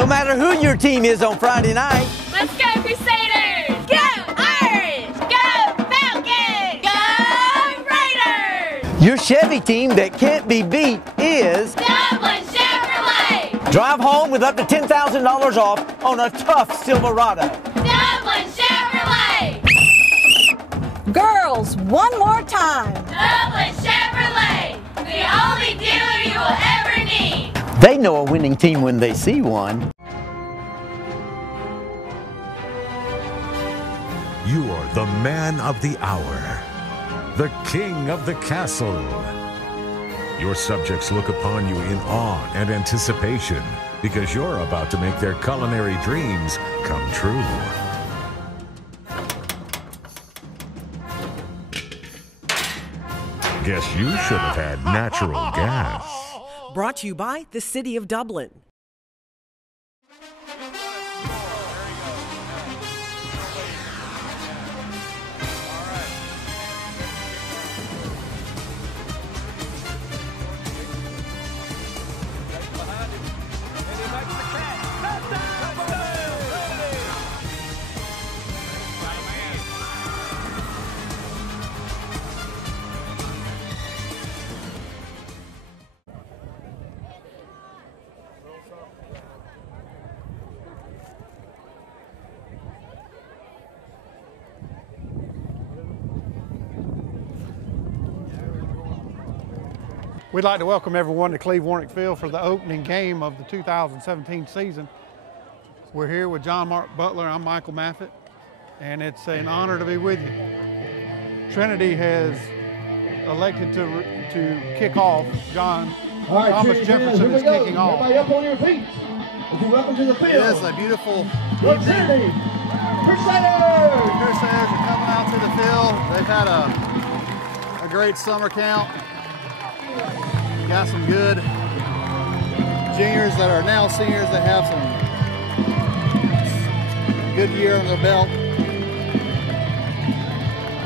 No matter who your team is on Friday night. Let's go Crusaders! Go Irish! Go Falcons! Go Raiders! Your Chevy team that can't be beat is Dublin Chevrolet! Drive home with up to $10,000 off on a tough Silverado. Dublin Chevrolet! Girls, one more time. Dublin Chevrolet! The only dealer you will ever need! They know a winning team when they see one. You are the man of the hour, the king of the castle. Your subjects look upon you in awe and anticipation because you're about to make their culinary dreams come true. Guess you should have had natural gas. Brought to you by the City of Dublin. We'd like to welcome everyone to Cleve-Warnick Field for the opening game of the 2017 season. We're here with John Mark Butler. I'm Michael Maffett, and it's an honor to be with you. Trinity has elected to kick off. Thomas Jefferson is kicking off. Everybody up on your feet. Welcome to the field. It is a beautiful The evening. Trinity Crusaders. The Crusaders are coming out to the field. They've had a great summer camp. Got some good juniors that are now seniors that have some good year on their belt.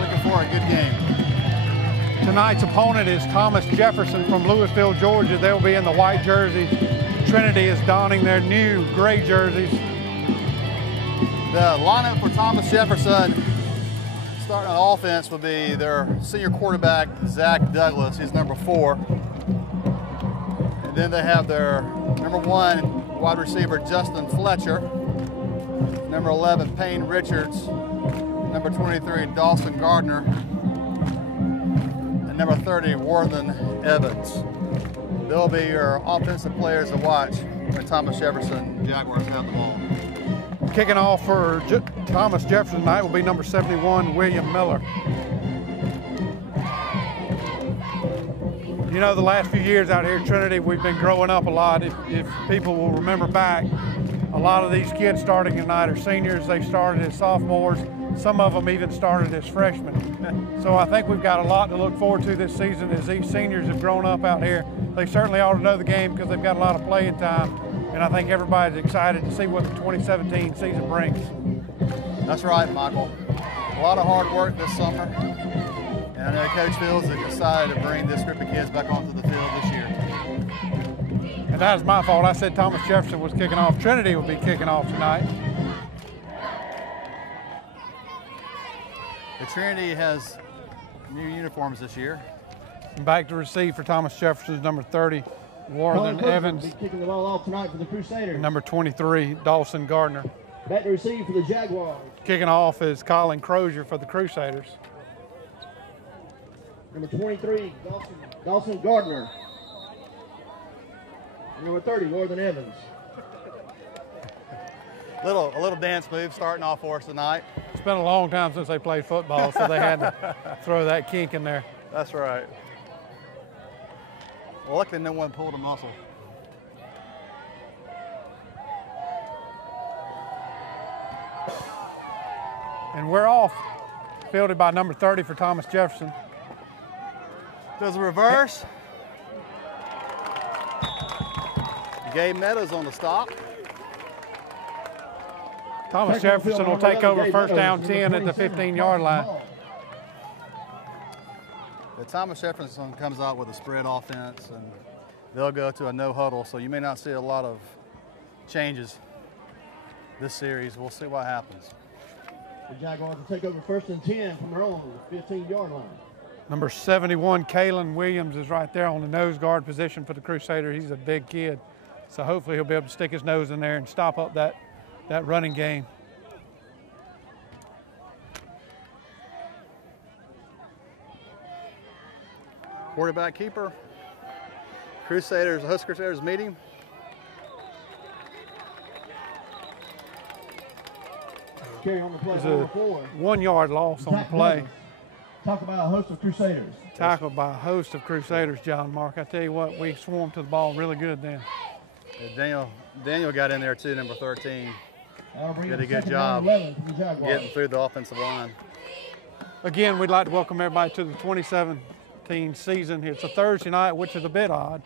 Looking for a good game. Tonight's opponent is Thomas Jefferson from Louisville, Georgia. They'll be in the white jerseys. Trinity is donning their new gray jerseys. The lineup for Thomas Jefferson starting on offense will be their senior quarterback, Zach Douglas. He's number 4. And then they have their number 1 wide receiver, Justin Fletcher. Number 11, Payne Richards. Number 23, Dawson Gardner. And number 30, Worthen Evans. They'll be your offensive players to watch when Thomas Jefferson Jaguars have the ball. Kicking off for Thomas Jefferson tonight will be number 71, William Miller. You know, the last few years out here at Trinity, we've been growing up a lot. If people will remember back, a lot of these kids starting tonight are seniors. They started as sophomores. Some of them even started as freshmen. So I think we've got a lot to look forward to this season as these seniors have grown up out here. They certainly ought to know the game because they've got a lot of playing time. And I think everybody's excited to see what the 2017 season brings. That's right, Michael. A lot of hard work this summer. And I know Coach Fields is excited to bring this group of kids back onto the field this year. And that was my fault. I said Thomas Jefferson was kicking off. Trinity will be kicking off tonight. The Trinity has new uniforms this year. And back to receive for Thomas Jefferson's number 30, Worthen Evans. Will be kicking the ball off tonight for the Crusaders. Number 23, Dawson Gardner. Back to receive for the Jaguars. Kicking off is Colin Crozier for the Crusaders. Number 23, Dawson Gardner. Number 30, Worthen Evans. A little dance move starting off for us tonight. It's been a long time since they played football, so they had to throw that kink in there. That's right. Well, luckily no one pulled a muscle. And we're off. Fielded by number 30 for Thomas Jefferson. Does a reverse. Gabe Meadows on the stop. Thomas Jefferson will take over first down 10 at the 15-yard line. The Thomas Jefferson comes out with a spread offense, and they'll go to a no huddle, so you may not see a lot of changes this series. We'll see what happens. The Jaguars will take over 1st and 10 from their own 15-yard line. Number 71, Kalen Williams, is right there on the nose guard position for the Crusaders. He's a big kid, so hopefully he'll be able to stick his nose in there and stop up that running game. Quarterback keeper. Crusaders, the host Crusaders meeting. Carry on the play. There's a 1-yard loss on the play. Talk about a host of Crusaders. Tackled by a host of Crusaders, John Mark. I tell you what, we swarmed to the ball really good then. Daniel got in there too, number 13. Did a good 2nd job and 11 for the Jaguars. getting through the offensive line. Again, we'd like to welcome everybody to the 2017 season. It's a Thursday night, which is a bit odd,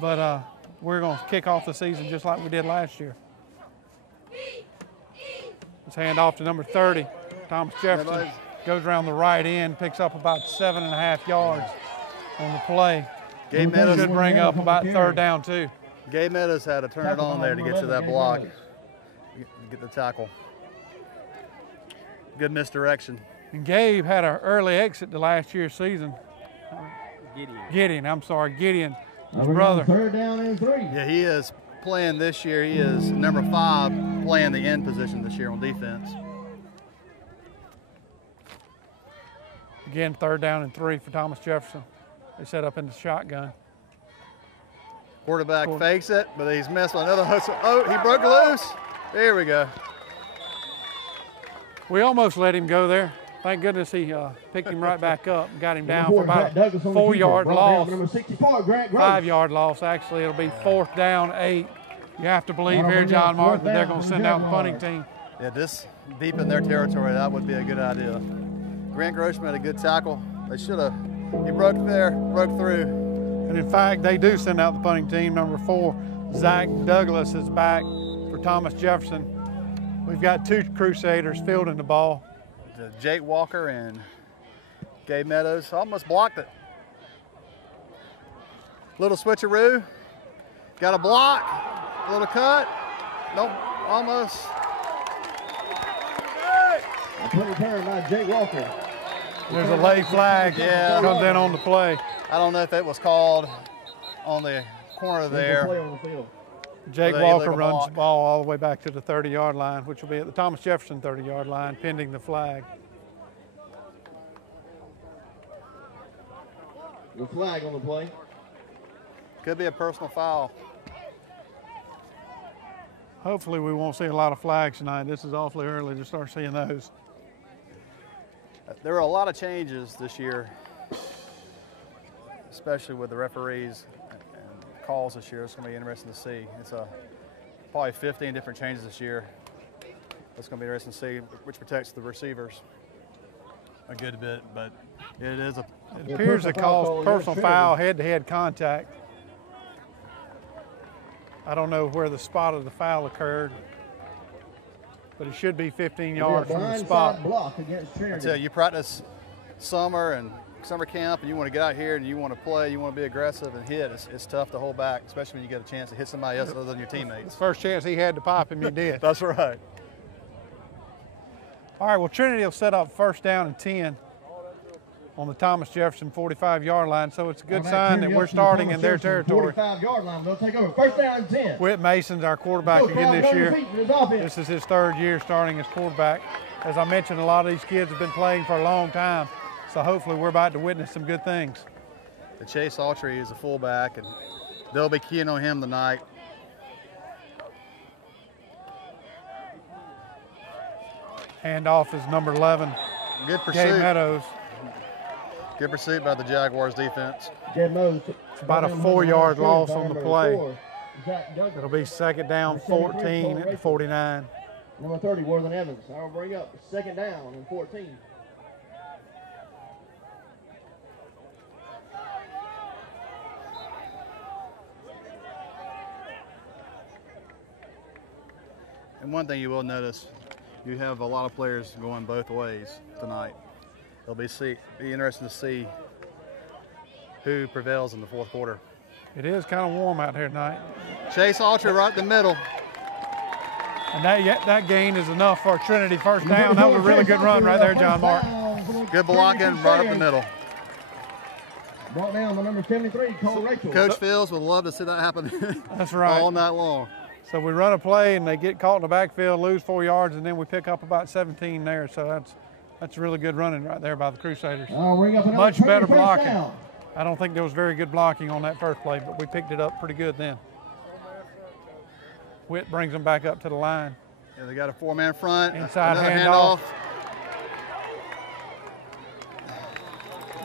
but we're going to kick off the season just like we did last year. Let's hand off to number 30, Thomas Jefferson. Goes around the right end, picks up about 7.5 yards on the play. Gabe Meadows should bring up about 3rd down too. Gabe Meadows had to turn it on there to get to that block, get the tackle. Good misdirection. And Gabe had an early exit to last year's season. Gideon, his brother. 3rd down and 3. Yeah, he is playing this year. He is number 5, playing the end position this year on defense. Again, 3rd down and 3 for Thomas Jefferson. They set up in the shotgun. Quarterback fakes it, but he's missed with another hustle. Oh, he broke loose. There we go. We almost let him go there. Thank goodness he picked him right back up and got him down for about a 4-yard loss. 5-yard loss, actually. It'll be 4th down, 8. You have to believe here, John Martin, that they're going to send out the punting team. Yeah, this deep in their territory, that would be a good idea. Grant Grossman had a good tackle. They should have. He broke through. And in fact, they do send out the punting team. Number 4, Zach Douglas is back for Thomas Jefferson. We've got 2 Crusaders fielding the ball. Jake Walker and Gabe Meadows almost blocked it. Little switcheroo. Got a block. Little cut. Nope, almost. A punt return by Jake Walker. There's a lay flag. Yeah. Comes in on the play. I don't know if it was called on the corner there. Play on the field. Jake Walker runs the ball all the way back to the 30-yard line, which will be at the Thomas Jefferson 30-yard line, pending the flag. The flag on the play. Could be a personal foul. Hopefully we won't see a lot of flags tonight. This is awfully early to start seeing those. There were a lot of changes this year, especially with the referees and calls this year. It's going to be interesting to see. It's probably 15 different changes this year. It's going to be interesting to see, which protects the receivers a good bit, but it is a. It appears to cause personal foul, head-to-head contact. I don't know where the spot of the foul occurred, but it should be 15 yards from the spot. Block against Trinity. I tell you practice summer and summer camp, and you want to get out here and you want to play, you want to be aggressive and hit. It's tough to hold back, especially when you get a chance to hit somebody else other than your teammates. First chance he had to pop him, he did. That's right. All right, well, Trinity will set up 1st down and 10 on the Thomas Jefferson 45-yard line, so it's a good sign that we're starting in their territory. 45-yard line, they'll take over 1st down and 10. Whit Mason's our quarterback again this year. This is his 3rd year starting as quarterback. As I mentioned, a lot of these kids have been playing for a long time, so hopefully we're about to witness some good things. The Chase Autry is a fullback, and they'll be keying on him tonight. Handoff is number 11, Good pursuit. Gabe Meadows. Good pursuit by the Jaguars defense. It's about a 4-yard loss on the play. It'll be 2nd down, 14 at the 49. Number 30, Worthing Evans. I'll bring up 2nd down and 14. And one thing you will notice, you have a lot of players going both ways tonight. It'll be interesting to see who prevails in the 4th quarter. It is kind of warm out here tonight. Chase Autry right in the middle. And that gain is enough for a Trinity first down. That was a really good run right there, John Mark. Good blocking right up the middle. Brought down by number 73, Cole Rachel. Coach Fields would love to see that happen. That's right. All night long. So we run a play and they get caught in the backfield, lose 4 yards, and then we pick up about 17 there. So that's really good running right there by the Crusaders. Much better blocking. I don't think there was very good blocking on that first play, but we picked it up pretty good then. Witt brings them back up to the line. Yeah, they got a 4-man front. Inside handoff.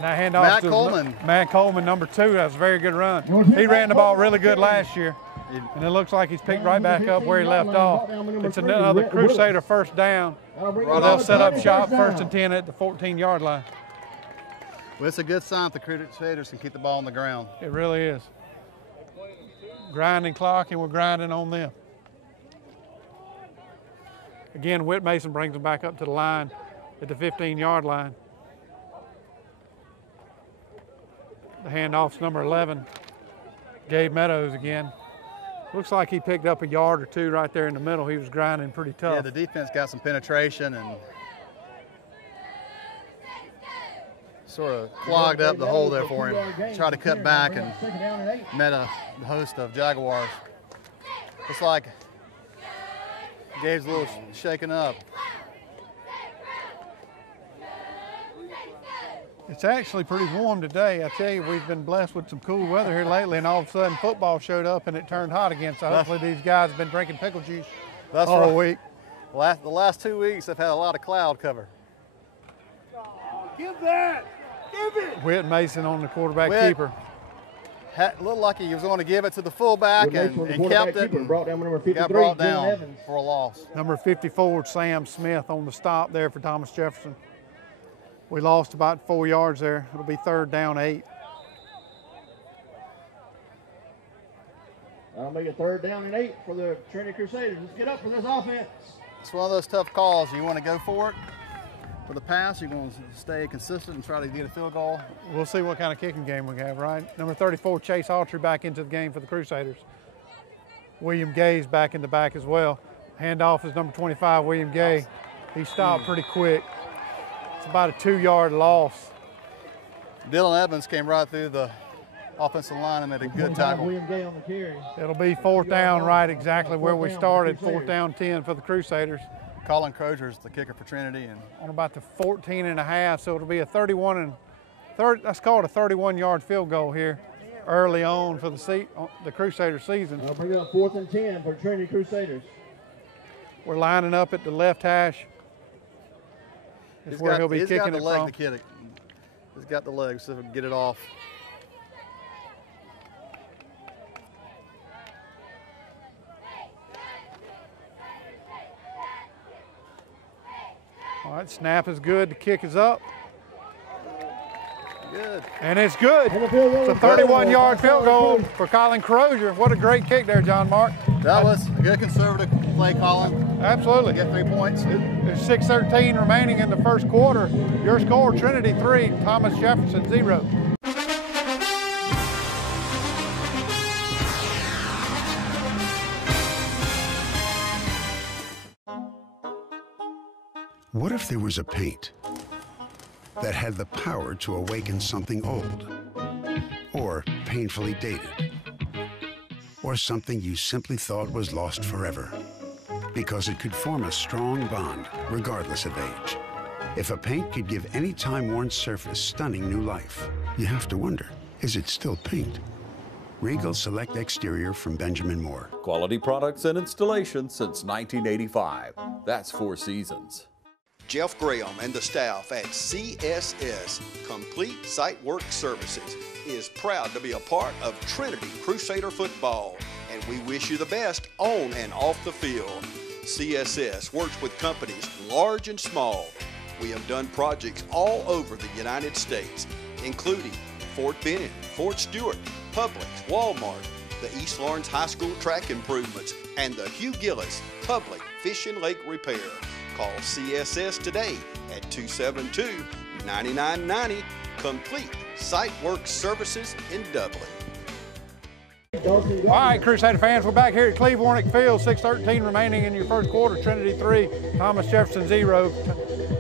Now handoff Matt Coleman, number 2. That's a very good run. He ran the ball really good last year. And it looks like he's picked right back up where he left off. It's another Crusader first down. They'll set up shop 1st and 10 at the 14-yard line. Well, it's a good sign if the Crusaders can keep the ball on the ground. It really is. Grinding clock, and we're grinding on them. Again, Whit Mason brings them back up to the line at the 15-yard line. The handoff's number 11, Gabe Meadows again. Looks like he picked up a yard or 2 right there in the middle. He was grinding pretty tough. Yeah, the defense got some penetration and sort of clogged up the hole there for him. Tried to cut back and met a host of Jaguars. Looks like Gabe's a little shaken up. It's actually pretty warm today. I tell you, we've been blessed with some cool weather here lately, and all of a sudden football showed up and it turned hot again. So hopefully these guys have been drinking pickle juice all week. The last 2 weeks have had a lot of cloud cover. Give that! Give it! Whit Mason on the quarterback keeper. Looked like he was going to give it to the fullback and kept it. And brought down number 53, got brought down for a loss. Number 54, Sam Smith on the stop there for Thomas Jefferson. We lost about 4 yards there. It'll be 3rd down 8. That'll make it 3rd down and 8 for the Trinity Crusaders. Let's get up for this offense. It's one of those tough calls. You want to go for it for the pass. You're going to stay consistent and try to get a field goal. We'll see what kind of kicking game we have, right? Number 34, Chase Autry back into the game for the Crusaders. William Gay's back in the back as well. Handoff is number 25, William Gay. He stopped pretty quick. It's about a 2-yard loss. Dylan Evans came right through the offensive line and made a good tackle. William Gay on the carry. It'll be 4th down, right exactly where we started, 4th down 10 for the Crusaders. Colin Crozier is the kicker for Trinity. And on about the 14.5, so it'll be a 31-yard field goal here early on for the Crusader season. I'll bring up 4th and 10 for Trinity Crusaders. We're lining up at the left hash. It's where he'll be kicking it from. He's got the legs, so we can get it off. All right, snap is good. The kick is up. Good. And it's good. It's a 31-yard field goal for Colin Crozier. What a great kick there, John Mark. That was a good conservative play, Colin. Absolutely. Get 3 points. There's 6:13 remaining in the first quarter. Your score, Trinity 3, Thomas Jefferson 0. What if there was a paint that had the power to awaken something old, or painfully dated, or something you simply thought was lost forever, because it could form a strong bond regardless of age? If a paint could give any time-worn surface stunning new life, you have to wonder, is it still paint? Regal Select Exterior from Benjamin Moore. Quality products and installation since 1985. That's 4 Seasons. Jeff Graham and the staff at CSS, Complete Site Work Services, is proud to be a part of Trinity Crusader football, and we wish you the best on and off the field. CSS works with companies large and small. We have done projects all over the United States, including Fort Benning, Fort Stewart, Publix, Walmart, the East Lawrence High School track improvements, and the Hugh Gillis Public Fish and Lake Repair. Call CSS today at 272-9990. Complete Site Work Services in Dublin. All right, Crusader fans, we're back here at Cleve Warnick Field, 6:13 remaining in your first quarter. Trinity 3, Thomas Jefferson 0.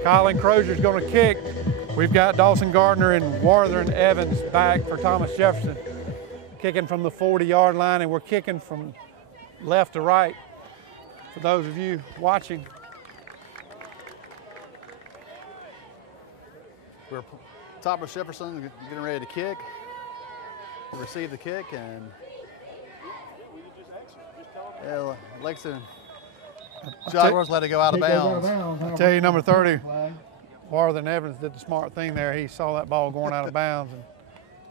Colin Crozier's going to kick. We've got Dawson Gardner and Warthren Evans back for Thomas Jefferson. Kicking from the 40-yard line, and we're kicking from left to right for those of you watching. We're Thomas Jefferson getting ready to kick. We receive the kick, and yeah, Lexington Jaguars let it go out of bounds. I tell you, number 30, Warthren Evans did the smart thing there. He saw that ball going out of bounds,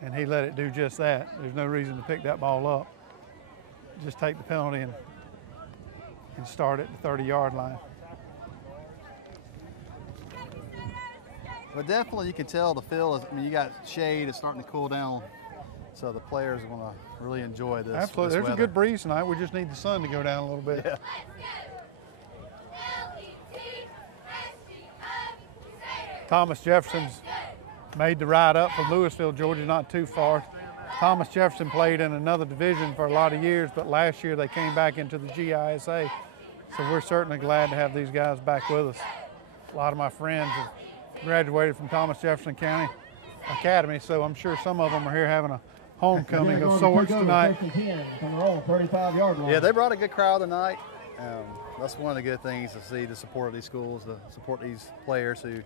and he let it do just that. There's no reason to pick that ball up. Just take the penalty and start at the 30-yard line. But definitely you can tell the field is, I mean, you got shade, it's starting to cool down, so the players are going to really enjoy this. Absolutely. There's a good breeze tonight. We just need the sun to go down a little bit. Yeah. Thomas Jefferson's made the ride up from Louisville, Georgia, not too far. Thomas Jefferson played in another division for a lot of years, but last year they came back into the GISA. So we're certainly glad to have these guys back with us. A lot of my friends have graduated from Thomas Jefferson County Academy, so I'm sure some of them are here having a homecoming of sorts tonight. Yeah, they brought a good crowd tonight. That's one of the good things to see, the support of these schools, to support these players who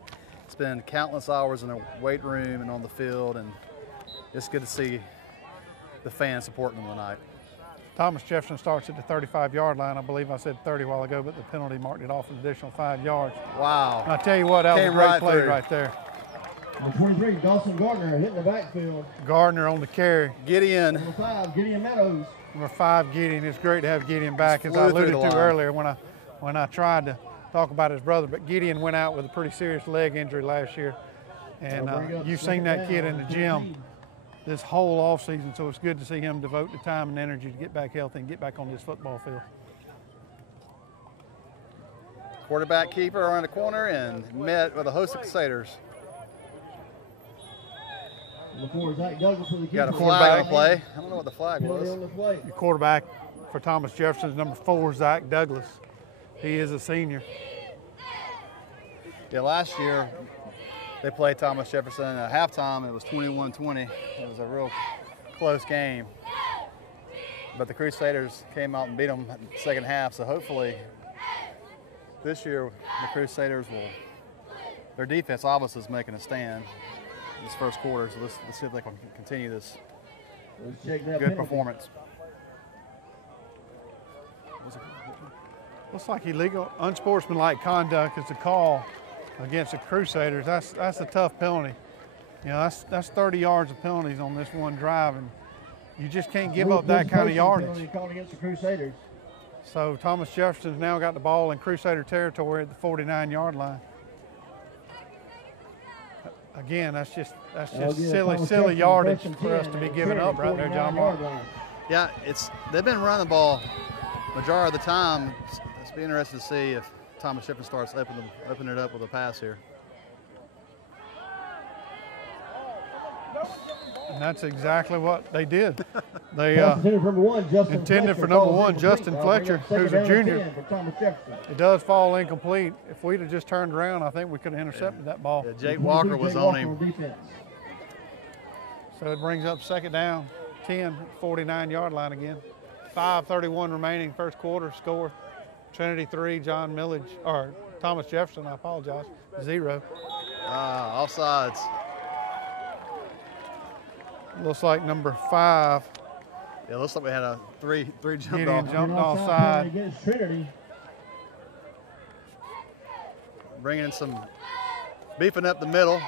spend countless hours in the weight room and on the field, and it's good to see the fans supporting them tonight. Thomas Jefferson starts at the 35-yard line. I believe I said 30 a while ago, but the penalty marked it off an additional 5 yards. Wow. And I tell you what, that was a great play right there. Number 23, Dawson Gardner hitting the backfield. Gardner on the carry. Gideon. Number 5, Gideon Meadows. Number 5, Gideon. It's great to have Gideon back, as I alluded to earlier when I tried to talk about his brother. But Gideon went out with a pretty serious leg injury last year. And you've seen that kid in the gym this whole offseason, so it's good to see him devote the time and energy to get back healthy and get back on this football field. Quarterback keeper around the corner and met with a host of Crusaders. Got a flag on the play. I don't know what the flag was. The quarterback for Thomas Jefferson is number 4, Zach Douglas. He is a senior. Yeah, last year they played Thomas Jefferson at halftime. It was 21-20. It was a real close game. But the Crusaders came out and beat them in the second half, so hopefully this year the Crusaders will, their defense obviously is making a stand this first quarter, so let's see if they can continue this good performance. Looks like illegal, unsportsmanlike conduct is the call against the Crusaders. That's a tough penalty. You know, that's 30 yards of penalties on this one drive, and you just can't give up that kind of yardage. Called against the Crusaders. So Thomas Jefferson's now got the ball in Crusader territory at the 49-yard line. Again, that's just silly yardage for us to be giving up right there, John Mark. Yeah, they've been running the ball majority of the time. It's be interesting to see if Thomas Jefferson starts opening it up with a pass here. And that's exactly what they did. They intended for number 1, Justin Fletcher, who's a junior. It does fall incomplete. If we'd have just turned around, I think we could have intercepted that ball. Yeah, Jake Walker was on him. So it brings up second down, 10, 49-yard line again. 5:31 remaining, first quarter. Score: Trinity 3, Thomas Jefferson, I apologize, 0. Offsides. Looks like number 5. Yeah, looks like we had a three jumped offside. Against Trinity. Bringing in beefing up the middle.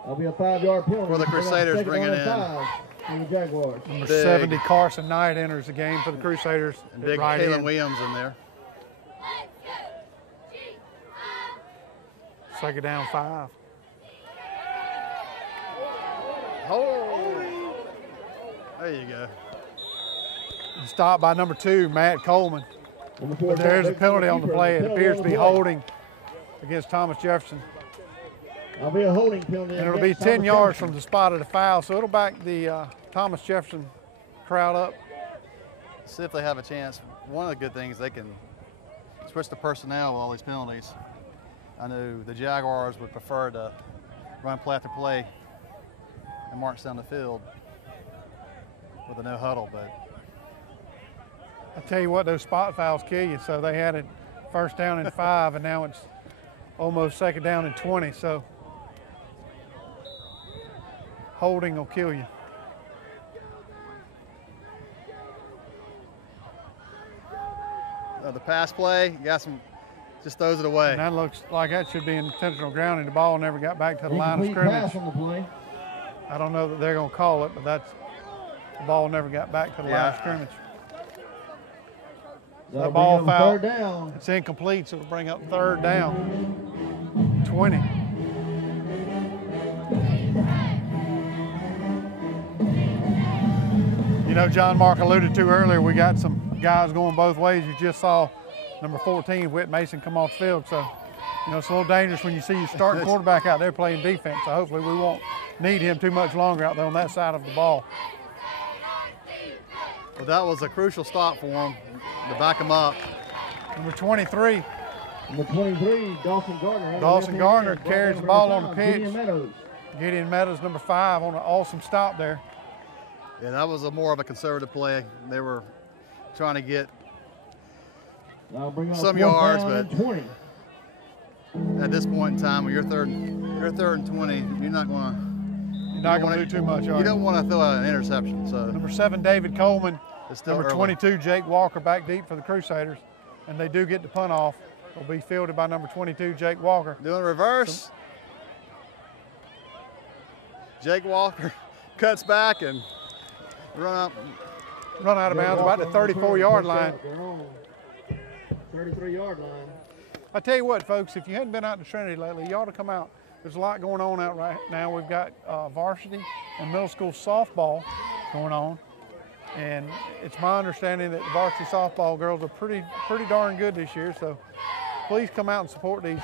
That'll be a 5-yard penalty. For the Crusaders bringing in. For the Jaguars. Number 70, Carson Knight enters the game for the Crusaders. And big Kalen Williams in there. Second down, 5. Oh, there you go. Stopped by number 2, Matt Coleman. But there's a penalty on the play. It appears to be holding against Thomas Jefferson. That'll be a holding penalty. And it'll be 10 yards from the spot of the foul, so it'll back the Thomas Jefferson crowd up see if they have a chance. One of the good things, they can switch the personnel with all these penalties. I knew the Jaguars would prefer to run play after play and march down the field with a no huddle, but I tell you what, those spot fouls kill you. So they had it first down and 5, and now it's almost second down and 20. So holding will kill you. The pass play, you got some, just throws it away. And that looks like that should be intentional grounding. The ball never got back to the line of scrimmage. On the play. I don't know that they're going to call it, but the ball never got back to the line of scrimmage. The ball foul. Third down. It's incomplete, so it'll bring up third down. 20. You know, John Mark alluded to earlier, we got some guys going both ways. You just saw number 14, Whit Mason, come off the field. So, you know, it's a little dangerous when you see your starting quarterback out there playing defense. So hopefully we won't need him too much longer out there on that side of the ball. Well, that was a crucial stop for him to back him up. Number 23. Number 23, Dawson Gardner. Dawson Gardner carries the ball on the pitch. Gideon Meadows. Gideon Meadows, number 5, on an awesome stop there. Yeah, that was more of a conservative play. They were trying to get some yards, but 20. at this point in time, when you're third and 20, you're not going to do too much. You don't want to throw out an interception. So number 7, David Coleman. It's still number early. 22, Jake Walker, back deep for the Crusaders, and they do get the punt off. It'll be fielded by number 22, Jake Walker. Doing reverse. Jake Walker cuts back and run out of bounds about the 34-yard line. 33-yard line. I tell you what, folks, if you hadn't been out to Trinity lately, you ought to come out. There's a lot going on out right now. We've got varsity and middle school softball going on. And it's my understanding that the varsity softball girls are pretty darn good this year. So please come out and support these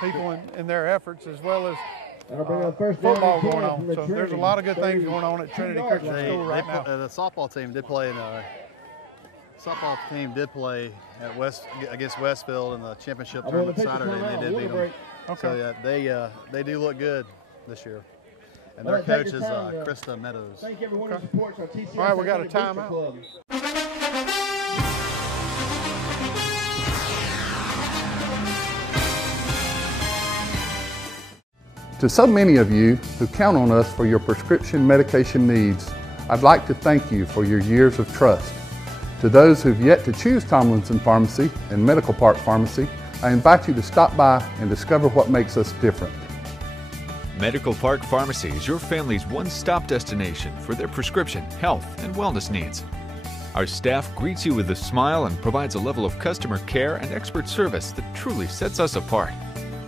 people in their efforts, as well as football going on. So there's a lot of good things going on at Trinity Christian School right now. The softball team did play at against Westfield in the championship tournament Saturday, and they did beat them. Okay. So yeah, they do look good this year. And their coach is Krista Meadows. Thank everyone who supports our TCS. All right, we got a timeout. To so many of you who count on us for your prescription medication needs, I'd like to thank you for your years of trust. To those who've yet to choose Tomlinson Pharmacy and Medical Park Pharmacy, I invite you to stop by and discover what makes us different. Medical Park Pharmacy is your family's one-stop destination for their prescription, health, and wellness needs. Our staff greets you with a smile and provides a level of customer care and expert service that truly sets us apart.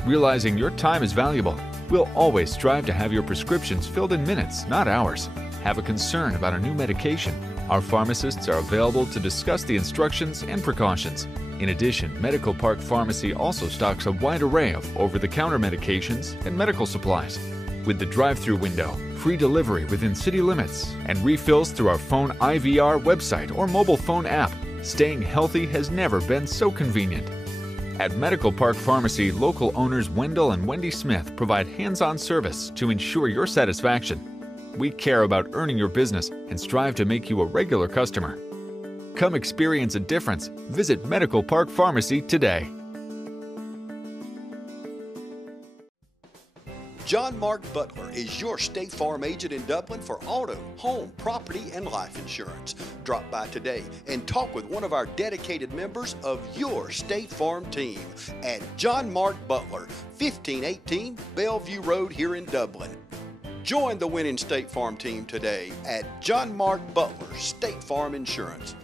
Realizing your time is valuable, we'll always strive to have your prescriptions filled in minutes, not hours. Have a concern about a new medication? Our pharmacists are available to discuss the instructions and precautions. In addition, Medical Park Pharmacy also stocks a wide array of over-the-counter medications and medical supplies. With the drive-through window, free delivery within city limits, and refills through our phone IVR website or mobile phone app, staying healthy has never been so convenient. At Medical Park Pharmacy, local owners Wendell and Wendy Smith provide hands-on service to ensure your satisfaction. We care about earning your business and strive to make you a regular customer. Come experience a difference. Visit Medical Park Pharmacy today. John Mark Butler is your State Farm agent in Dublin for auto, home, property, and life insurance. Drop by today and talk with one of our dedicated members of your State Farm team at John Mark Butler, 1518 Bellevue Road here in Dublin. Join the winning State Farm team today at John Mark Butler State Farm Insurance.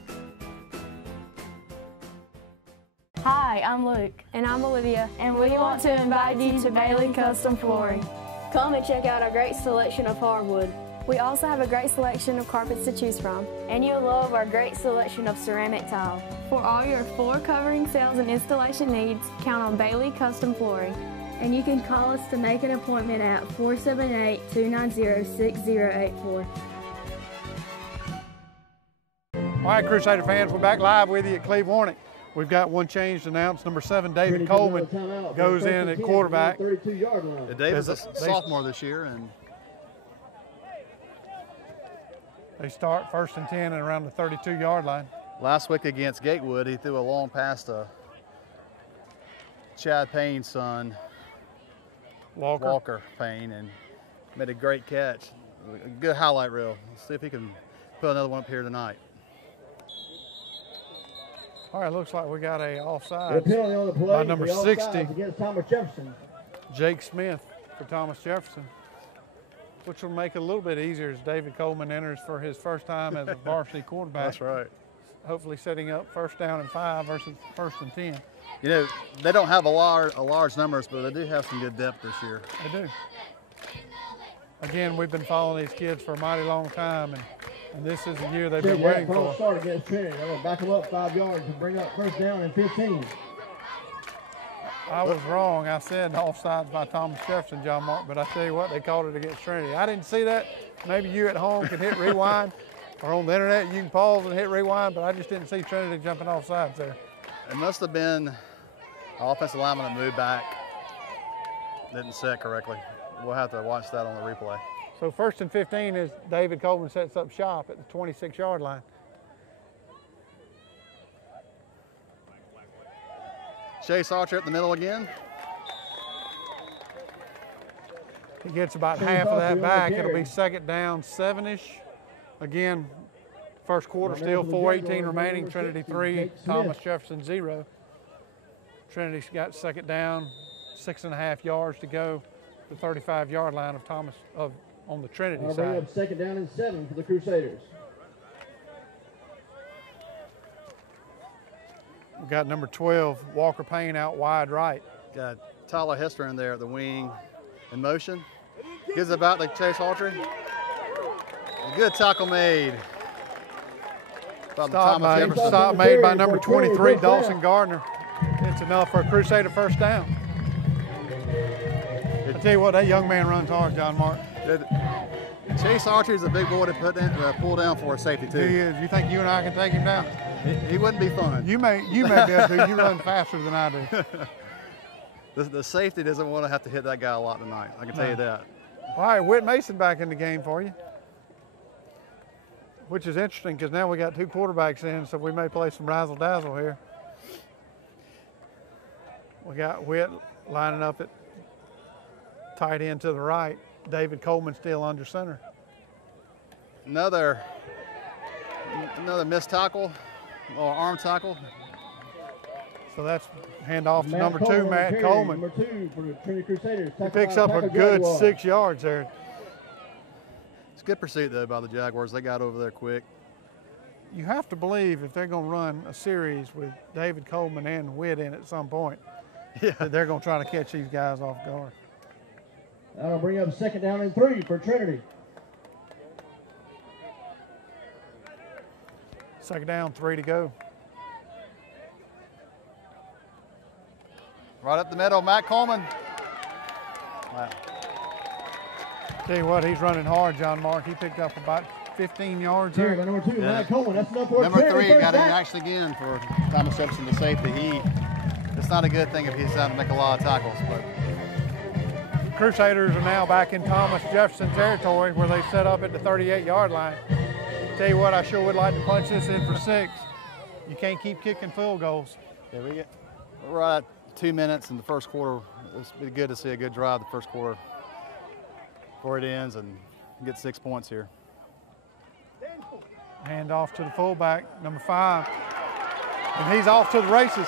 Hi, I'm Luke. And I'm Olivia. And we want to invite you to Bailey Custom Flooring. Come and check out our great selection of hardwood. We also have a great selection of carpets to choose from. And you'll love our great selection of ceramic tile. For all your floor covering sales and installation needs, count on Bailey Custom Flooring. And you can call us to make an appointment at 478-290-6084. All right, Crusader fans, we're back live with you at Cleve Warnick. We've got one change announced. Number 7, David Coleman, goes in at quarterback. David's a sophomore this year, and they start 1st and 10 and around the 32-yard line. Last week against Gatewood, he threw a long pass to Chad Payne's son, Walker Payne, and made a great catch. A good highlight reel. Let's see if he can put another one up here tonight. All right, looks like we got a offside On the play, by number 60, against Thomas Jefferson. Jake Smith for Thomas Jefferson, which will make it a little bit easier as David Coleman enters for his first time as a varsity quarterback. That's right. Hopefully setting up 1st down and 5 versus 1st and 10. You know, they don't have a large numbers, but they do have some good depth this year. They do. Again, we've been following these kids for a mighty long time, and this is the year they've been waiting for. Start against Trinity. They're going to back them up 5 yards and bring up 1st down and 15. I was wrong. I said offsides by Thomas Jefferson, John Mark, but I tell you what, they called it against Trinity. I didn't see that. Maybe you at home can hit rewind, or on the internet you can pause and hit rewind, but I just didn't see Trinity jumping offsides there. It must have been an offensive lineman that moved back, didn't set correctly. We'll have to watch that on the replay. So 1st and 15 is David Coleman sets up shop at the 26-yard line. Chase Archer at the middle again. He gets about half of that back. It'll be 2nd down, 7-ish. Again, first quarter still 4:18 remaining. Trinity 3, Thomas Jefferson 0. Trinity's got 2nd down, 6.5 yards to go. The 35-yard line of Thomas on the Trinity side. Bring up 2nd down and 7 for the Crusaders. We got number 12, Walker Payne, out wide right. Got Tyler Hester in there at the wing in motion. Gives it back to Chase Autry. A good tackle made. Stop made by number 23, Dawson Gardner. It's enough for a Crusader 1st down. I tell you what, that young man runs hard, John Mark. Chase Autry is a big boy to pull down for a safety too. He is. You think you and I can take him down? He wouldn't be fun. You may be able to. You run faster than I do. The safety doesn't want to have to hit that guy a lot tonight. I can tell you that. All right, Whit Mason back in the game for you, which is interesting because now we got 2 quarterbacks in, so we may play some razzle dazzle here. We got Whit lining up at tight end to the right. David Coleman still under center. Another missed tackle or arm tackle. So that's handoff to number 2, Matt Coleman. Number 2 for the Trinity Crusaders. He picks up a good 6 yards there. It's good pursuit though by the Jaguars. They got over there quick. You have to believe if they're going to run a series with David Coleman and Whit in at some point, that they're going to try to catch these guys off guard. That'll bring up 2nd down and 3 for Trinity. 2nd down, 3 to go. Right up the middle, Matt Coleman. Wow. Tell you what, he's running hard, John Mark. He picked up about 15 yards there. Number 2, Matt Coleman. That's enough for number 3 got in actually again for Thomas Jefferson, the safety. It's not a good thing if he's having to make a lot of tackles, but. Crusaders are now back in Thomas Jefferson territory where they set up at the 38-yard line. Tell you what, I sure would like to punch this in for 6. You can't keep kicking field goals. Yeah, we're right at 2 minutes in the first quarter. It's been good to see a good drive the first quarter before it ends and get 6 points here. Hand off to the fullback, number 5. And he's off to the races.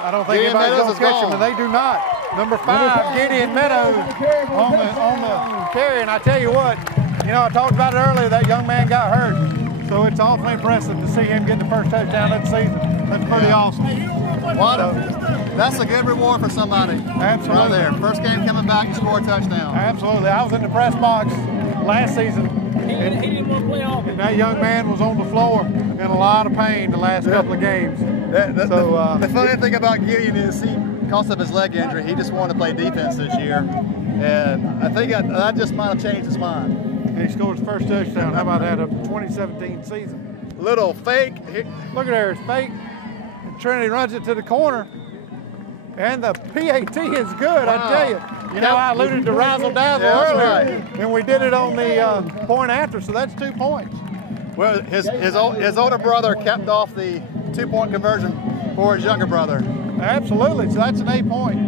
I don't think anybody's going to catch him, and they do not. Number 5, Gideon Meadows on the carry. And I tell you what, I talked about it earlier, that young man got hurt. So it's awfully impressive to see him get the first touchdown of the season. That's pretty awesome. That's a good reward for somebody. Absolutely. Right there. First game coming back and score a touchdown. Absolutely. I was in the press box last season. And that young man was on the floor in a lot of pain the last couple of games. The funny thing about Gideon is because of his leg injury, he just wanted to play defense this year. And I think that just might have changed his mind. And he scored his first touchdown. How about that, of the 2017 season? little fake. Look at there, it's fake. And Trinity runs it to the corner. And the PAT is good, I tell you. You know, I alluded to razzle dazzle earlier, and we did it on the point after, so that's 2 points. Well, his older brother kept off the 2-point conversion for his younger brother. Absolutely, so that's an 8 point.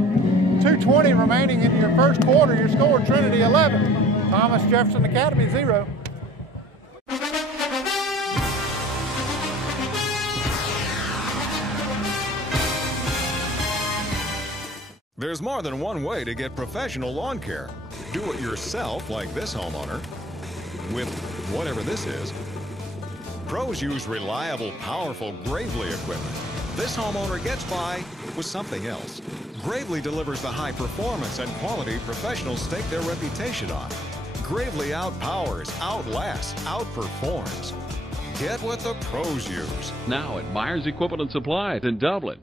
2:20 remaining in your first quarter. Your score, Trinity 11, Thomas Jefferson Academy 0. There's more than one way to get professional lawn care. Do it yourself, like this homeowner, with whatever this is. Pros use reliable, powerful Gravely equipment. This homeowner gets by with something else. Gravely delivers the high performance and quality professionals stake their reputation on. Gravely outpowers, outlasts, outperforms. Get what the pros use. Now at Myers Equipment and Supplies in Dublin.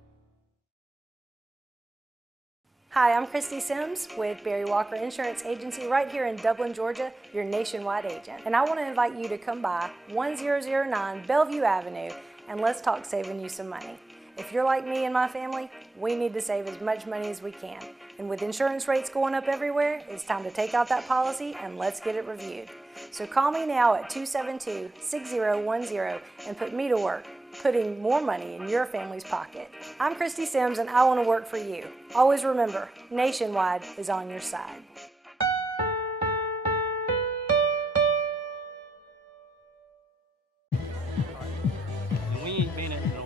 Hi, I'm Christy Sims with Barry Walker Insurance Agency right here in Dublin, Georgia, your nationwide agent. And I want to invite you to come by 1009 Bellevue Avenue and let's talk saving you some money. If you're like me and my family, we need to save as much money as we can. And with insurance rates going up everywhere, it's time to take out that policy and let's get it reviewed. So call me now at 272-6010 and put me to work, putting more money in your family's pocket. I'm Christy Sims and I want to work for you. Always remember, Nationwide is on your side.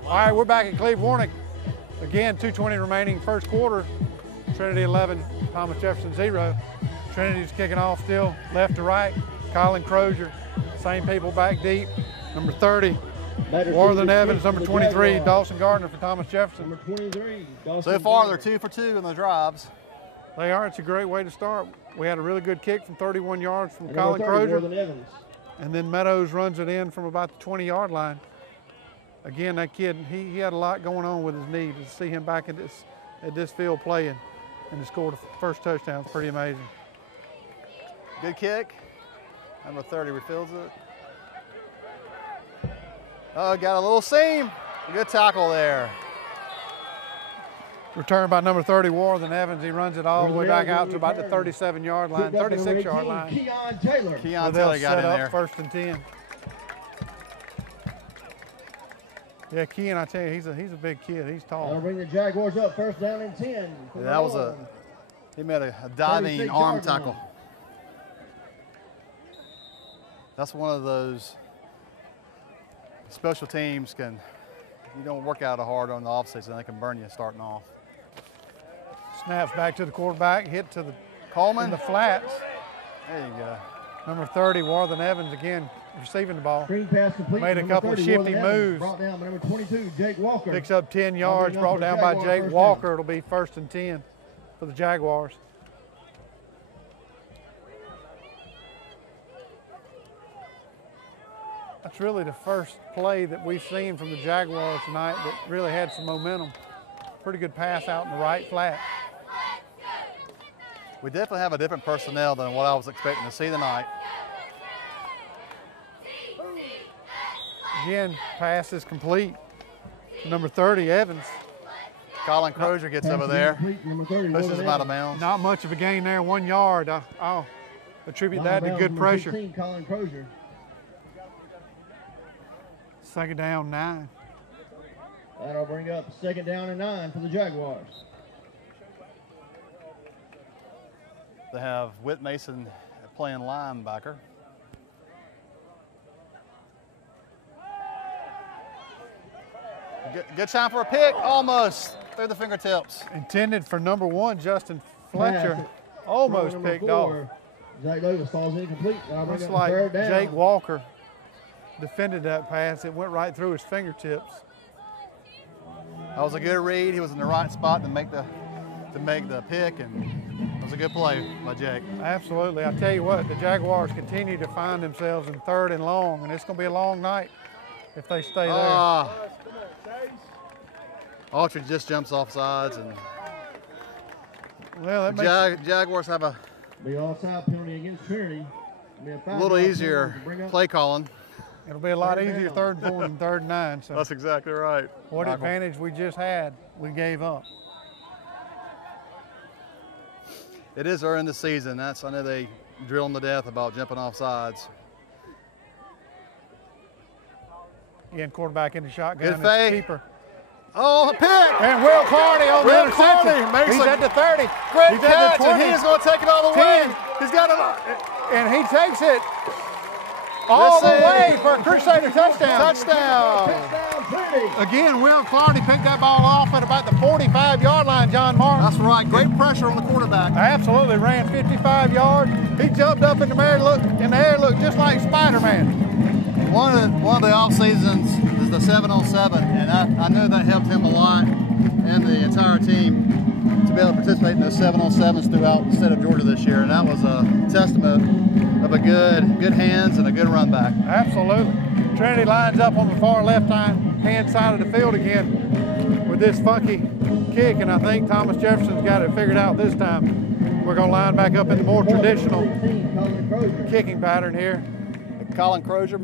All right, we're back at Cleve Warnick. Again, 2:20 remaining first quarter. Trinity 11, Thomas Jefferson 0. Trinity's kicking off still, left to right. Colin Crozier, same people back deep. Number 30, Warthen Evans. Number 23, Dawson Gardner for Thomas Jefferson. Number 23, Dawson So far, they're 2 for 2 in the drives. They are. It's a great way to start. We had a really good kick from 31 yards from Colin Crozier. And then Meadows runs it in from about the 20-yard line. Again, that kid, he had a lot going on with his knee. To see him back at this field playing and to score the first touchdown is pretty amazing. Good kick. Number 30 refills it. Oh, got a little seam. Good tackle there. Return by number 30, Warthen Evans. He runs it all the way back out to about the 37-yard line, 36-yard line. Keon Taylor. Keon Taylor got in there. First and 10. Yeah, Keon, I tell you, he's a big kid. He's tall. That'll bring the Jaguars up first down and 10. Yeah, that was he made a diving arm tackle. That's one of those special teams you don't work out hard on the offseason, they can burn you starting off. Snaps back to the quarterback, hit to the Coleman in the flats. There you go. Number 30, Warthen Evans again receiving the ball. Screen pass complete. Made a couple of shifty moves. Brought down by number 22, Jake Walker. Picks up 10 yards, brought down by Jake Walker. It'll be first and 10 for the Jaguars. That's really the first play that we've seen from the Jaguars tonight that really had some momentum. Pretty good pass out in the right flat. We definitely have a different personnel than what I was expecting to see tonight. Again, pass is complete. Number 30, Evans. Colin Crozier gets over there, pushes him out of bounds. Not much of a gain there, 1 yard. I'll attribute that to good pressure. 15, Colin Crozier. Second down, 9. That'll bring up second down and 9 for the Jaguars. They have Whit Mason playing linebacker. Good time for a pick, almost through the fingertips. Intended for number 1, Justin Fletcher. Almost picked off. Zach Davis falls incomplete. Looks like Jake Walker defended that pass. It went right through his fingertips. That was a good read. He was in the right spot to make the pick, and it was a good play by Jake. Absolutely. I tell you what, the Jaguars continue to find themselves in 3rd and long, and it's going to be a long night if they stay there. Autry just jumps off sides, and well, that Jaguars have the offside penalty against Trinity. A little easier play calling. It'll be a lot easier 3rd and 4 than 3rd and 9. So that's exactly right. What Michael. advantage we just had, we gave up. It is early in the season. I know they drill them to death about jumping off sides. Again, quarterback in the shotgun. Good fake. Keeper. Oh, a pick! And Will Clardy on the interception. He's at the 30. Great He's catch, at the 20. and he is going to take it all the 10. way. He's got it. And he takes it all the way for a Crusader touchdown. Touchdown. Again, Will Clardy picked that ball off at about the 45-yard line, John Martin. That's right. Great pressure on the quarterback. Absolutely. Ran 55 yards. He jumped up in the air, looked just like Spider-Man. One of the off seasons is the 7-on-7, and I know that helped him a lot and the entire team to be able to participate in those 7-on-7s throughout the state of Georgia this year, and that was a testament of a good hands and a good run back. Absolutely. Trinity lines up on the far left-hand side of the field again with this funky kick, and I think Thomas Jefferson's got it figured out this time. We're going to line back up in the more traditional kicking pattern here. Colin Crozier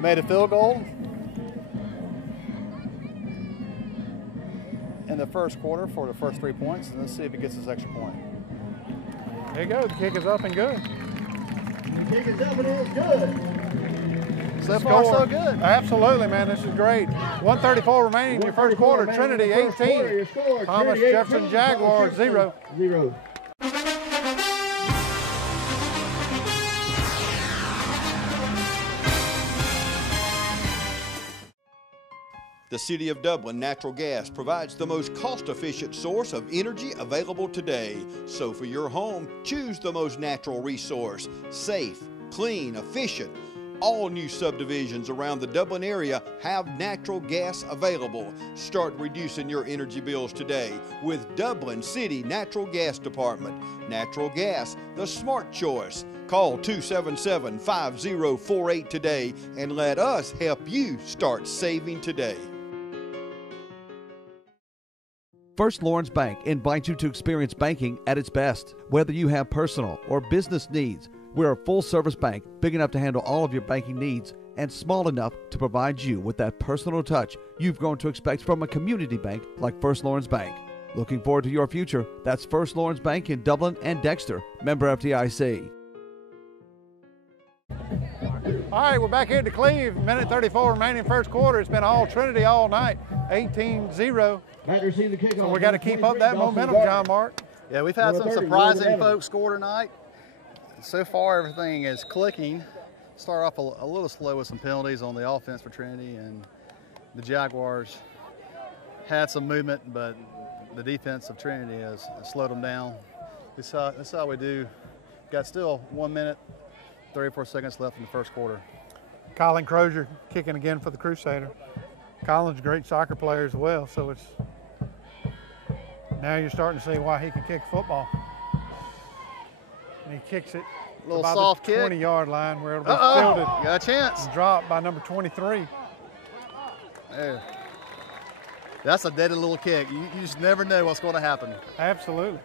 made a field goal in the first quarter for the first 3 points, and let's see if he gets his extra point. There you go. The kick is up and good. The kick is up and it's good. So far, so good. Absolutely, man. This is great. 1:34 remaining in your first quarter. Trinity 18. Thomas Jefferson Jaguars 0. The City of Dublin Natural Gas provides the most cost-efficient source of energy available today. So for your home, choose the most natural resource. Safe, clean, efficient. All new subdivisions around the Dublin area have natural gas available. Start reducing your energy bills today with Dublin City Natural Gas Department. Natural gas, the smart choice. Call 277-5048 today and let us help you start saving today. First Lawrence Bank invites you to experience banking at its best. Whether you have personal or business needs, we're a full-service bank big enough to handle all of your banking needs and small enough to provide you with that personal touch you've grown to expect from a community bank like First Lawrence Bank. Looking forward to your future? That's First Lawrence Bank in Dublin and Dexter. Member FDIC. All right, we're back here at the Cleve. Minute 34 remaining first quarter. It's been all Trinity all night. 18-0. So we got to keep up that momentum, John Mark. Yeah, we've had some surprising folks score tonight. So far, everything is clicking. Start off a little slow with some penalties on the offense for Trinity, and the Jaguars had some movement, but the defense of Trinity has slowed them down. This is how we do. Got still 1 minute, 34 seconds left in the first quarter. Colin Crozier kicking again for the Crusader. Colin's a great soccer player as well, so it's now you're starting to see why he can kick football. And he kicks it a little about soft the kick. 20-yard line where it'll be fielded. fielded. Got a chance. And dropped by number 23. There. That's a deadly little kick. You just never know what's going to happen. Absolutely.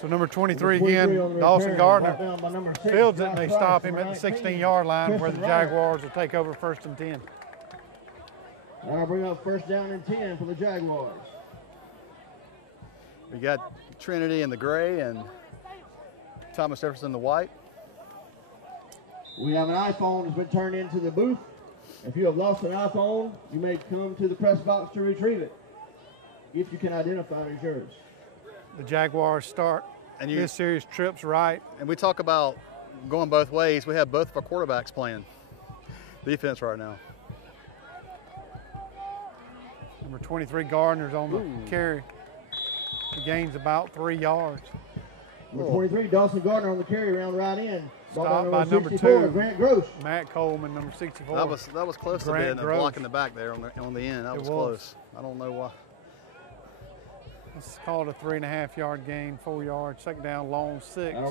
So number 23 again, Dawson Gardner fields it, and they stop him at the 16-yard line where the Jaguars will take over 1st and 10. I'll bring up 1st down and 10 for the Jaguars. We got Trinity in the gray and Thomas Jefferson in the white. We have an iPhone that's been turned into the booth. If you have lost an iPhone, you may come to the press box to retrieve it, if you can identify it as yours. The Jaguars start this series trips right. And we talk about going both ways. We have both of our quarterbacks playing defense right now. Number 23 Gardner's on the carry. He gains about 3 yards. Number 23 Dawson Gardner on the carry around right in. Stopped by number 2, Grant Gross. Matt Coleman, number 64. That was close to being a block in the back there on the end. That was close. I don't know why. It's called a 3.5-yard gain, 4 yards, 2nd down, long 6. That'll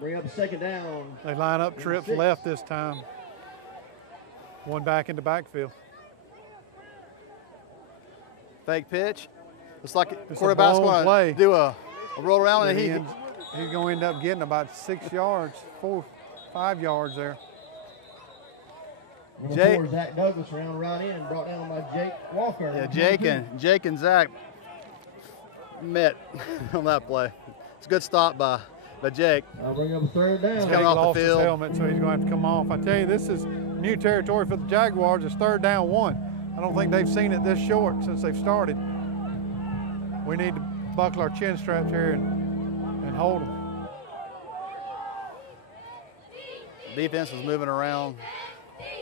bring up 2nd down. They line up trips left this time. One back in the backfield. Fake pitch. Looks like the quarterback's going to do a roll around, and he's going to end up getting about 6 yards, 5 yards there. Number 4, Zach Douglas, round right in, brought down by Jake Walker. Yeah, Jake and Zach met on that play. It's a good stop by Jake. I'll bring up a 3rd down. He's coming off the field. His helmet, so he's going to have to come off. I tell you, this is new territory for the Jaguars. It's 3rd down 1. I don't think they've seen it this short since they've started. We need to buckle our chin straps here and hold them. Defense is moving around.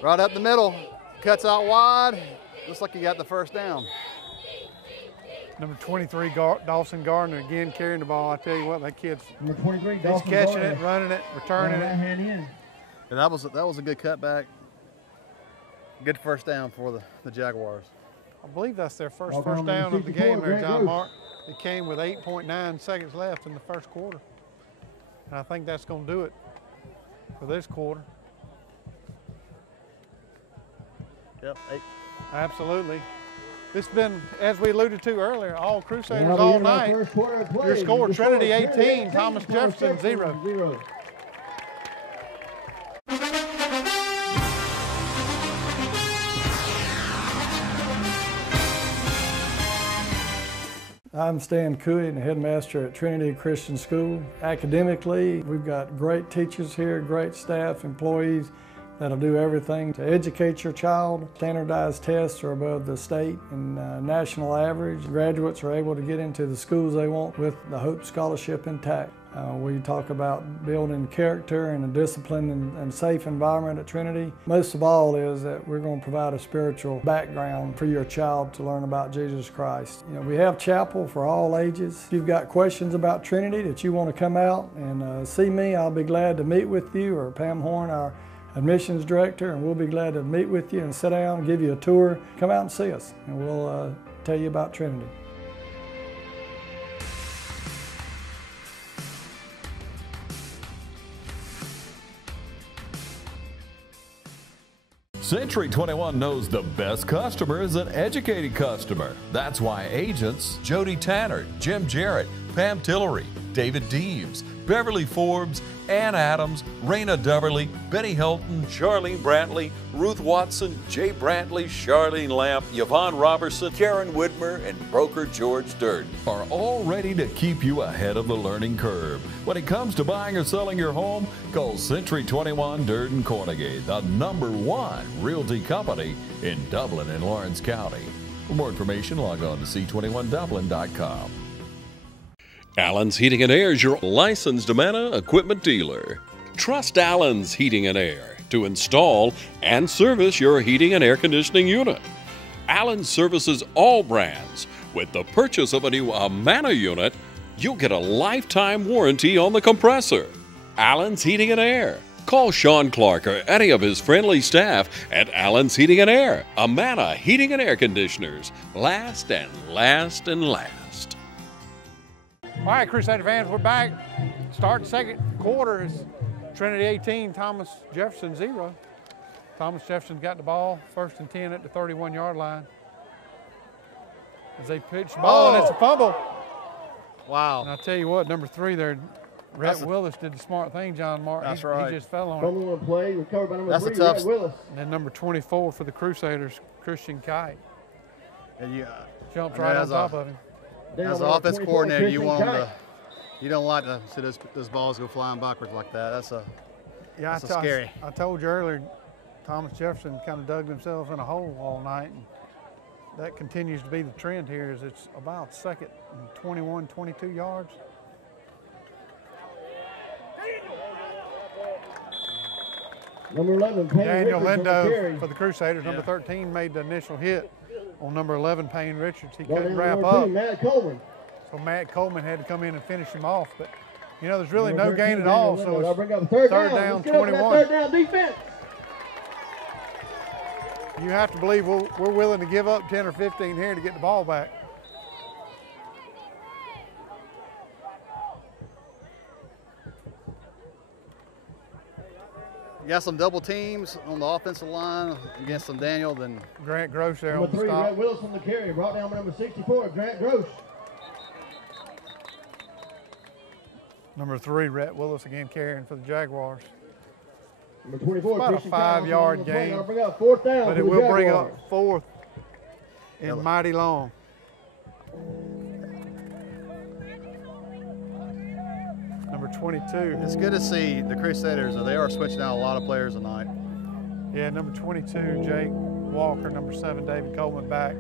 Right up the middle, cuts out wide. Looks like he got the 1st down. Number 23, Dawson Gardner, again carrying the ball. I tell you what, that kid's Number 23, he's Dawson catching Gardner, it, running it, returning right it. hand in. And that was a good cutback. Good 1st down for the Jaguars. I believe that's their first down of the game there, John Mark. It came with 8.9 seconds left in the 1st quarter. And I think that's going to do it for this quarter. Yep, 8. Absolutely. It's been, as we alluded to earlier, all Crusaders all night. Your score, Trinity 18, Thomas Jefferson 0. I'm Stan Cooey, the headmaster at Trinity Christian School. Academically, we've got great teachers here, great staff, employees that'll do everything to educate your child. Standardized tests are above the state and national average. Graduates are able to get into the schools they want with the Hope Scholarship intact. We talk about building character and a disciplined and safe environment at Trinity. Most of all is that we're going to provide a spiritual background for your child to learn about Jesus Christ. You know, we have chapel for all ages. If you've got questions about Trinity that you want to come out and see me, I'll be glad to meet with you, or Pam Horn, our admissions director, and we'll be glad to meet with you and sit down and give you a tour. Come out and see us, and we'll tell you about Trinity. Century 21 knows the best customer is an educated customer. That's why agents Jody Tanner, Jim Jarrett, Pam Tillery, David Deeves, Beverly Forbes, Ann Adams, Raina Duverly, Benny Hilton, Charlene Brantley, Ruth Watson, Jay Brantley, Charlene Lamp, Yvonne Robertson, Karen Widmer, and broker George Durden are all ready to keep you ahead of the learning curve. When it comes to buying or selling your home, call Century 21 Durden Cornegay, the #1 realty company in Dublin and Lawrence County. For more information, log on to c21dublin.com. Allen's Heating and Air is your licensed Amana equipment dealer. Trust Allen's Heating and Air to install and service your heating and air conditioning unit. Allen services all brands. With the purchase of a new Amana unit, you'll get a lifetime warranty on the compressor. Allen's Heating and Air. Call Sean Clark or any of his friendly staff at Allen's Heating and Air. Amana Heating and Air Conditioners. Last and last and last. All right, Crusader fans, we're back. Start 2nd quarter is Trinity 18, Thomas Jefferson 0. Thomas Jefferson got the ball, 1st and 10 at the 31-yard line. As they pitch the ball, and it's a fumble. Wow. And I tell you what, number 3 there, Rhett Willis did the smart thing, John Martin. That's right. He just fell on Fumble and play, recovered by number 3, tough Rhett Willis. And then number 24 for the Crusaders, Christian Kite. And you jumped right on top of him. As an offense coordinator, you don't like to see those balls go flying backwards like that. That's scary. I told you earlier, Thomas Jefferson kind of dug themselves in a hole all night, and that continues to be the trend here. Is it's about 2nd and 21, 22 yards. Number 11, Daniel Richards Lindo for the Crusaders. Number 13 made the initial hit on number 11, Payne Richards. He couldn't wrap up. Matt Coleman. So Matt Coleman had to come in and finish him off. But, you know, there's really no gain at all. So it's third down, 21. Third down defense. You have to believe we're willing to give up 10 or 15 here to get the ball back. You got some double teams on the offensive line against some Daniel. Then Grant Gross there on number the 3, stop. Rhett Willis on the carry, brought down by number 64, Grant Gross. Number 3, Rhett Willis again carrying for the Jaguars. Number 24, about a Christian 5-yard gain, that'll bring up 4th down but for it the will bring Jaguars. up 4th and mighty long. Number 22. It's good to see the Crusaders. They are switching out a lot of players tonight. Yeah, number 22, Jake Walker. Number 7, David Coleman back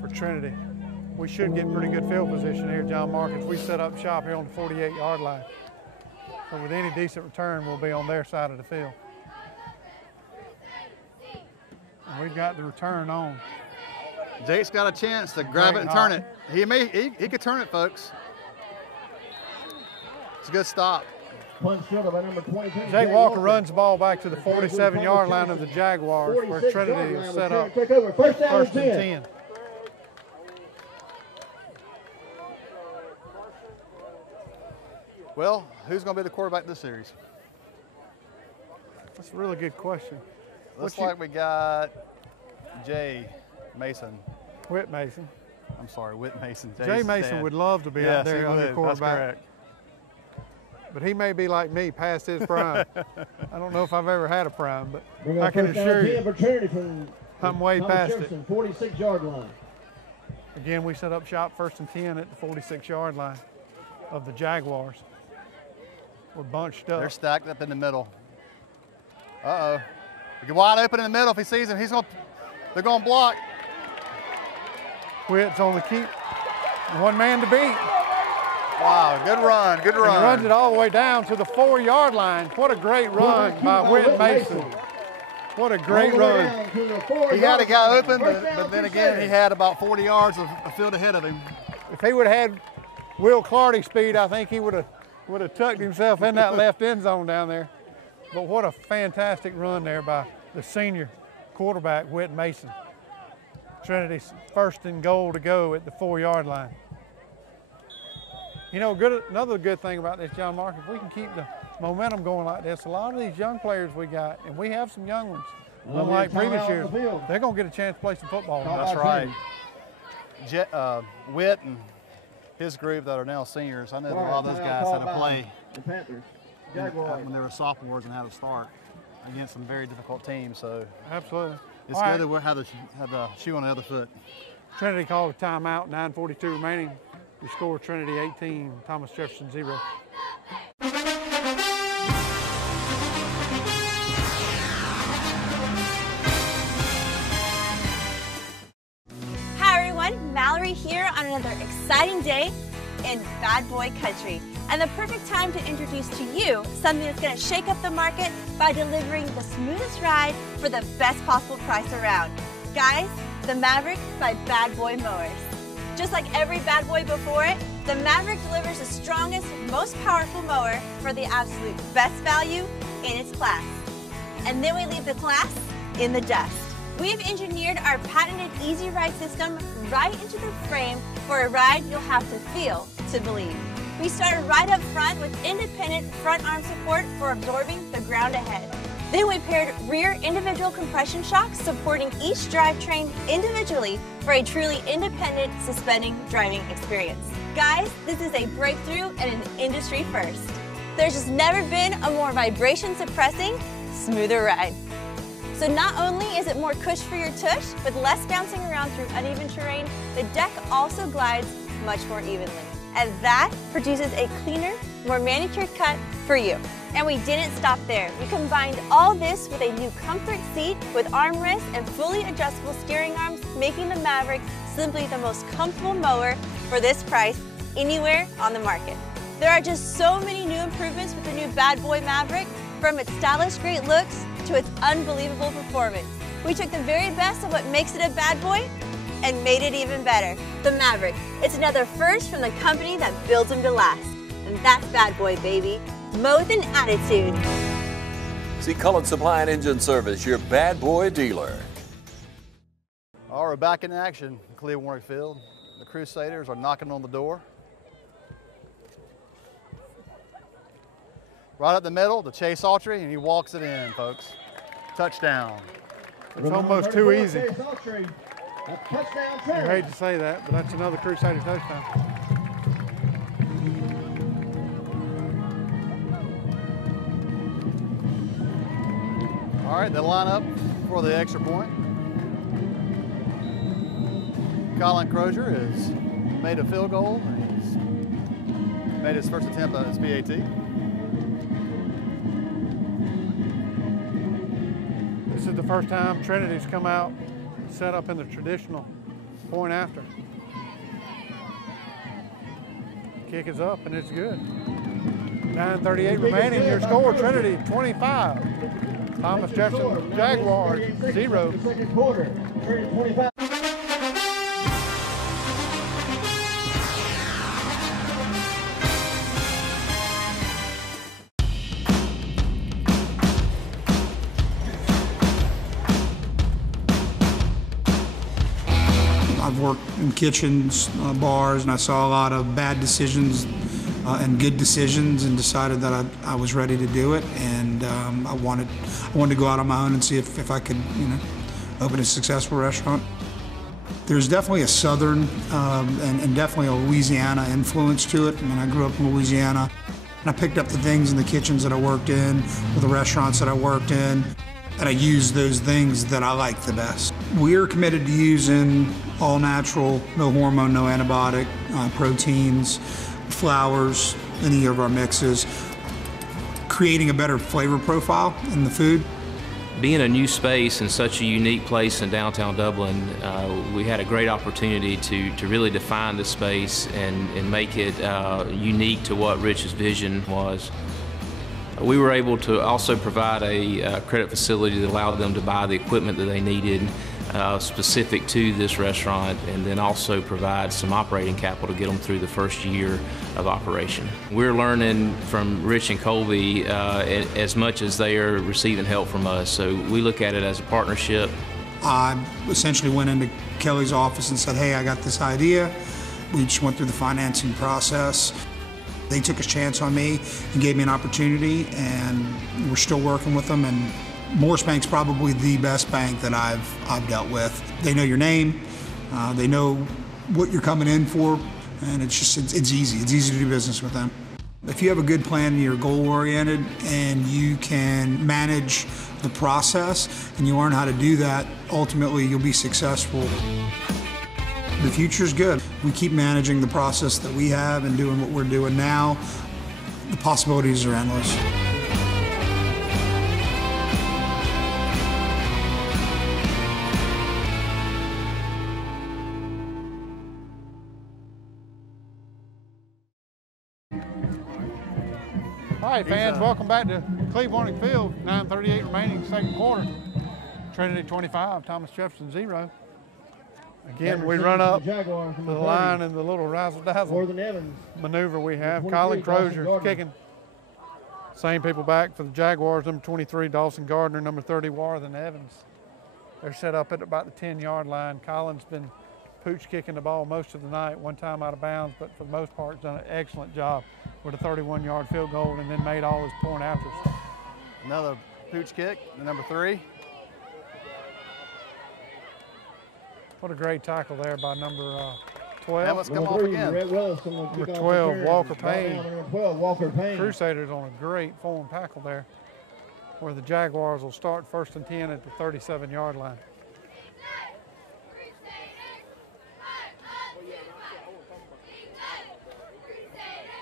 for Trinity. We should get pretty good field position here, John Marcus. We set up shop here on the 48-yard line. So with any decent return, we'll be on their side of the field. And we've got the return on. Jake's got a chance to grab it and turn it. He could turn it, folks. It's a good stop. Punch fielder by number 22. Jake Walker runs the ball back to the 47-yard line of the Jaguars, where Trinity is set up First down first and 10. Well, who's going to be the quarterback this series? That's a really good question. Looks like we got Jay Mason. Whit Mason. I'm sorry, Whit Mason. Jay Mason would love to be out there under quarterback. That's correct. But he may be like me, past his prime. I don't know if I've ever had a prime, but Bring I up can first down assure 10 you for Trinity from I'm way Thomas past Jefferson, it. 46-yard line. Again, we set up shop first and 10 at the 46-yard line of the Jaguars. We're bunched up. They're stacked up in the middle. Uh-oh. Get wide open in the middle if he sees him. They're going to block. Whit's on the keep. One man to beat. Wow, good run, good run. And he runs it all the way down to the 4-yard line. What a great run by Whit Mason. What a great run. He had a guy open, but then again, he had about 40 yards of field ahead of him. If he would have had Will Clardy speed, I think he would have tucked himself in that left end zone down there. But what a fantastic run there by the senior quarterback, Whit Mason. Trinity's first and goal to go at the 4-yard line. You know, another good thing about this, John Mark, if we can keep the momentum going like this, a lot of these young players we got, and we have some young ones, unlike previous years, they're going to get a chance to play some football. That's right. Whit and his group that are now seniors, I know a lot of those guys had to play the Panthers. when they were sophomores and had to start against some very difficult teams. So absolutely, it's good that we have the shoe on the other foot. Trinity called a timeout, 9:42 remaining. The score: Trinity 18, Thomas Jefferson 0. Hi everyone, Mallory here on another exciting day in Bad Boy Country. And the perfect time to introduce to you something that's going to shake up the market by delivering the smoothest ride for the best possible price around. Guys, the Maverick by Bad Boy Mowers. Just like every Bad Boy before it, the Maverick delivers the strongest, most powerful mower for the absolute best value in its class. And then we leave the class in the dust. We've engineered our patented Easy Ride system right into the frame for a ride you'll have to feel to believe. We started right up front with independent front arm support for absorbing the ground ahead. Then we paired rear individual compression shocks supporting each drivetrain individually for a truly independent suspending driving experience. Guys, this is a breakthrough and an industry first. There's just never been a more vibration suppressing, smoother ride. So not only is it more cush for your tush, with less bouncing around through uneven terrain, the deck also glides much more evenly. And that produces a cleaner, more manicured cut for you. And we didn't stop there. We combined all this with a new comfort seat with armrests and fully adjustable steering arms, making the Maverick simply the most comfortable mower for this price anywhere on the market. There are just so many new improvements with the new Bad Boy Maverick, from its stylish great looks to its unbelievable performance. We took the very best of what makes it a bad boy and made it even better. The Maverick. It's another first from the company that builds them to last. And that's Bad Boy, baby. Mow with an attitude. See Cullen Supply and Engine Service, your Bad Boy dealer. All right, we're back in action, Cleveland Warwick Field. The Crusaders are knocking on the door. Right up the middle, the Chase Autry, and he walks it in, folks. Touchdown. It's almost too easy. Touchdown, I hate to say that, but that's another Crusader touchdown. All right, they'll line up for the extra point. Colin Crozier has made a field goal. He's made his first attempt at his PAT. This is the first time Trinity's come out set up in the traditional point after. Kick is up and it's good. 9:38 remaining. Your score, Trinity 25. Thomas Jefferson Jaguars 0. Second quarter, Trinity 25. I've worked in kitchens, bars, and I saw a lot of bad decisions and good decisions, and decided that I was ready to do it. And I wanted to go out on my own and see if I could, open a successful restaurant. There's definitely a Southern and definitely a Louisiana influence to it. I mean, I grew up in Louisiana, and I picked up the things in the kitchens that I worked in, or the restaurants that I worked in, and I used those things that I like the best. We're committed to using all natural, no hormone, no antibiotic, proteins, flours, any of our mixes, creating a better flavor profile in the food. Being a new space in such a unique place in downtown Dublin, we had a great opportunity to really define the space and make it unique to what Rich's vision was. We were able to also provide a credit facility that allowed them to buy the equipment that they needed specific to this restaurant, and then also provide some operating capital to get them through the first year of operation. We're learning from Rich and Colby as much as they are receiving help from us, so we look at it as a partnership. I essentially went into Kelly's office and said, hey, I got this idea. We just went through the financing process. They took a chance on me and gave me an opportunity, and we're still working with them. And Morris Bank's probably the best bank that I've dealt with. They know your name, they know what you're coming in for, and it's easy. It's easy to do business with them. If you have a good plan and you're goal-oriented and you can manage the process and you learn how to do that, ultimately you'll be successful. The future's good. We keep managing the process that we have and doing what we're doing now. The possibilities are endless. All right, fans, welcome back to Cleveland Field. 9:38 remaining, second quarter. Trinity 25, Thomas Jefferson 0. Again, we run up to the line in the little razzle-dazzle maneuver we have. Colin Crozier kicking. Same people back for the Jaguars, number 23, Dawson Gardner, number 30, Warren Evans. They're set up at about the 10-yard line. Colin's been pooch kicking the ball most of the night, one time out of bounds, but for the most part, done an excellent job with a 31-yard field goal, and then made all his point afters. Another pooch kick, the number 3. What a great tackle there by number 12. Helmets come off again. Number 12, Walker Payne. Number 12, Walker Payne. Crusaders on a great form tackle there, where the Jaguars will start 1st and 10 at the 37-yard line.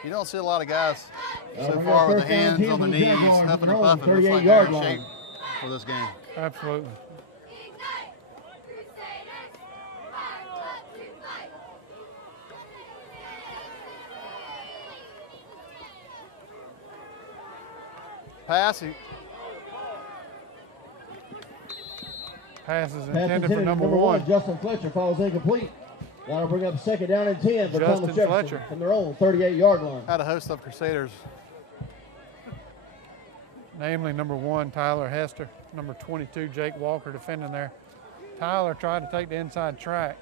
You don't see a lot of guys so far with the hands on their knees, huffing and puffing. Looks like they're in shape for this game. Absolutely. Pass is intended for number 1. Justin Fletcher falls incomplete. That'll bring up 2nd down and 10 for Justin Thomas Jefferson Fletcher from their own 38-yard line. Had a host of Crusaders. Namely number 1, Tyler Hester, number 22, Jake Walker defending there. Tyler tried to take the inside track.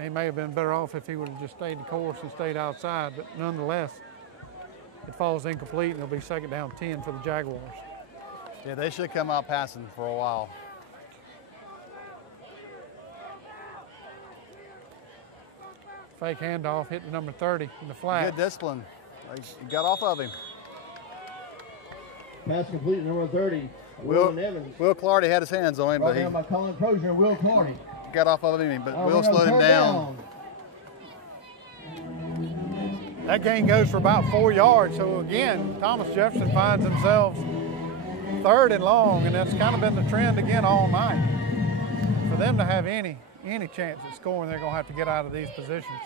He may have been better off if he would have just stayed the course and stayed outside, but nonetheless, it falls incomplete, and it'll be 2nd down 10 for the Jaguars. Yeah, they should come out passing for a while. Fake handoff, hit the number 30 in the flat. Good discipline. He got off of him. Pass complete, number 30, Will Evans. Will Clardy had his hands on him, Brought but he down by Colin Crozier and Will Clardy. got off of him, but Will slowed him down. That gain goes for about 4 yards. So again, Thomas Jefferson finds themselves 3rd and long, and that's kind of been the trend again all night. For them to have any chance at scoring, they're going to have to get out of these positions.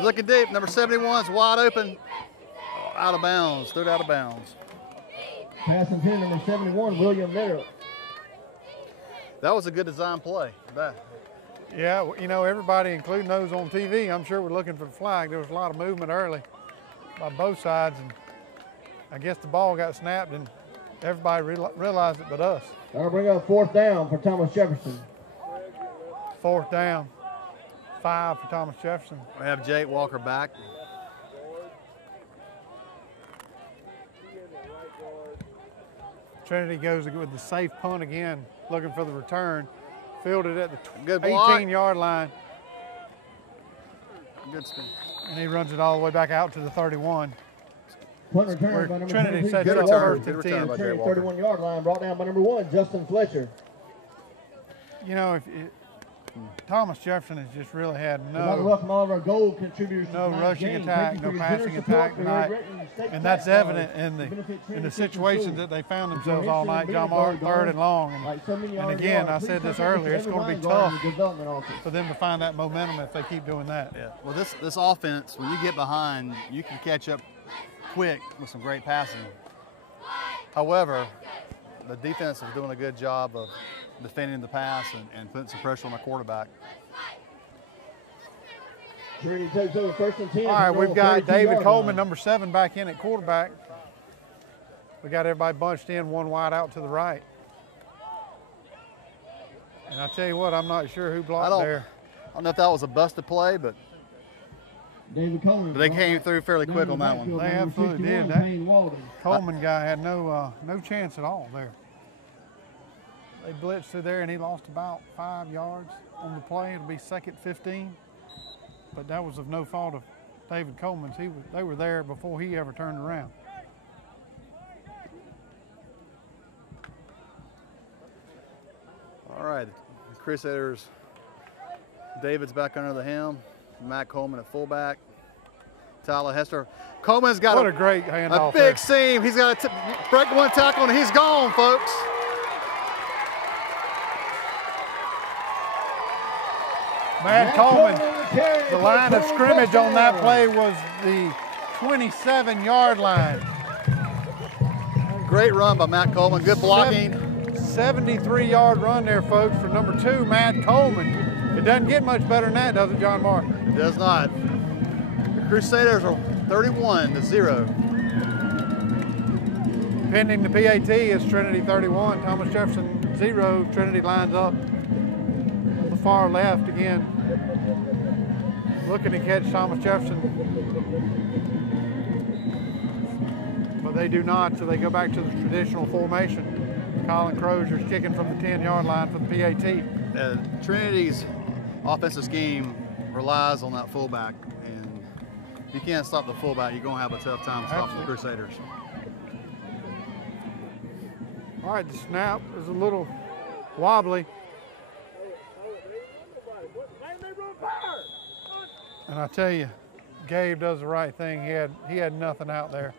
Looking deep, number 71 is wide open, out of bounds, third out of bounds. Pass intended, number 71, William Miller. That was a good design play. Yeah, you know, everybody, including those on TV, I'm sure we're looking for the flag. There was a lot of movement early by both sides, and I guess the ball got snapped and everybody realized it but us. That'll bring up 4th down for Thomas Jefferson. 4th down, 5 for Thomas Jefferson. We have Jake Walker back. Trinity goes with the safe punt again, looking for the return. Fielded at the 18-yard line. Good spin. And he runs it all the way back out to the 31. Punt return by number Trinity sets good up return. first and 10. 31-yard line, brought down by number 1, Justin Fletcher. You know, Thomas Jefferson has just really had I'd like to welcome all of our goal contributors. no rushing attack, no passing attack tonight, and that's evident in the situations that they found themselves all night. John Martin 3rd and long, and again, I said this earlier, it's going to be tough for them to find that momentum if they keep doing that. Yeah. Well, this offense, when you get behind, you can catch up quick with some great passing. However, the defense is doing a good job of defending the pass and putting some pressure on the quarterback. Trinity takes over 1st and 10. All right, we've got David Coleman, number 7, back in at quarterback. We got everybody bunched in, one wide out to the right. And I tell you what, I'm not sure who blocked there. I don't know if that was a busted play, but David Coleman. They came through fairly quick on that one. They absolutely did. That Coleman guy had no chance at all there. They blitzed through there, and he lost about 5 yards on the play. It'll be 2nd 15, but that was of no fault of David Coleman's. They were there before he ever turned around. All right, the Crusaders. David's back under the helm. Matt Coleman at fullback. Tyler Hester. Coleman's got a great handoff. A big seam. He's got to break one tackle, and he's gone, folks. Matt Coleman, the line of scrimmage on that play was the 27-yard line. Great run by Matt Coleman, good blocking. 73-yard run there, folks, for number 2, Matt Coleman. It doesn't get much better than that, does it, John Mark? It does not. The Crusaders are 31-0. Pending the PAT is Trinity 31, Thomas Jefferson 0. Trinity lines up on the far left again, looking to catch Thomas Jefferson. But they do not, so they go back to the traditional formation. Colin Crozier's kicking from the 10-yard line for the PAT. Trinity's offensive scheme relies on that fullback, and if you can't stop the fullback, you're going to have a tough time stopping the Crusaders. All right, the snap is a little wobbly. And I tell you, Gabe does the right thing. He had nothing out there.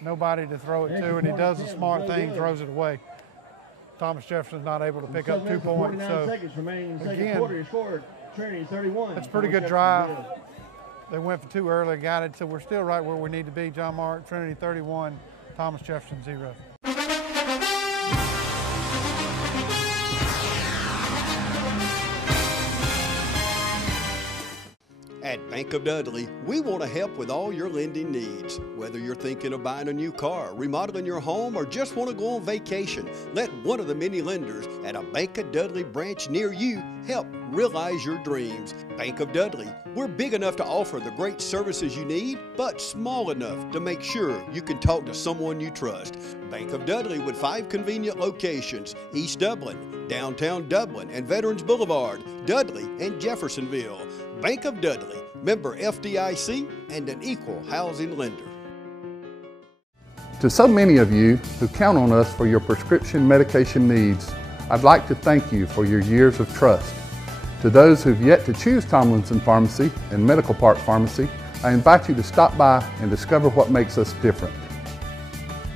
Nobody to throw it to, and he does the smart thing, throws it away. Thomas Jefferson's not able to pick up 2 points. So again, it's a pretty good drive. They went for 2 early, got it, so we're still right where we need to be. John Mark, Trinity 31, Thomas Jefferson 0. At Bank of Dudley, we want to help with all your lending needs. Whether you're thinking of buying a new car, remodeling your home, or just want to go on vacation, let one of the many lenders at a Bank of Dudley branch near you help realize your dreams. Bank of Dudley, we're big enough to offer the great services you need, but small enough to make sure you can talk to someone you trust. Bank of Dudley with 5 convenient locations: East Dublin, downtown Dublin, and Veterans Boulevard, Dudley, and Jeffersonville. Bank of Dudley, member FDIC, and an equal housing lender. To so many of you who count on us for your prescription medication needs, I'd like to thank you for your years of trust. To those who've yet to choose Tomlinson Pharmacy and Medical Park Pharmacy, I invite you to stop by and discover what makes us different.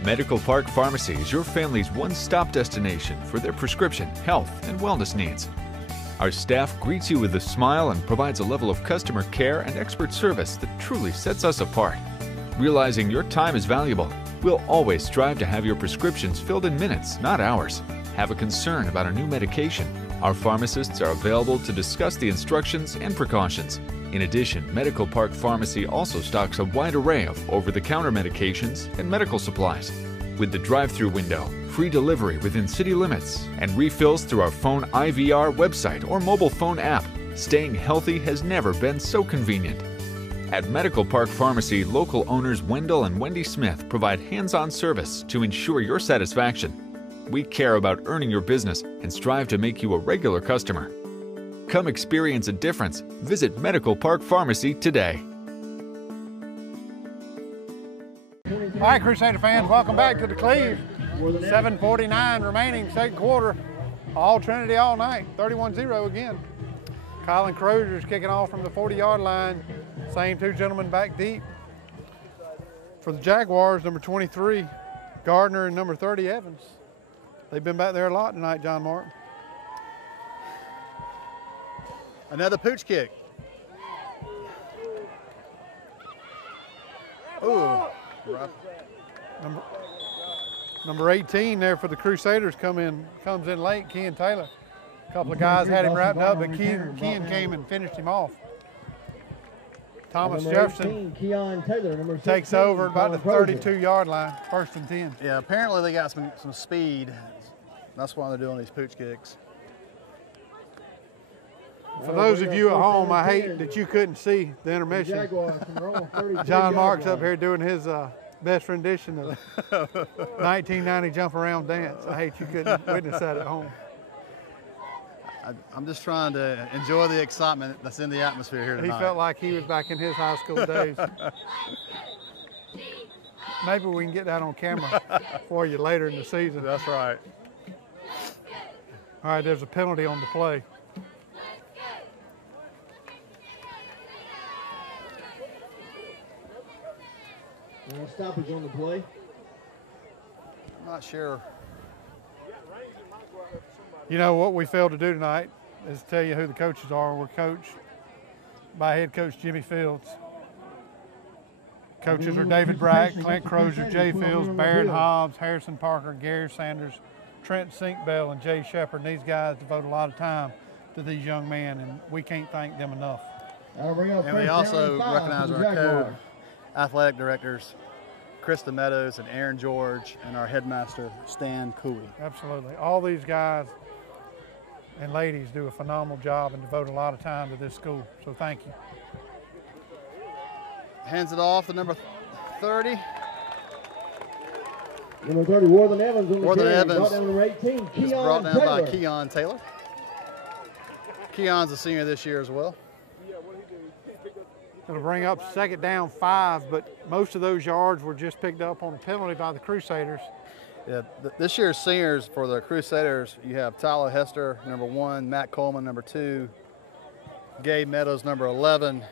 Medical Park Pharmacy is your family's one-stop destination for their prescription, health, and wellness needs. Our staff greets you with a smile and provides a level of customer care and expert service that truly sets us apart. Realizing your time is valuable, we'll always strive to have your prescriptions filled in minutes, not hours. Have a concern about a new medication? Our pharmacists are available to discuss the instructions and precautions. In addition, Medical Park Pharmacy also stocks a wide array of over-the-counter medications and medical supplies. With the drive-through window, free delivery within city limits, and refills through our phone IVR website or mobile phone app, staying healthy has never been so convenient. At Medical Park Pharmacy, local owners Wendell and Wendy Smith provide hands-on service to ensure your satisfaction. We care about earning your business and strive to make you a regular customer. Come experience a difference. Visit Medical Park Pharmacy today. All right, Crusader fans, welcome back to the Cleve. 7:49 remaining, second quarter. All Trinity all night, 31-0 again. Colin Crozier's kicking off from the 40-yard line. Same two gentlemen back deep. For the Jaguars, number 23, Gardner, and number 30, Evans. They've been back there a lot tonight, John Martin. Another pooch kick. Ooh. Number 18 there for the Crusaders comes in late, Ken Taylor. A couple of guys had him wrapped up, but Ken came and finished him off. Thomas Jefferson takes over about the 32-yard line, 1st and 10. Yeah, apparently they got some speed. That's why they're doing these pooch kicks. For those of you at home, I hate that you couldn't see the intermission. John Mark's up here doing his best rendition of 1990 Jump Around Dance. I hate you couldn't witness that at home. I'm just trying to enjoy the excitement that's in the atmosphere here tonight. He felt like he was back in his high school days. Maybe we can get that on camera for you later in the season. That's right. All right, there's a penalty on the play. Any stoppage on the play? I'm not sure. You know, what we failed to do tonight is tell you who the coaches are. We're coached by head coach Jimmy Fields. Coaches are David Brack, Clint Crozier, Jay Fields, Barron Hobbs, Harrison Parker, Gary Sanders, Trent Sinkbell, and Jay Shepard. And these guys devote a lot of time to these young men, and we can't thank them enough. And we also recognize our co-athletic directors, Krista Meadows and Aaron George, and our headmaster, Stan Cooley. Absolutely. All these guys and ladies do a phenomenal job and devote a lot of time to this school, so thank you. Hands it off to number 30. Number 30, Worthing Evans on the Worthing carry. Evans Brought down number 18, is brought down by Keon Taylor. Keon's a senior this year as well. It'll bring up 2nd down 5, but most of those yards were just picked up on a penalty by the Crusaders. Yeah, this year's seniors for the Crusaders, you have Tyler Hester, number 1, Matt Coleman, number 2, Gabe Meadows, number 11,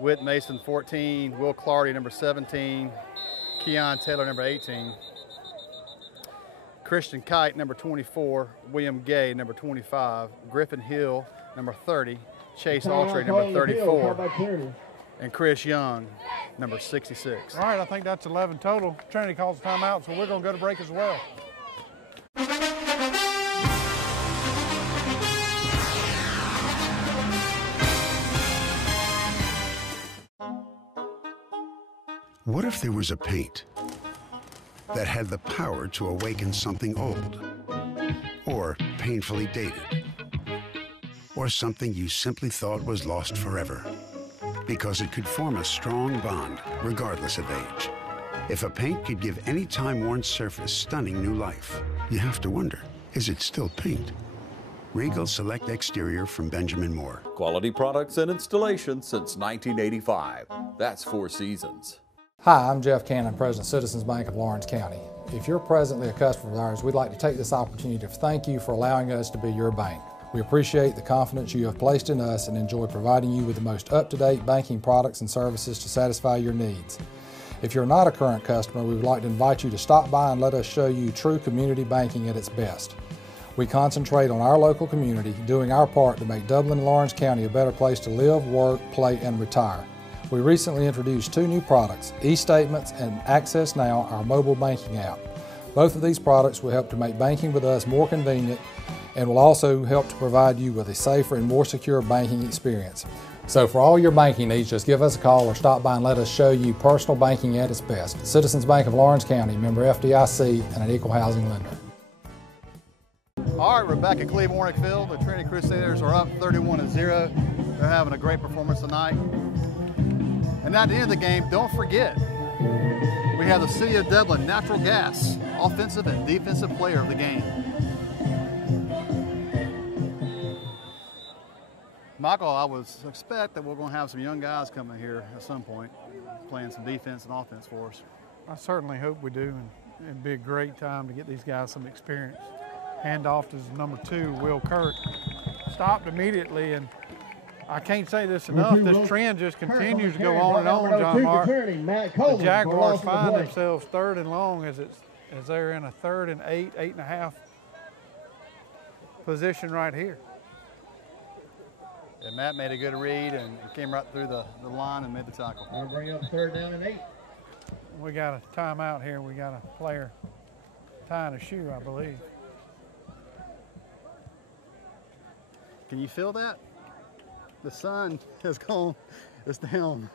Whit Mason, 14, Will Clardy, number 17, Keon Taylor, number 18, Christian Kite, number 24, William Gay, number 25, Griffin Hill, number 30, Chase Autry, number 34, and Chris Young, number 66. All right, I think that's 11 total. Trinity calls a timeout, so we're going to go to break as well. What if there was a paint that had the power to awaken something old, or painfully dated, or something you simply thought was lost forever? Because it could form a strong bond, regardless of age. If a paint could give any time-worn surface stunning new life, you have to wonder, is it still paint? Regal Select Exterior from Benjamin Moore. Quality products and installation since 1985. That's 4 Seasons. Hi, I'm Jeff Cannon, President of Citizens Bank of Lawrence County. If you're presently a customer of ours, we'd like to take this opportunity to thank you for allowing us to be your bank. We appreciate the confidence you have placed in us and enjoy providing you with the most up-to-date banking products and services to satisfy your needs. If you're not a current customer, we would like to invite you to stop by and let us show you true community banking at its best. We concentrate on our local community, doing our part to make Dublin and Lawrence County a better place to live, work, play, and retire. We recently introduced 2 new products, eStatements and Access Now, our mobile banking app. Both of these products will help to make banking with us more convenient and will also help to provide you with a safer and more secure banking experience. So for all your banking needs, just give us a call or stop by and let us show you personal banking at its best. Citizens Bank of Lawrence County, member FDIC, and an equal housing lender. All right, we're back at Cleveland Warnick Field. The Trinity Crusaders are up 31-0. They're having a great performance tonight. And at the end of the game, don't forget, we have the City of Dublin Natural Gas Offensive and Defensive Player of the Game. Michael, I would expect that we're going to have some young guys coming here at some point, playing some defense and offense for us. I certainly hope we do, and it'd be a great time to get these guys some experience. Handoff to number 2, Will Kirk. Stopped immediately, and I can't say this enough, this trend just continues to go on and on, John Mark. The Jaguars find themselves 3rd and long as they're in a 3rd and 8, 8.5 position right here. And Matt made a good read and came right through the line and made the tackle. We'll bring up 3rd down and 8. We got a timeout here. We got a player tying a shoe, I believe. Can you feel that? The sun has gone, it's down.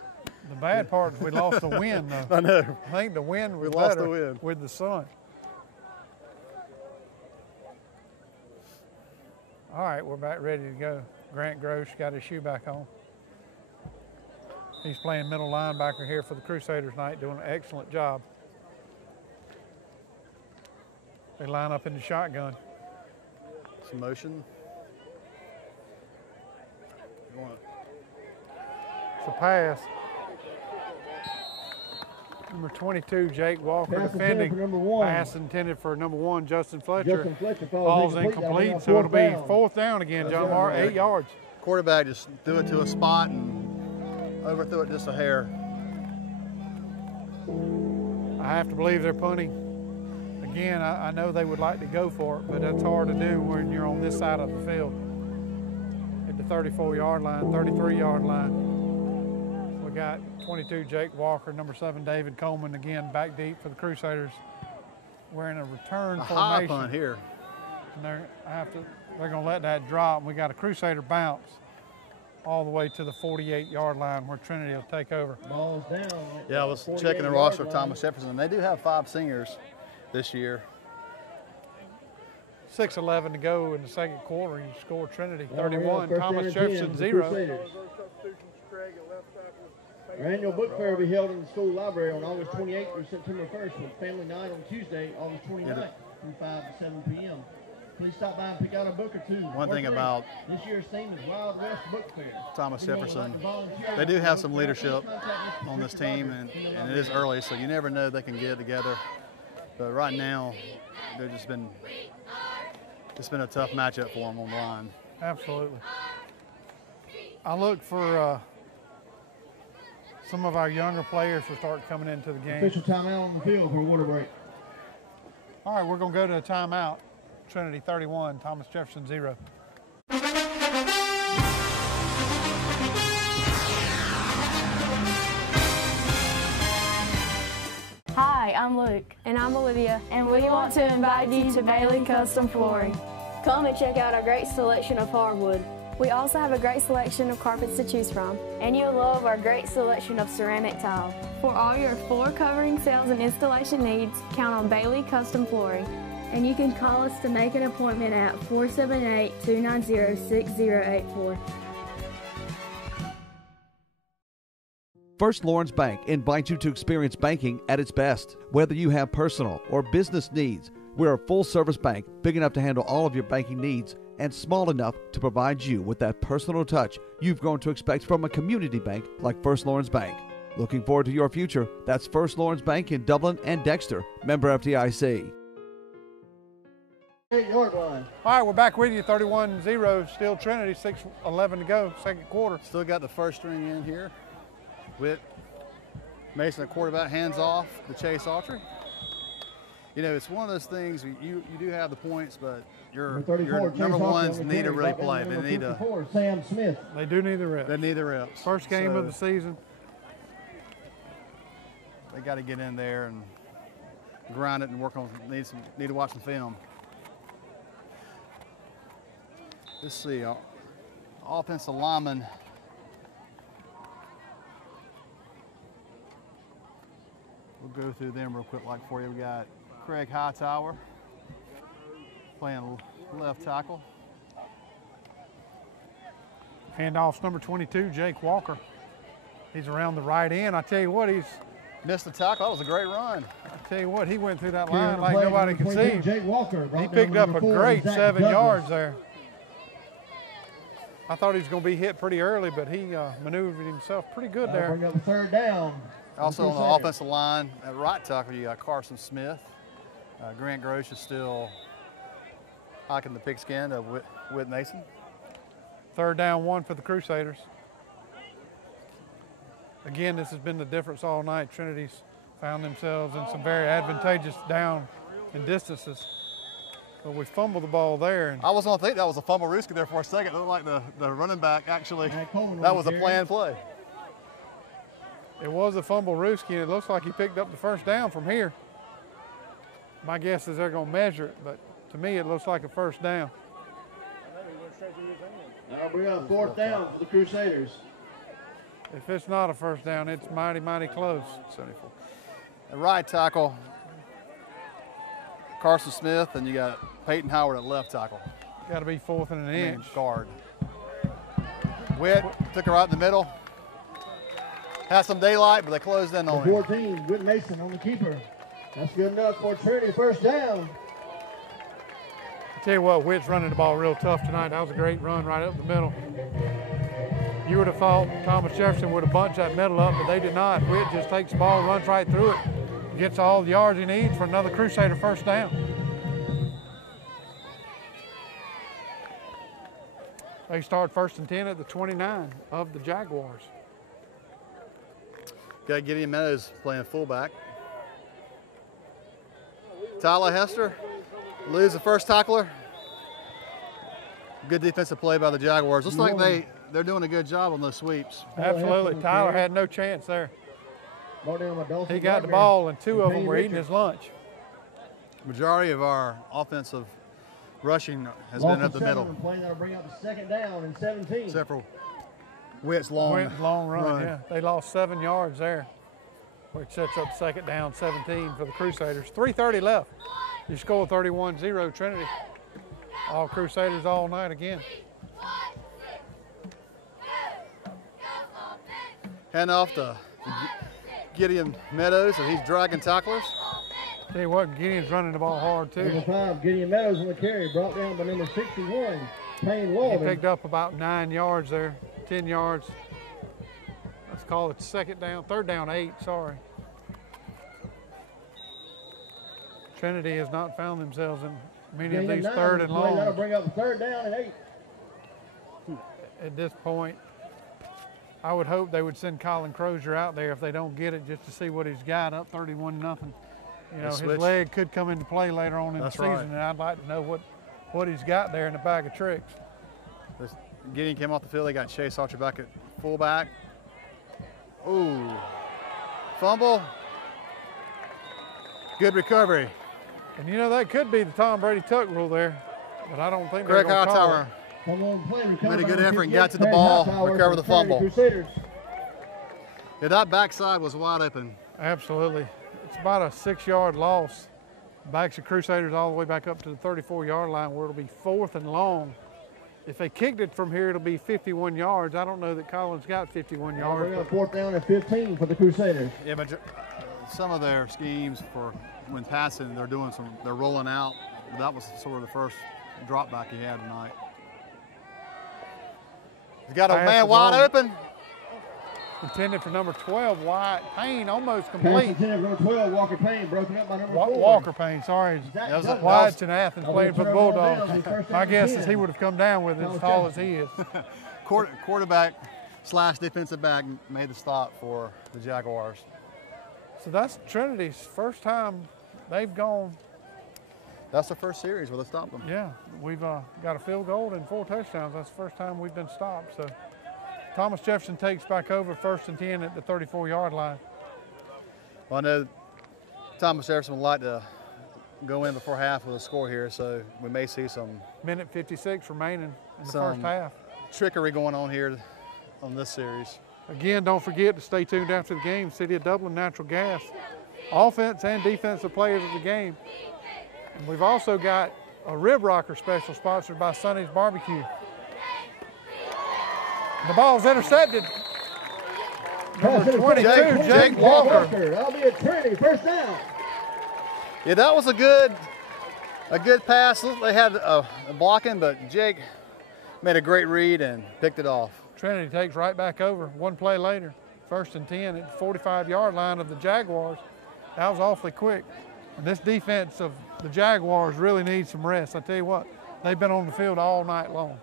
The bad part is we lost the wind, though. I know. I think the wind was we lost better the wind with the sun. All right, we're back ready to go. Grant Gross got his shoe back on. He's playing middle linebacker here for the Crusaders tonight, doing an excellent job. They line up in the shotgun. Some motion. It's a pass. Number 22, Jake Walker, Pass defending. for number 1. Pass intended for number 1, Justin Fletcher. Justin Fletcher falls incomplete, so it'll be 4th down again, John Mark, 8 yards. Quarterback just threw it to a spot and overthrew it just a hair. I have to believe they're punting. Again, I know they would like to go for it, but that's hard to do when you're on this side of the field. At the 34-yard line, 33-yard line. We got 22, Jake Walker, number 7, David Coleman, again, back deep for the Crusaders. We're in a return formation. High punt here. And they're going to let that drop. We got a Crusader bounce all the way to the 48-yard line where Trinity will take over. Ball's down. Yeah, I was checking the roster of Thomas Jefferson. They do have 5 seniors this year. 6:11 to go in the second quarter. You score Trinity 31, Thomas Jefferson 0. Our annual book fair will be held in the school library on August 28th through September 1st with family night on Tuesday, August 29th from 5 to 7 p.m. Please stop by and pick out a book or 2. One thing about this year's theme is Wild West Book Fair. Thomas Jefferson, they do have some leadership on this team, and it is early, so you never know they can get it together. But right now, it's been a tough matchup for them on the line. Absolutely. I look for some of our younger players to start coming into the game. Official timeout on the field for a water break. All right, we're going to go to a timeout. Trinity 31, Thomas Jefferson 0. Hi, I'm Luke. And I'm Olivia. And we want to invite you to Bailey Custom Flooring. Come and check out our great selection of hardwood. We also have a great selection of carpets to choose from. And you'll love our great selection of ceramic tile. For all your floor covering, sales, and installation needs, count on Bailey Custom Flooring. And you can call us to make an appointment at 478-290-6084. First Lawrence Bank invites you to experience banking at its best. Whether you have personal or business needs, we're a full-service bank big enough to handle all of your banking needs and small enough to provide you with that personal touch you've grown to expect from a community bank like First Lawrence Bank. Looking forward to your future. That's First Lawrence Bank in Dublin and Dexter. Member FDIC. 8-yard line. All right, we're back with you. 31-0, still Trinity. 6:11 to go, second quarter. Still got the first string in here with Mason at quarterback, hands off the Chase Autry. You know, it's one of those things, you do have the points, but your number ones need to really play. They need to. Sam Smith. They do need the reps. They need the reps. First game of the season. They got to get in there and grind it and work on. Need to watch some film. Let's see, offensive lineman. We'll go through them real quick like for you. We got Craig Hightower playing left tackle. Handoffs number 22, Jake Walker. He's around the right end. I tell you what, he's missed the tackle. That was a great run. I tell you what, he went through that line like nobody could see. Jake Walker. He picked up a great 7 yards there. I thought he was going to be hit pretty early, but he maneuvered himself pretty good there. Bring up a third down. Also on the offensive line, at right tackle, you got Carson Smith. Grant Grosh is still hiking the pigskin of Whit Mason. Third down, 1 for the Crusaders. Again, this has been the difference all night. Trinity's found themselves in some very advantageous down and distances. But we fumbled the ball there. And I was going to think that was a fumble Ruski there for a second. It looked like the running back actually, that was a planned play. It was a fumble Ruski, and it looks like he picked up the first down from here. My guess is they're going to measure it, but to me it looks like a first down. Now we got 4th down for the Crusaders. If it's not a first down, it's mighty, mighty close. 74. At right tackle, Carson Smith, and you got Peyton Howard at left tackle. Got to be 4th and an inch. Guard. Witt took her right in the middle. Had some daylight, but they closed in on him. 14, Whit Mason on the keeper. That's good enough for Trinity, first down. I tell you what, Witt's running the ball real tough tonight. That was a great run right up the middle. You would have thought Thomas Jefferson would have bunched that middle up, but they did not. Witt just takes the ball, runs right through it, gets all the yards he needs for another Crusader first down. They start 1st and 10 at the 29 of the Jaguars. Got Gideon Meadows playing fullback. Tyler Hester lose the first tackler. Good defensive play by the Jaguars. Looks like they're doing a good job on those sweeps. Absolutely. Tyler had no chance there. He got the ball, and 2 of them were eating his lunch. Majority of our offensive rushing has been up the middle. Playing that'll bring up the 2nd down and 17. Except for Witt's long run. Yeah. They lost 7 yards there, which sets up 2nd down, 17 for the Crusaders. 3:30 left. You score 31-0 Trinity. All Crusaders all night again. Hand off to Gideon Meadows, and he's dragging tacklers. Tell you what, Gideon's running the ball hard too. Number 5, Gideon Meadows on the carry, brought down by number 61, Payne Walden. He picked up about 9 yards there, 10 yards. Let's call it 2nd down, 3rd down, 8, sorry. Trinity has not found themselves in many of these 3rd and long. That'll bring up a 3rd down and 8. At this point, I would hope they would send Colin Crozier out there if they don't get it, just to see what he's got. Up 31-0. You know, his leg could come into play later on in the season, and I'd like to know what he's got there in the bag of tricks. Gideon came off the field. They got Chase Archer back at fullback. Ooh, fumble. Good recovery. And you know, that could be the Tom Brady tuck rule there, but I don't think Greg Hightower made a good effort and got to the ball, recover the fumble. Yeah, that backside was wide open. Absolutely. It's about a 6-yard loss. Backs the Crusaders all the way back up to the 34-yard line, where it'll be 4th and long. If they kicked it from here, it'll be 51 yards. I don't know that Collins got 51 yards. We're 4th down and 15 for the Crusaders. Yeah, but some of their schemes for when passing, they're rolling out. That was sort of the first drop back he had tonight. He's got a man wide open. Intended for number 12, Wyatt Payne, almost Pass complete. intended for number 12, Walker Payne, broken up by number 4. Walker Payne, sorry. Wyatt's in Athens playing for the Bulldogs. My guess is he would have come down with it as tall as he is. Quarterback / defensive back made the stop for the Jaguars. So that's Trinity's first time they've gone. That's the first series where they stopped them. Yeah, we've got a field goal and 4 touchdowns. That's the first time we've been stopped. So Thomas Jefferson takes back over 1st and 10 at the 34-yard line. Well, I know Thomas Jefferson would like to go in before half with a score here, so we may see some. Minute 56 remaining in the first half. Trickery going on here on this series. Again, don't forget to stay tuned after the game. City of Dublin Natural Gas, offense and defensive players of the game. And we've also got a rib rocker special sponsored by Sonny's Barbecue. The ball's intercepted. Number 22, Jake Walker. That'll be a Trinity first down. Yeah, that was a good pass. They had a blocking, but Jake made a great read and picked it off. Trinity takes right back over 1 play later. 1st and 10 at the 45-yard line of the Jaguars. That was awfully quick. And this defense of the Jaguars really needs some rest. I tell you what, they've been on the field all night long.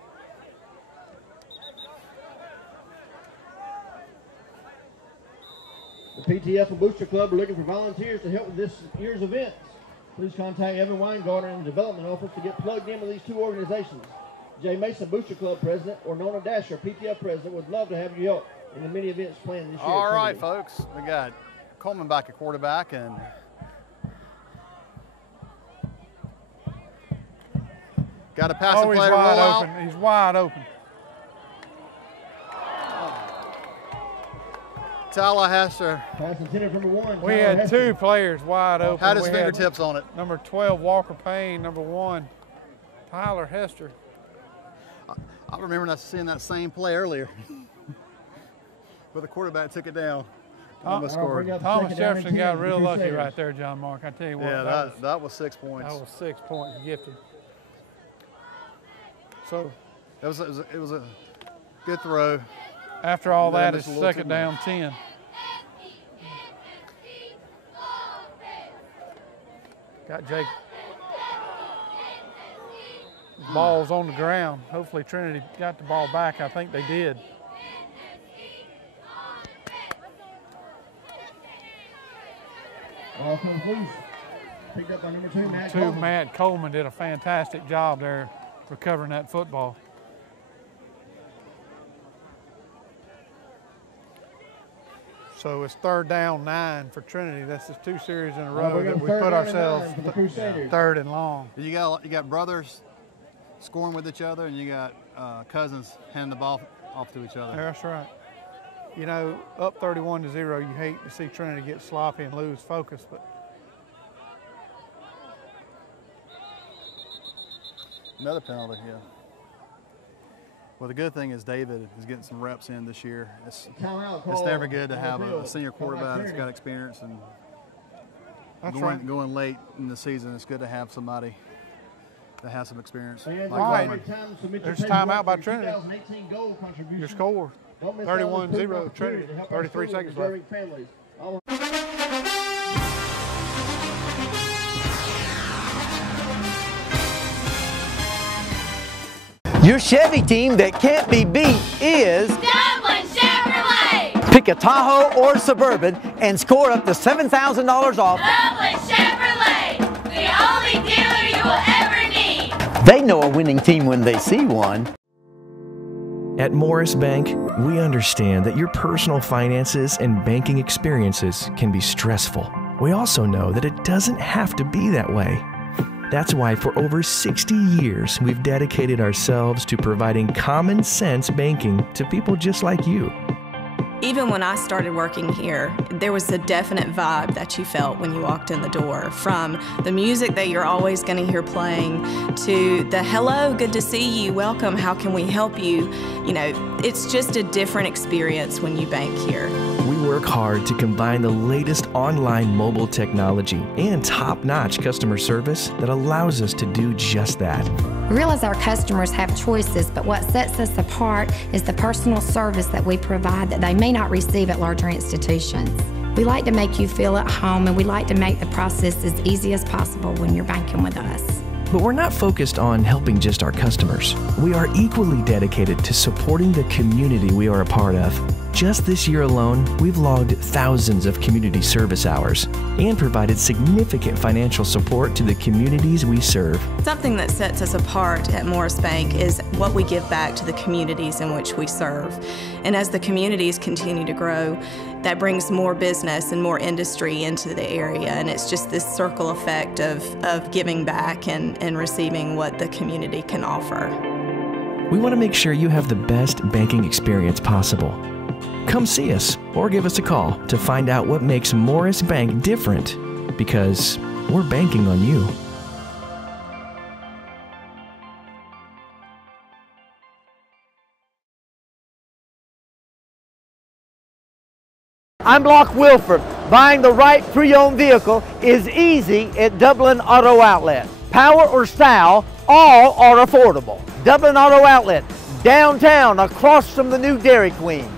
The PTF and Booster Club are looking for volunteers to help with this year's events. Please contact Evan Weingarten in the development office to get plugged in with these 2 organizations. Jay Mason, Booster Club President, or Nona Dasher, PTF President, would love to have you help in the many events planned this year. All right, folks. We got Coleman back at quarterback, and got a passing play to roll out. He's wide open. Tallahassee. Pass intended for number 1. We had 2 players wide open. Had his fingertips on it. Number 12, Walker Payne. Number 1, Tyler Hester. I remember seeing that same play earlier. But the quarterback took it down. Thomas Jefferson got real lucky right there, John Mark. I tell you what. Yeah, that was 6 points. That was 6 points gifted. So it was a good throw. After all that, it's 2nd down 10. Got Jake. Ball's on the ground. Hopefully Trinity got the ball back. I think they did. Ball comes loose. Picked up by number 2, Matt Coleman. Matt Coleman did a fantastic job there recovering that football. So it's 3rd down 9 for Trinity. That's just 2 series in a row that we put ourselves 3rd and long. You got brothers scoring with each other, and you got cousins handing the ball off to each other. That's right. You know, up 31-0, you hate to see Trinity get sloppy and lose focus, but another penalty, yeah. Well, the good thing is David is getting some reps in this year. It's never good to have a senior quarterback that's got experience, and going late in the season, it's good to have somebody that has some experience. There's timeout by Trinity. Your score, 31-0 Trinity, 33 seconds left. Your Chevy team that can't be beat is Dublin Chevrolet. Pick a Tahoe or Suburban and score up to $7,000 off. Dublin Chevrolet, the only dealer you will ever need. They know a winning team when they see one. At Morris Bank, we understand that your personal finances and banking experiences can be stressful. We also know that it doesn't have to be that way. That's why for over 60 years, we've dedicated ourselves to providing common sense banking to people just like you. Even when I started working here, there was a definite vibe that you felt when you walked in the door, from the music that you're always going to hear playing to the hello, good to see you, welcome, how can we help you? You know, it's just a different experience when you bank here. We work hard to combine the latest online mobile technology and top-notch customer service that allows us to do just that. We realize our customers have choices, but what sets us apart is the personal service that we provide that they may not receive at larger institutions. We like to make you feel at home, and we like to make the process as easy as possible when you're banking with us. But we're not focused on helping just our customers. We are equally dedicated to supporting the community we are a part of. Just this year alone, we've logged thousands of community service hours and provided significant financial support to the communities we serve. Something that sets us apart at Morris Bank is what we give back to the communities in which we serve. And as the communities continue to grow, that brings more business and more industry into the area, and it's just this circle effect of giving back and receiving what the community can offer. We want to make sure you have the best banking experience possible. Come see us or give us a call to find out what makes Morris Bank different, because we're banking on you. I'm Locke Wilford. Buying the right pre-owned vehicle is easy at Dublin Auto Outlet. Power or style, all are affordable. Dublin Auto Outlet, downtown across from the new Dairy Queen.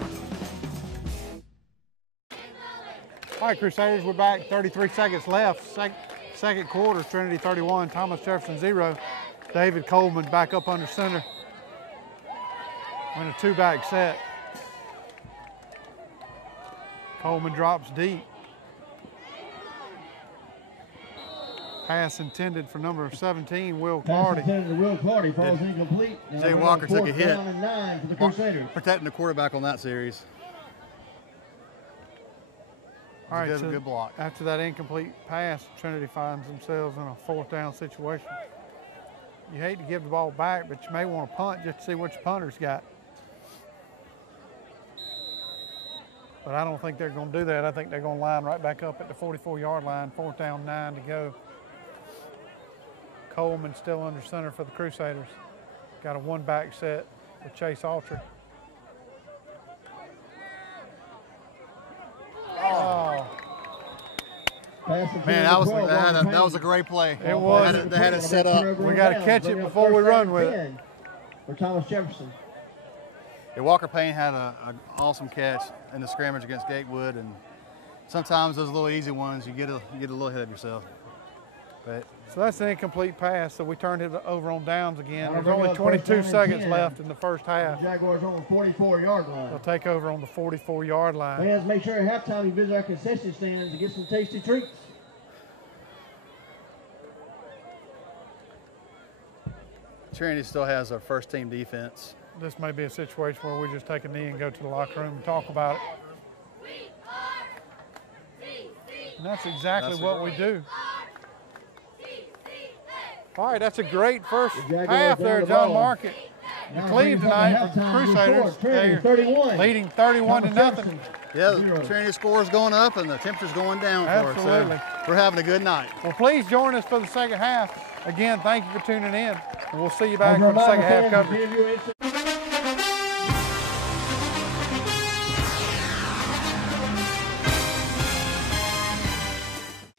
All right, Crusaders, we're back. 33 seconds left. Second quarter, Trinity 31, Thomas Jefferson 0. David Coleman back up under center. In a two-back set. Coleman drops deep. Pass intended for number 17, Will Clardy. Pass intended to Will Clardy, falls incomplete. Jay Walker took a hit. Down and 9 for the Crusaders. Protecting the quarterback on that series. All right, so good block. After that incomplete pass, Trinity finds themselves in a fourth down situation. You hate to give the ball back, but you may want to punt just to see what your punter's got. But I don't think they're going to do that. I think they're going to line right back up at the 44-yard line, fourth down, 9 to go. Coleman still under center for the Crusaders. Got a one-back set with Chase Alter. Oh. Man, that was a great play. It was. They had it set up. We got to catch it before we run with it. For Thomas Jefferson. Yeah, Walker Payne had an awesome catch in the scrimmage against Gatewood, and sometimes those little easy ones, you get a little ahead of yourself. But so that's an incomplete pass, so we turned it over on downs again. There's only 22 seconds left in the first half. The Jaguars on the 44-yard line. They'll take over on the 44-yard line. Fans, make sure at halftime you visit our concession stands to get some tasty treats. Trinity still has our first team defense. This may be a situation where we just take a knee and go to the locker room and talk about it. And that's exactly what we do. All right, that's a great first half there, John Market. You cleave tonight for the Crusaders. They're leading 31 to nothing. Yeah, the Trinity score is going up and the temperature's going down for us. So we're having a good night. Well, please join us for the second half. Again, thank you for tuning in, and we'll see you back for the second half coverage.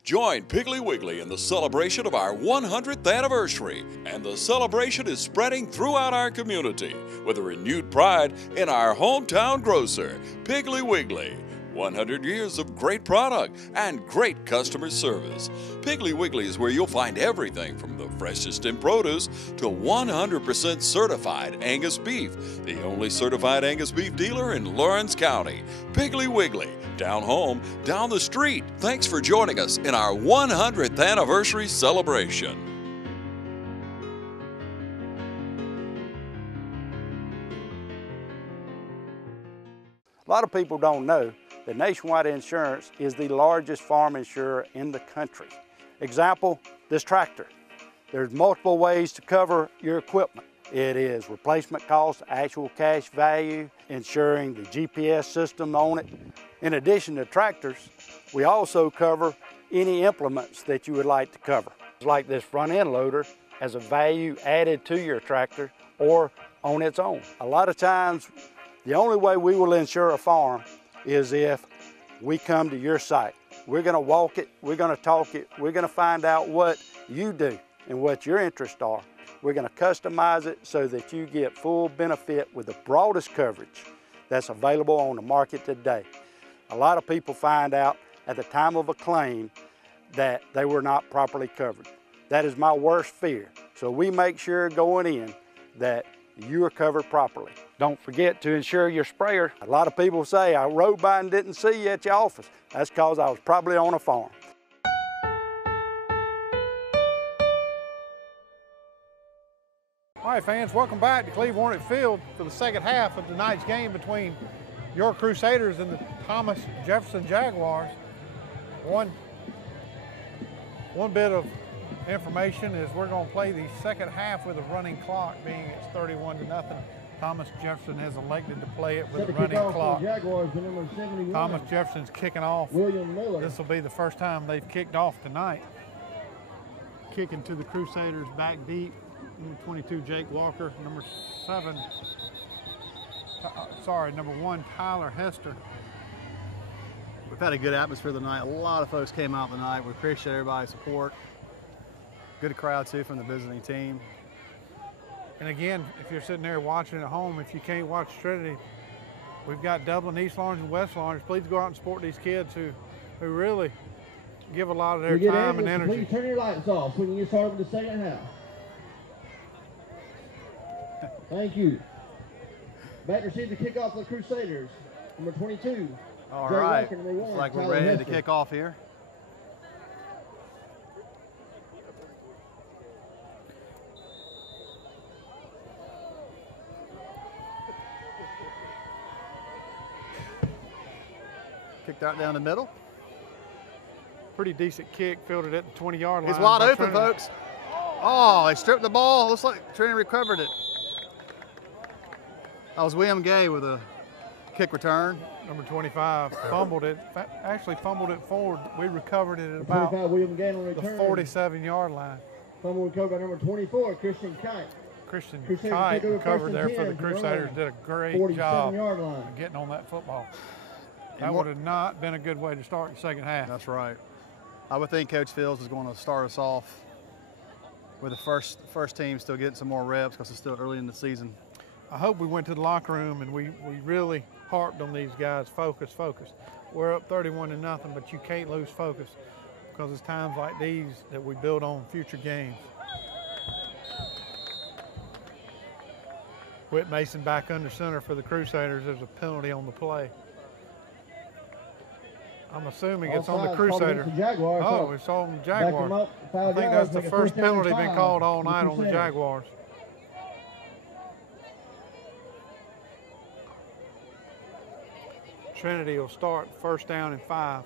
Join Piggly Wiggly in the celebration of our 100th anniversary, and the celebration is spreading throughout our community with a renewed pride in our hometown grocer, Piggly Wiggly. 100 years of great product and great customer service. Piggly Wiggly is where you'll find everything from the freshest in produce to 100% certified Angus beef, the only certified Angus beef dealer in Lawrence County. Piggly Wiggly, down home, down the street. Thanks for joining us in our 100th anniversary celebration. A lot of people don't know that Nationwide Insurance is the largest farm insurer in the country. Example, this tractor. There's multiple ways to cover your equipment. It is replacement cost, actual cash value, insuring the GPS system on it. In addition to tractors, we also cover any implements that you would like to cover. Like this front end loader as a value added to your tractor or on its own. A lot of times, the only way we will insure a farm is if we come to your site. We're gonna walk it, we're gonna talk it, we're gonna find out what you do and what your interests are. We're going to customize it so that you get full benefit with the broadest coverage that's available on the market today. A lot of people find out at the time of a claim that they were not properly covered. That is my worst fear. So we make sure going in that you are covered properly. Don't forget to insure your sprayer. A lot of people say, I rode by and didn't see you at your office. That's because I was probably on a farm. All right, fans, welcome back to Cleveland Hornet Field for the second half of tonight's game between your Crusaders and the Thomas Jefferson Jaguars. One bit of information is we're going to play the second half with a running clock, being it's 31-0. Thomas Jefferson has elected to play it with a running clock. Jaguars, the number 71. Thomas Jefferson's kicking off. William Miller. This will be the first time they've kicked off tonight. Kicking to the Crusaders back deep. Number 22, Jake Walker. Number 1, Tyler Hester. We've had a good atmosphere tonight. A lot of folks came out tonight. We appreciate everybody's support. Good crowd too from the visiting team. And again, if you're sitting there watching at home, if you can't watch Trinity, we've got Dublin, East Lawrence, and West Lawrence. Please go out and support these kids who really give a lot of their time and energy. Please turn your lights off so we can get started with the second half. Thank you. Back to receive the kickoff for the Crusaders. Number 22. All Jay right. Walker, number 1, Looks like we're Tyler ready Hester. to kick off here. Kicked out down the middle. Pretty decent kick, fielded at the 20-yard line. He's wide by open, Trinity. folks. Oh, they stripped the ball. Looks like Trinity recovered it. That was William Gay with a kick return. Number 25 fumbled it. Actually fumbled it forward. We recovered it at about 25, William Gay on the return. 47-yard line. Fumble recovered by number 24, Christian Kite. Christian Crusaders Kite take over recovered first and there for the 10 to Crusaders. run. Did a great 47-yard job line. of getting on that football. That And would have not been a good way to start the second half. That's right. I would think Coach Fields is going to start us off with the first team still getting some more reps because it's still early in the season. I hope we went to the locker room and we really harped on these guys. Focus. We're up 31-0, but you can't lose focus because it's times like these that we build on future games. Whit Mason back under center for the Crusaders. There's a penalty on the play. I'm assuming it's on the Crusader. Oh, it's on the Jaguars. I think that's the first penalty been called all night on the Jaguars. Trinity will start first down and 5.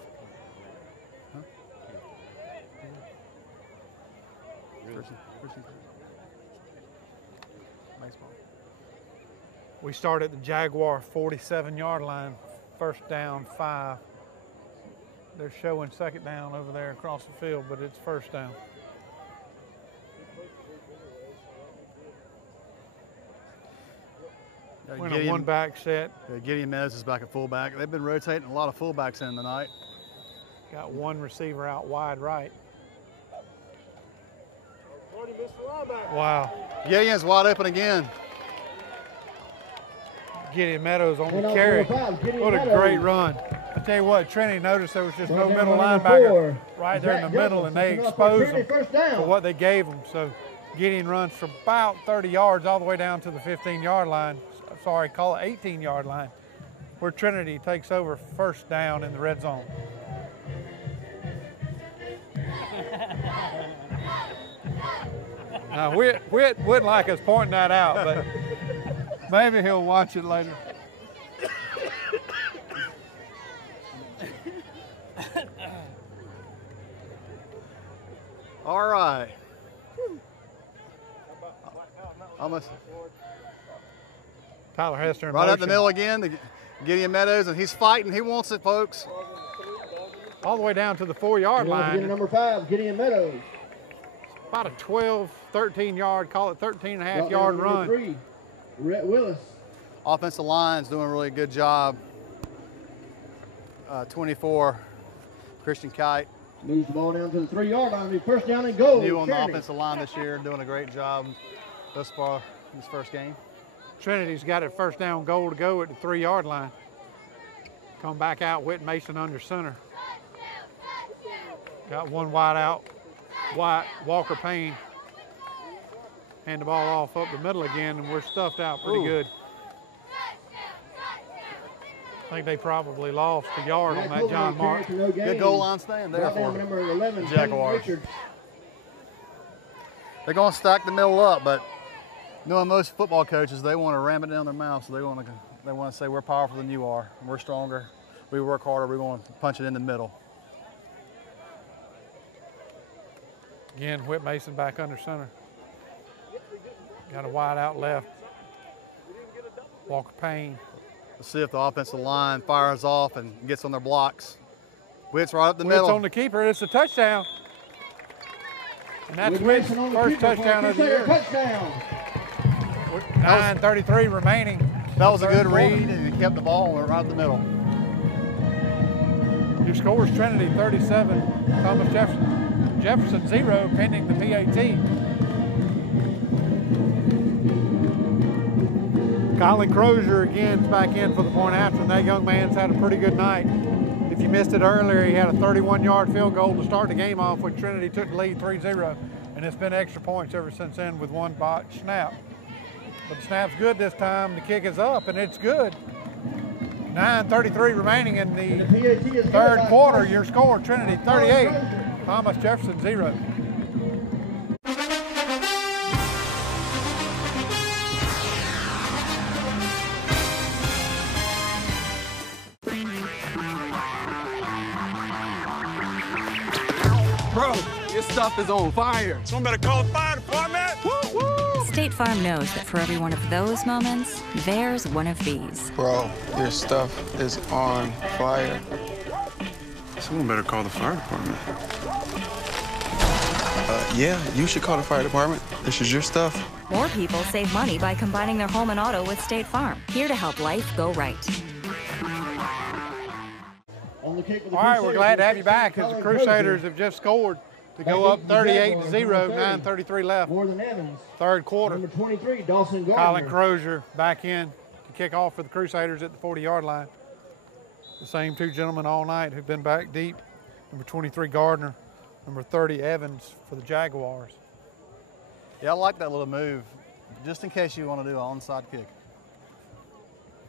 We start at the Jaguar 47-yard line, first down 5. They're showing second down over there across the field, but it's first down. Went a one-back set. Gideon Meadows is back at fullback. They've been rotating a lot of fullbacks in tonight. Got one receiver out wide right. Wow. Gideon's wide open again. Gideon Meadows on the carry. What a great run. I tell you what, Trinity noticed there was just no middle linebacker right there in the middle, and they exposed them for what they gave them. So Gideon runs for about 30 yards all the way down to the 15-yard line. Sorry, call it 18-yard line, where Trinity takes over first down in the red zone. Now, Whit wouldn't like us pointing that out, but maybe he'll watch it later. All right. Almost. Tyler Hester in right motion. up the middle again to Gideon Meadows, and he's fighting. He wants it, folks. All the way down to the 4-yard line. Number 5, Gideon Meadows. About a 12, 13-yard, call it 13.5-yard run. 3, Rhett Willis. Offensive line's doing a really good job. 24, Christian Kite. Moves the ball down to the 3-yard line. First down and goal. New on the Trinity. offensive line this year, doing a great job. thus far in this first game. Trinity's got it first down goal to go at the 3-yard line. Come back out, Whit Mason under center. Got one wide out, Walker Payne. Hand the ball off up the middle again, and we're stuffed out pretty good. I think they probably lost a yard on that John Mark. Good goal line stand there for number 11, Jaguars. They're going to stack the middle up, but knowing most football coaches, they want to ram it down their mouth, so they want to say we're powerful than you are. We're stronger. We work harder. We're going to punch it in the middle. Again, Whit Mason back under center. Got a wide out left. Walker Payne. Let's see if the offensive line fires off and gets on their blocks. Whit's right up the middle. Whit's on the keeper. It's a touchdown. And that's Whit's first touchdown of the year. Touchdown. 9:33 remaining. That was a good read, and he kept the ball right up the middle. Your scores: Trinity 37, Thomas Jefferson 0, pending the PAT. Colin Crozier again is back in for the point after, and that young man's had a pretty good night. If you missed it earlier, he had a 31-yard field goal to start the game off when Trinity took the lead 3-0, and it's been extra points ever since then with one botched snap. But the snap's good this time. The kick is up, and it's good. 9:33 remaining in the third quarter. Your score: Trinity 38, Thomas Jefferson 0. Bro, your stuff is on fire. Someone better call the fire department. Woo, woo. State Farm knows that for every one of those moments, there's one of these. Bro, your stuff is on fire. Someone better call the fire department. Yeah, you should call the fire department. This is your stuff. More people save money by combining their home and auto with State Farm. Here to help life go right. On the kick with the All right, we're glad to have you back as the Crusaders have just scored to go up 38-0, 9:33 left. More than Evans. Third quarter. Number 23, Dawson Gardner. Colin Crozier back in to kick off for the Crusaders at the 40-yard line. The same two gentlemen all night who've been back deep. Number 23, Gardner. Number 30, Evans for the Jaguars. Yeah, I like that little move, just in case you want to do an onside kick.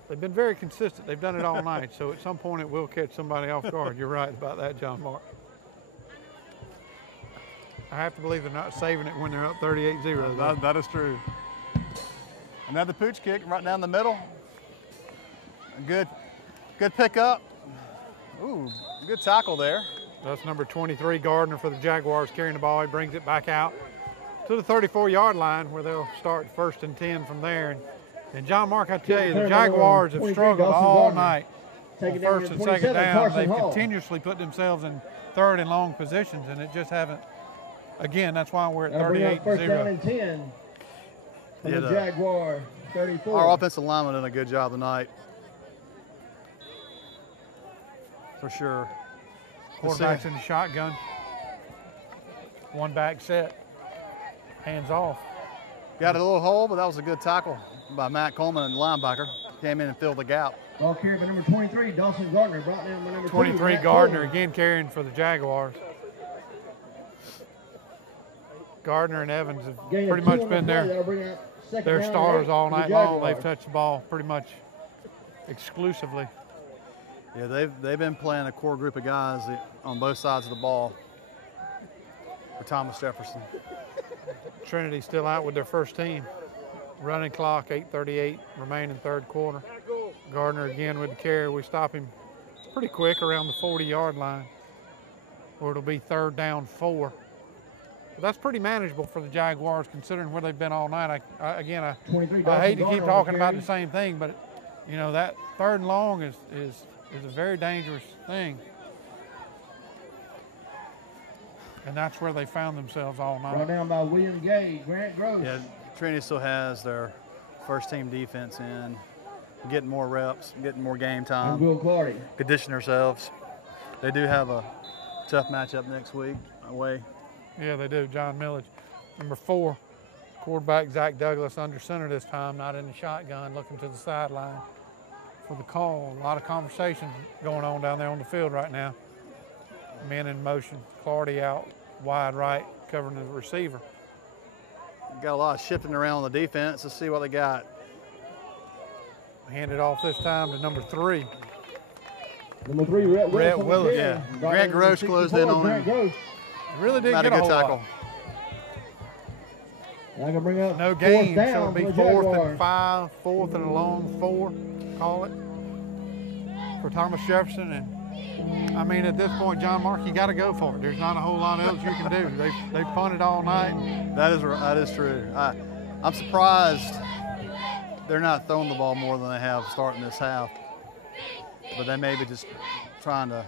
They've been very consistent. They've done it all night, so at some point it will catch somebody off guard. You're right about that, John Mark. I have to believe they're not saving it when they're up 38-0. That is true. Another pooch kick right down the middle. A good pickup. Ooh, good tackle there. That's number 23, Gardner for the Jaguars carrying the ball. He brings it back out to the 34-yard line where they'll start 1st and 10 from there. And John Mark, I tell you, the Jaguars have struggled all night on 1st and 2nd down. They've continuously put themselves in 3rd and long positions, and it just haven't. Again, that's why we're at 38-0. 1st down and 10 for the Jaguar 34. Our offensive lineman did a good job tonight. For sure. Quarterback's in the shotgun. One back set. Hands off. Got a little hole, but that was a good tackle by Matt Coleman, and the linebacker. Came in and filled the gap. Ball carried by number 23, Dawson Gardner, brought down by number 23, Gardner, again carrying for the Jaguars. Gardner and Evans have pretty much been their stars all night long. They've touched the ball pretty much exclusively. Yeah, they've been playing a core group of guys on both sides of the ball for Thomas Jefferson. Trinity still out with their first team. Running clock, 8:38 remaining third quarter. Gardner again with the carry. We stop him pretty quick around the 40-yard line, where it'll be 3rd down 4. But that's pretty manageable for the Jaguars considering where they've been all night. I hate to keep talking about the same thing, but you know that 3rd and long is a very dangerous thing. And that's where they found themselves all night. Brought down by William Gay, Grant Gross. Yeah, Trinity still has their first team defense in, getting more reps, getting more game time. And Will Clardy. Condition ourselves. They do have a tough matchup next week away. Yeah, they do. John Millage. Number 4, Quarterback Zach Douglas under center this time, not in the shotgun, looking to the sideline for the call. A lot of conversation going on down there on the field right now. Men in motion. Clardy out wide right, covering the receiver. Got a lot of shifting around on the defense. Let's see what they got. Handed off this time to number 3. Number 3, Rhett Willis. Yeah. Grant Gross closed in on him. Really didn't get a good whole tackle. lot. Now gonna bring up No gain, so down it'll be for the 4th Jaguars. and 5, 4th and a long 4, call it, for Thomas Jefferson. And I mean, at this point, John Mark, you got to go for it. There's not a whole lot else you can do. They've punted all night. That is true. I'm surprised they're not throwing the ball more than they have starting this half. But they may be just trying to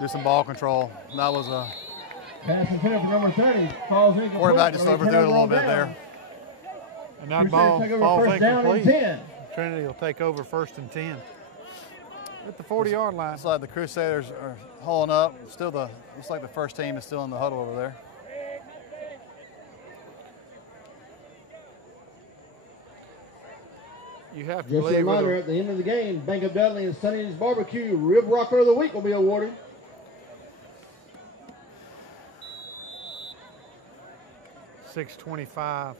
do some ball control. That was a pass intended for number 30. Falls incomplete. quarterback just overthrew it a little bit there. And that Crusaders take over ball's first down and incomplete. 10. Trinity will take over 1st and 10 at the 40-yard line. Looks like the Crusaders are hauling up. Looks like the first team is still in the huddle over there. You have to Just a believe reminder, at the end of the game, Bank of Dudley and Sonny's Barbecue Rib Rocker of the Week will be awarded. .625.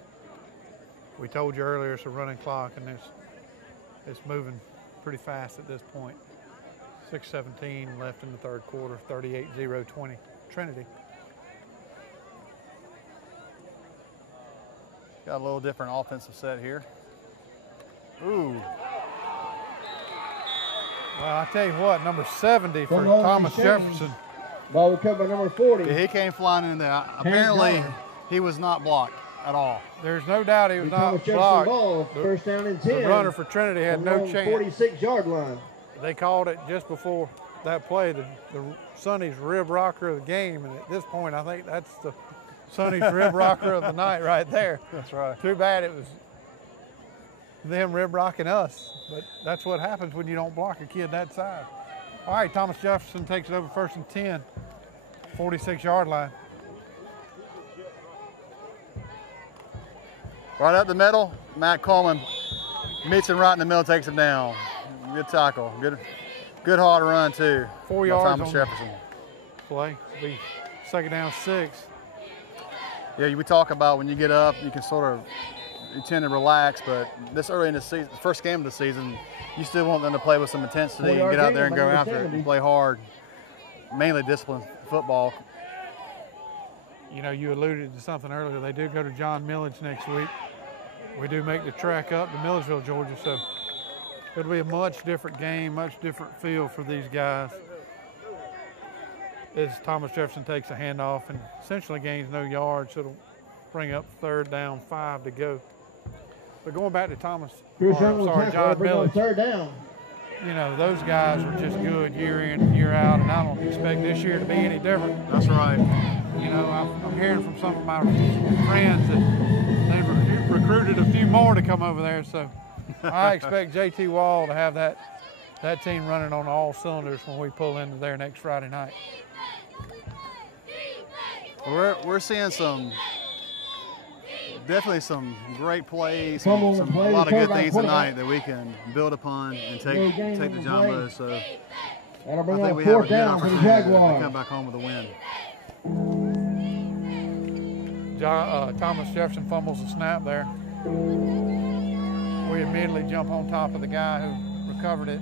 We told you earlier it's a running clock, and it's moving pretty fast at this point. 6:17 left in the third quarter, 38-0-20. Trinity. Got a little different offensive set here. Ooh. Well, I tell you what, number 70 for Come on, Thomas Shane. Jefferson. Ball recovered by number 40. Yeah, he came flying in there. Apparently, he was not blocked at all. There's no doubt he was Thomas not Jefferson blocked. ball, first down and 10. The runner for Trinity had no chance. 46-yard line. They called it just before that play, the Sonny's rib rocker of the game, and at this point, I think that's the Sonny's rib rocker of the night right there. That's right. Too bad it was them rib rocking us, but that's what happens when you don't block a kid that size. All right, Thomas Jefferson takes it over 1st and 10, 46-yard line. Right up the middle, Matt Coleman meets him right in the middle, takes him down. Good tackle. Good hard run, too. 4 by yards Thomas on Jefferson. Play. It'll be 2nd down 6. Yeah, we talk about when you get up, you can you tend to relax, but this early in the season, the first game of the season, you still want them to play with some intensity and get out there and go after it and play hard. Mainly disciplined football. You know, you alluded to something earlier. They do go to John Millage next week. We do make the trek up to Milledgeville, Georgia, so it'll be a much different game, much different feel for these guys. As Thomas Jefferson takes a handoff and essentially gains no yards, so it'll bring up 3rd down, 5 to go. But going back to John Millage, 3rd down. You know, those guys are just good year in and year out, and I don't expect this year to be any different. That's right. You know, I'm hearing from some of my friends that they've recruited a few more to come over there, so I expect JT Wall to have that team running on all cylinders when we pull into there next Friday night. We're seeing definitely some great plays, a Fumble and play, lot of good quarterback, things quarterback. tonight that we can build upon and take the John play. Lewis. So That'll I bring think up we have a 4th good down for the opportunity to Jaguars. come back home with a win. Thomas Jefferson fumbles the snap there. We immediately jump on top of the guy who recovered it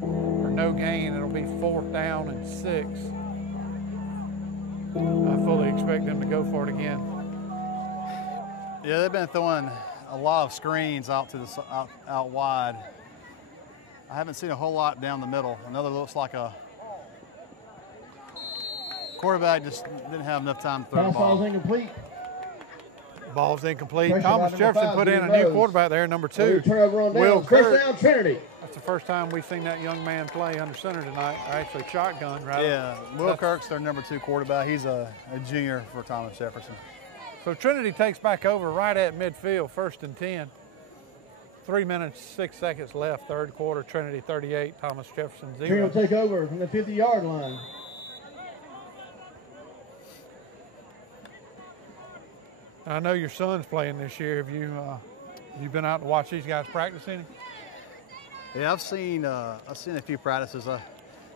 for no gain. It'll be 4th down and 6. I fully expect them to go for it again. Yeah, they've been throwing a lot of screens out to out wide. I haven't seen a whole lot down the middle. Another looks like a quarterback just didn't have enough time to throw the Pass ball. ball's incomplete. Ball's incomplete. Pressure Thomas by number Jefferson 5, put in a Rose. new quarterback there, number 2. Early turnover on Will down. First Kirk. down, Trinity. That's the first time we've seen that young man play under center tonight. Actually, shotgun, right? Yeah, Will Kirk's their number 2 quarterback. He's a junior for Thomas Jefferson. So Trinity takes back over right at midfield, 1st and 10. 3 minutes, 6 seconds left, third quarter. Trinity 38, Thomas Jefferson 0. Trinity will take over from the 50-yard line. I know your son's playing this year. Have you been out to watch these guys practice any? Yeah, I've seen a few practices.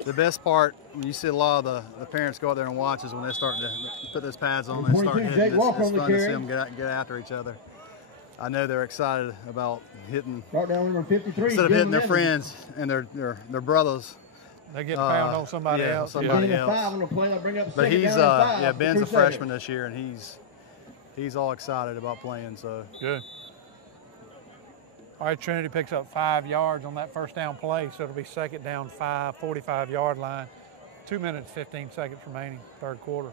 The best part when you see a lot of the parents go out there and watch is when they start to put those pads on and start hitting. It's fun to see them get after each other. I know they're excited about hitting. Right down number 53. Instead of hitting their friends and their brothers. They get pound on somebody else. Somebody else. But he's Ben's a freshman this year, and he's all excited about playing. So good. All right, Trinity picks up 5 yards on that first down play, so it'll be second down 5, 45-yard line. 2 minutes, 15 seconds remaining, third quarter.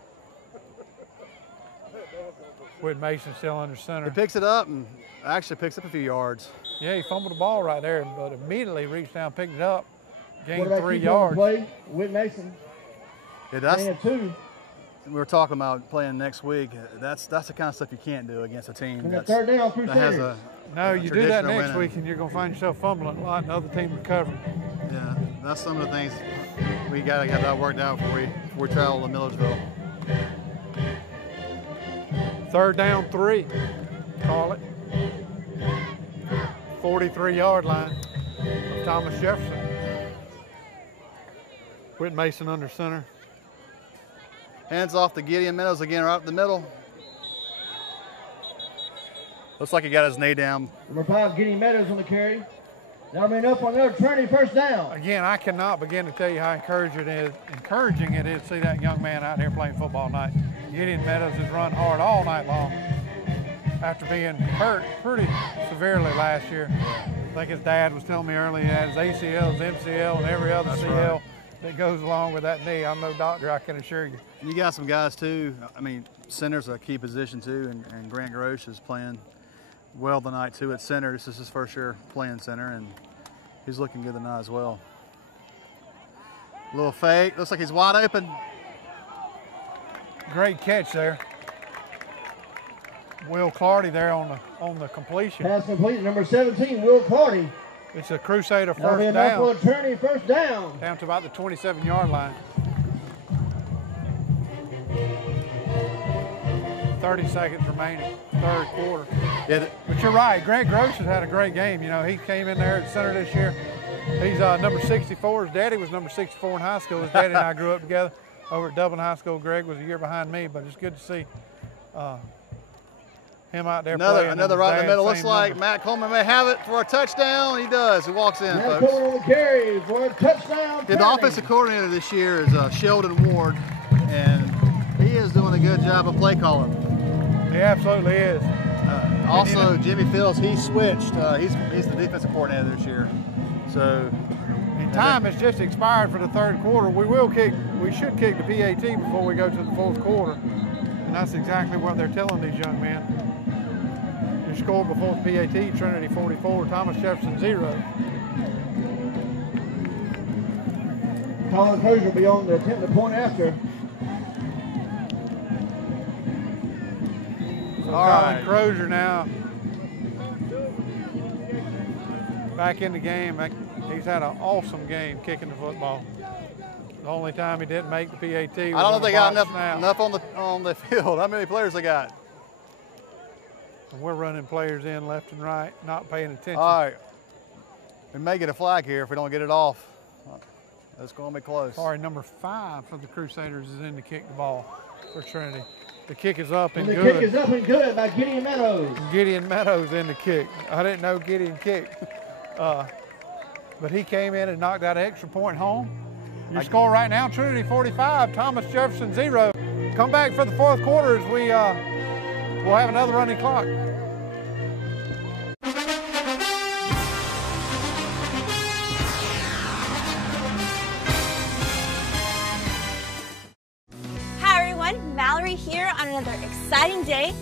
Whit Mason still under center. He picks it up and actually picks up a few yards. Yeah, he fumbled the ball right there, but immediately reached down, picked it up, gained 3 yards. yards. Whit Mason. Yeah, that's 2. We were talking about playing next week. That's the kind of stuff you can't do against a team third down, Crusaders. No, you do that next week and you're going to find yourself fumbling a lot and other team recovering. Yeah, that's some of the things we got to get that worked out before we travel to Millersville. Third down 3, call it. 43-yard line of Thomas Jefferson. Whit Mason under center. Hands off to Gideon Meadows again, right up the middle. Looks like he got his knee down. Number 5, Gideon Meadows on the carry. That'll be enough on another Trinity first down. Again, I cannot begin to tell you how encouraging it is to see that young man out here playing football tonight. Gideon Meadows has run hard all night long after being hurt pretty severely last year. I think his dad was telling me earlier he had his ACL, his MCL, and every other CL. Right. That goes along with that knee. I'm no doctor, I can assure you. You got some guys too. I mean, center's a key position too, and Grant Grosh is playing well tonight too at center. This is his first year playing center, and he's looking good tonight as well. A little fake. Looks like he's wide open. Great catch there. Will Clardy there on the completion. Pass completed. Number 17, Will Clardy. It's a Crusader first down. Trinity first down. Down to about the 27-yard line. 30 seconds remaining, third quarter. Yeah, but you're right, Grant Grosh has had a great game. You know, he came in there at center this year. He's number 64. His daddy was number 64 in high school. His daddy and I grew up together over at Dublin High School. Greg was a year behind me, but it's good to see him out there playing. Another right in the middle. Looks like Matt Coleman may have it for a touchdown. He does. He walks in, Matt folks. Coleman on the carry for a touchdown. Yeah, the offensive coordinator this year is Sheldon Ward, and he is doing a good job of play calling. He absolutely is. Also, Jimmy Fields, he switched. He's the defensive coordinator this year. So, and time has just expired for the third quarter. We should kick the PAT before we go to the fourth quarter, and that's exactly what they're telling these young men. Your score before the PAT: Trinity 44, Thomas Jefferson 0. Colin Crozier will be on the attempt to point after. All right, Crozier now back in the game. He's had an awesome game kicking the football. The only time he didn't make the PAT was I don't know if they got enough snap. on the field. How many players they got? And we're running players in left and right, not paying attention. All right. We may get a flag here if we don't get it off. It's going to be close. All right, number 5 for the Crusaders is in to kick the ball for Trinity. The kick is up and good. The kick is up and good by Gideon Meadows. Gideon Meadows in the kick. I didn't know Gideon kicked. But he came in and knocked that extra point home. Your score right now, Trinity 45, Thomas Jefferson 0. Come back for the fourth quarter as we'll have another running clock. Mallory here on another exciting day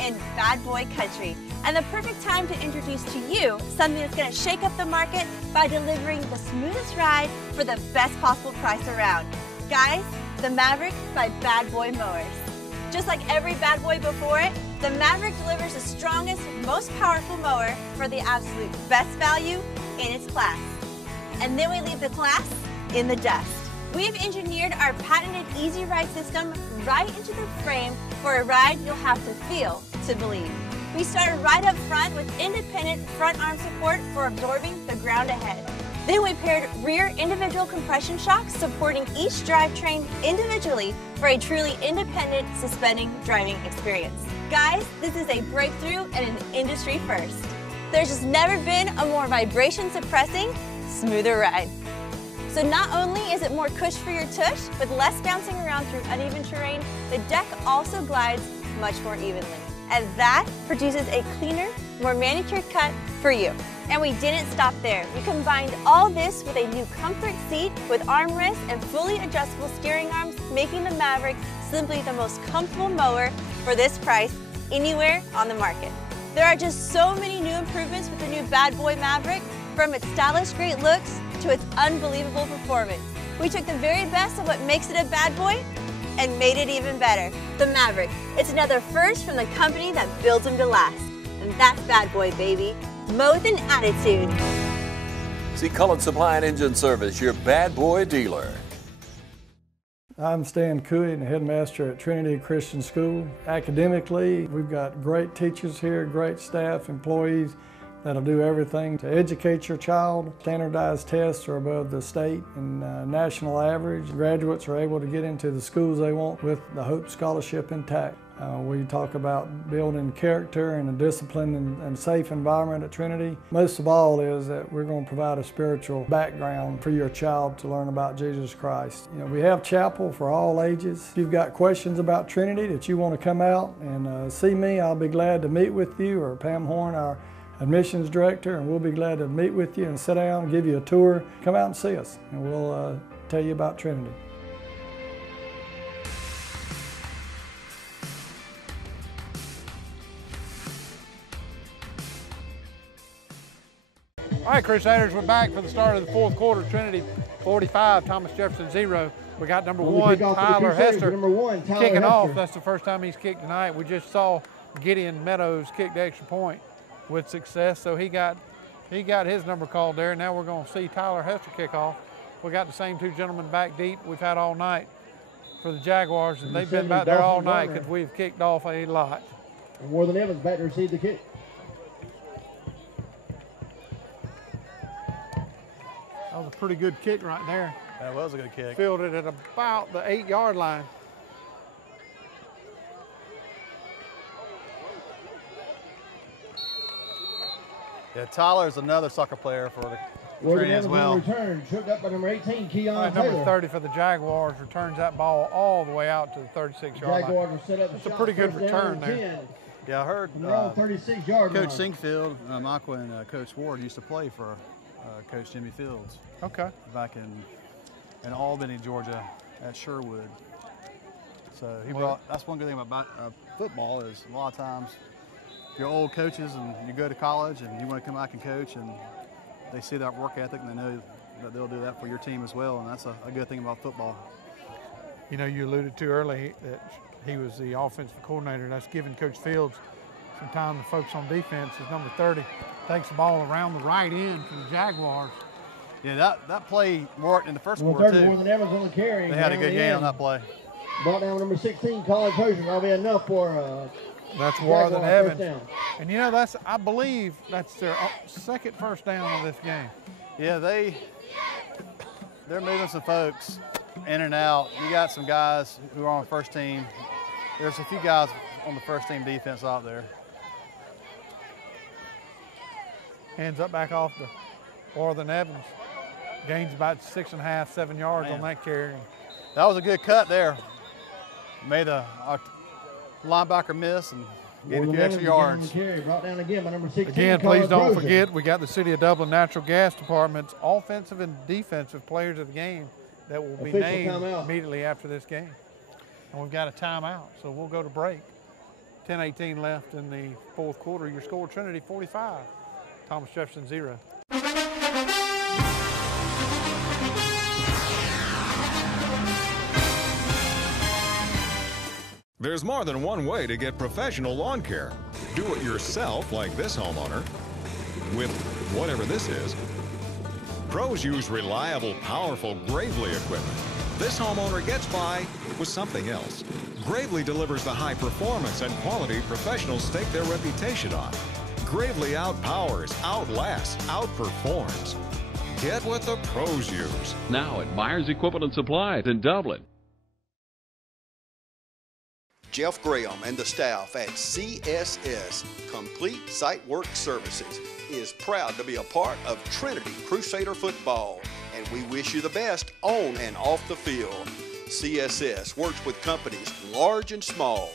in Bad Boy Country, and the perfect time to introduce to you something that's going to shake up the market by delivering the smoothest ride for the best possible price around. Guys, the Maverick by Bad Boy Mowers. Just like every Bad Boy before it, the Maverick delivers the strongest, most powerful mower for the absolute best value in its class. And then we leave the class in the dust. We've engineered our patented Easy Ride system right into the frame for a ride you'll have to feel to believe. We started right up front with independent front arm support for absorbing the ground ahead. Then we paired rear individual compression shocks supporting each drivetrain individually for a truly independent suspending driving experience. Guys, this is a breakthrough and an industry first. There's just never been a more vibration suppressing, smoother ride. So not only is it more cush for your tush, with less bouncing around through uneven terrain, the deck also glides much more evenly. And that produces a cleaner, more manicured cut for you. And we didn't stop there. We combined all this with a new comfort seat with armrests and fully adjustable steering arms, making the Maverick simply the most comfortable mower for this price anywhere on the market. There are just so many new improvements with the new Bad Boy Maverick, from its stylish great looks to its unbelievable performance. We took the very best of what makes it a bad boy and made it even better. The Maverick. It's another first from the company that builds them to last. And that's Bad Boy, baby. Mow with an attitude. See Cullen Supply and Engine Service, your Bad Boy dealer. I'm Stan Cooey, the headmaster at Trinity Christian School. Academically, we've got great teachers here, great staff, employees that'll do everything to educate your child. Standardized tests are above the state and national average. Graduates are able to get into the schools they want with the Hope Scholarship intact. We talk about building character and a disciplined and safe environment at Trinity. Most of all is that we're going to provide a spiritual background for your child to learn about Jesus Christ. You know, we have chapel for all ages. If you've got questions about Trinity that you want to come out and see me, I'll be glad to meet with you, or Pam Horn, our admissions director, and we'll be glad to meet with you and sit down and give you a tour. Come out and see us, and we'll tell you about Trinity. All right, Crusaders, we're back for the start of the fourth quarter. Trinity 45, Thomas Jefferson 0. We got number one, Tyler Hester, kicking off. That's the first time he's kicked tonight. We just saw Gideon Meadows kick the extra point with success, so he got his number called there. Now we're going to see Tyler Hester kick off. We got the same two gentlemen back deep we've had all night for the Jaguars, and they've been back there all night because we've kicked off a lot. And More Than Evans back to receive the kick. That was a pretty good kick right there. That was a good kick. Fielded at about the 8-yard line. Yeah, Tyler's another soccer player for the Trinity as well. Return, tripped up by number 18, Keon Number Taylor. 30 for the Jaguars returns that ball all the way out to the 36-yard Jaguars line. are set up. That's a pretty good return there. Yeah, I heard 36-yard Coach Sinkfield, Michael, and Coach Ward used to play for Coach Jimmy Fields. Okay. Back in Albany, Georgia, at Sherwood. So he brought. That's one good thing about football is a lot of times you're old coaches and you go to college and you want to come back and coach, and they see that work ethic and they know that they'll do that for your team as well, and that's a good thing about football. You know, you alluded to early that he was the offensive coordinator. That's giving Coach Fields some time to focus on defense. As number 30 takes the ball around the right end for the Jaguars. Yeah, that play worked in the first quarter too. More Than Evans on the carry. They had a good game on that play. Brought down number 16, Colin Potion. That'll be enough for that's More Than Evans. And you know, I believe that's their second first down of this game. Yeah, they're moving some folks in and out. You got some guys who are on the first team. There's a few guys on the first team defense out there. Hands up back off to More Than Evans. Gains about 6.5, 7 yards on that carry. That was a good cut there. Made our linebacker miss and gave a few extra yards. Brought down again by number 16. Again, please don't forget, we got the City of Dublin Natural Gas Department's offensive and defensive players of the game that will be named immediately after this game. And we've got a timeout, so we'll go to break. 10:18 left in the fourth quarter. Your score, Trinity 45, Thomas Jefferson 0. There's more than one way to get professional lawn care. Do it yourself, like this homeowner, with whatever this is. Pros use reliable, powerful Gravely equipment. this homeowner gets by with something else. Gravely delivers the high performance and quality professionals stake their reputation on. Gravely outpowers, outlasts, outperforms. Get what the pros use. Now at Myers Equipment and Supplies in Dublin. Jeff Graham and the staff at CSS, Complete Site Work Services, is proud to be a part of Trinity Crusader football, and we wish you the best on and off the field. CSS works with companies large and small.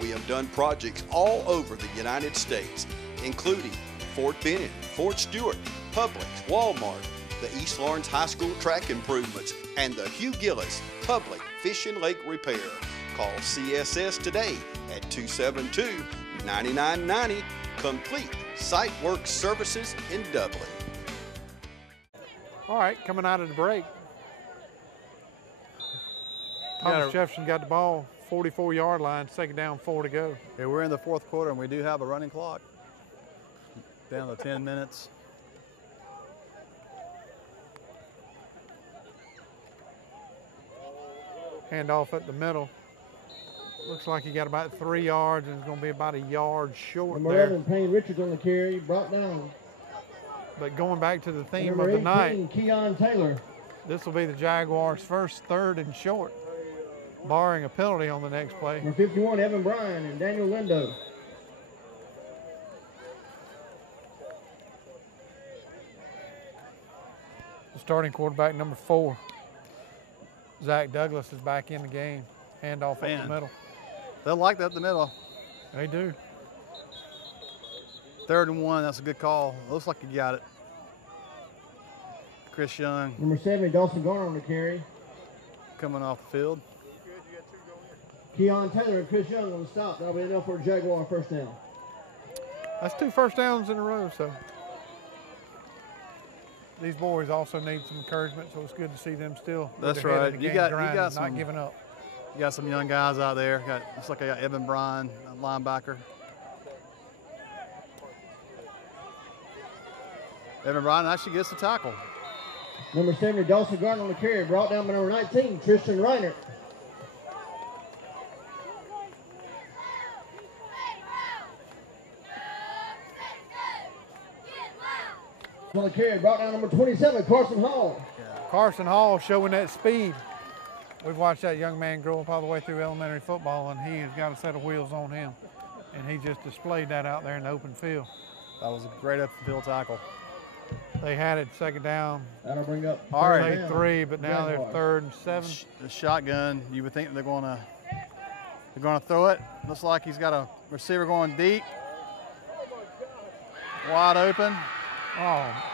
We have done projects all over the United States, including Fort Benning, Fort Stewart, Publix, Walmart, the East Lawrence High School track improvements, and the Hugh Gillis Public Fish and Lake Repair. Call CSS today at 272-9990, Complete Site Work Services in Dublin. All right, coming out of the break, Thomas Jefferson got the ball, 44-yard line, second down, 4 to go. Yeah, we're in the fourth quarter, and we do have a running clock. Down to 10 minutes. Handoff at the middle. Looks like he got about 3 yards, and it's going to be about a yard short Number there. 11, Payne Richards on the carry, brought down. But going back to the theme Number of the 18, night, Keon Taylor. this will be the Jaguars' first 3rd and short, barring a penalty on the next play. Number 51, Evan Bryan and Daniel Lindo. The starting quarterback, number 4, Zach Douglas, is back in the game. Handoff up the middle. They'll like that up the middle. They do. 3rd and 1, that's a good call. Looks like you got it. Chris Young. Number 70, Dawson Garner on the carry. Coming off the field. Keon Taylor and Chris Young on the stop. That'll be enough for a Jaguar first down. That's 2 first downs in a row, so these boys also need some encouragement, so it's good to see them still. That's right. You got some, not giving up. You got some young guys out there. Looks like I got Evan Bryan, linebacker. Evan Bryan actually gets the tackle. Number 70, Dawson Garner on the carry, brought down by number 19, Tristan Reiner. On the carry, brought down number 27, Carson Hall. Carson Hall showing that speed. We've watched that young man grow up all the way through elementary football, and he has got a set of wheels on him. And he just displayed that out there in the open field. That was a great up-the-field tackle. They had it second down. That'll bring up all right. 3, but now they're 3rd and 7. The shotgun, you would think they're going to throw it. Looks like he's got a receiver going deep. Wide open. Oh,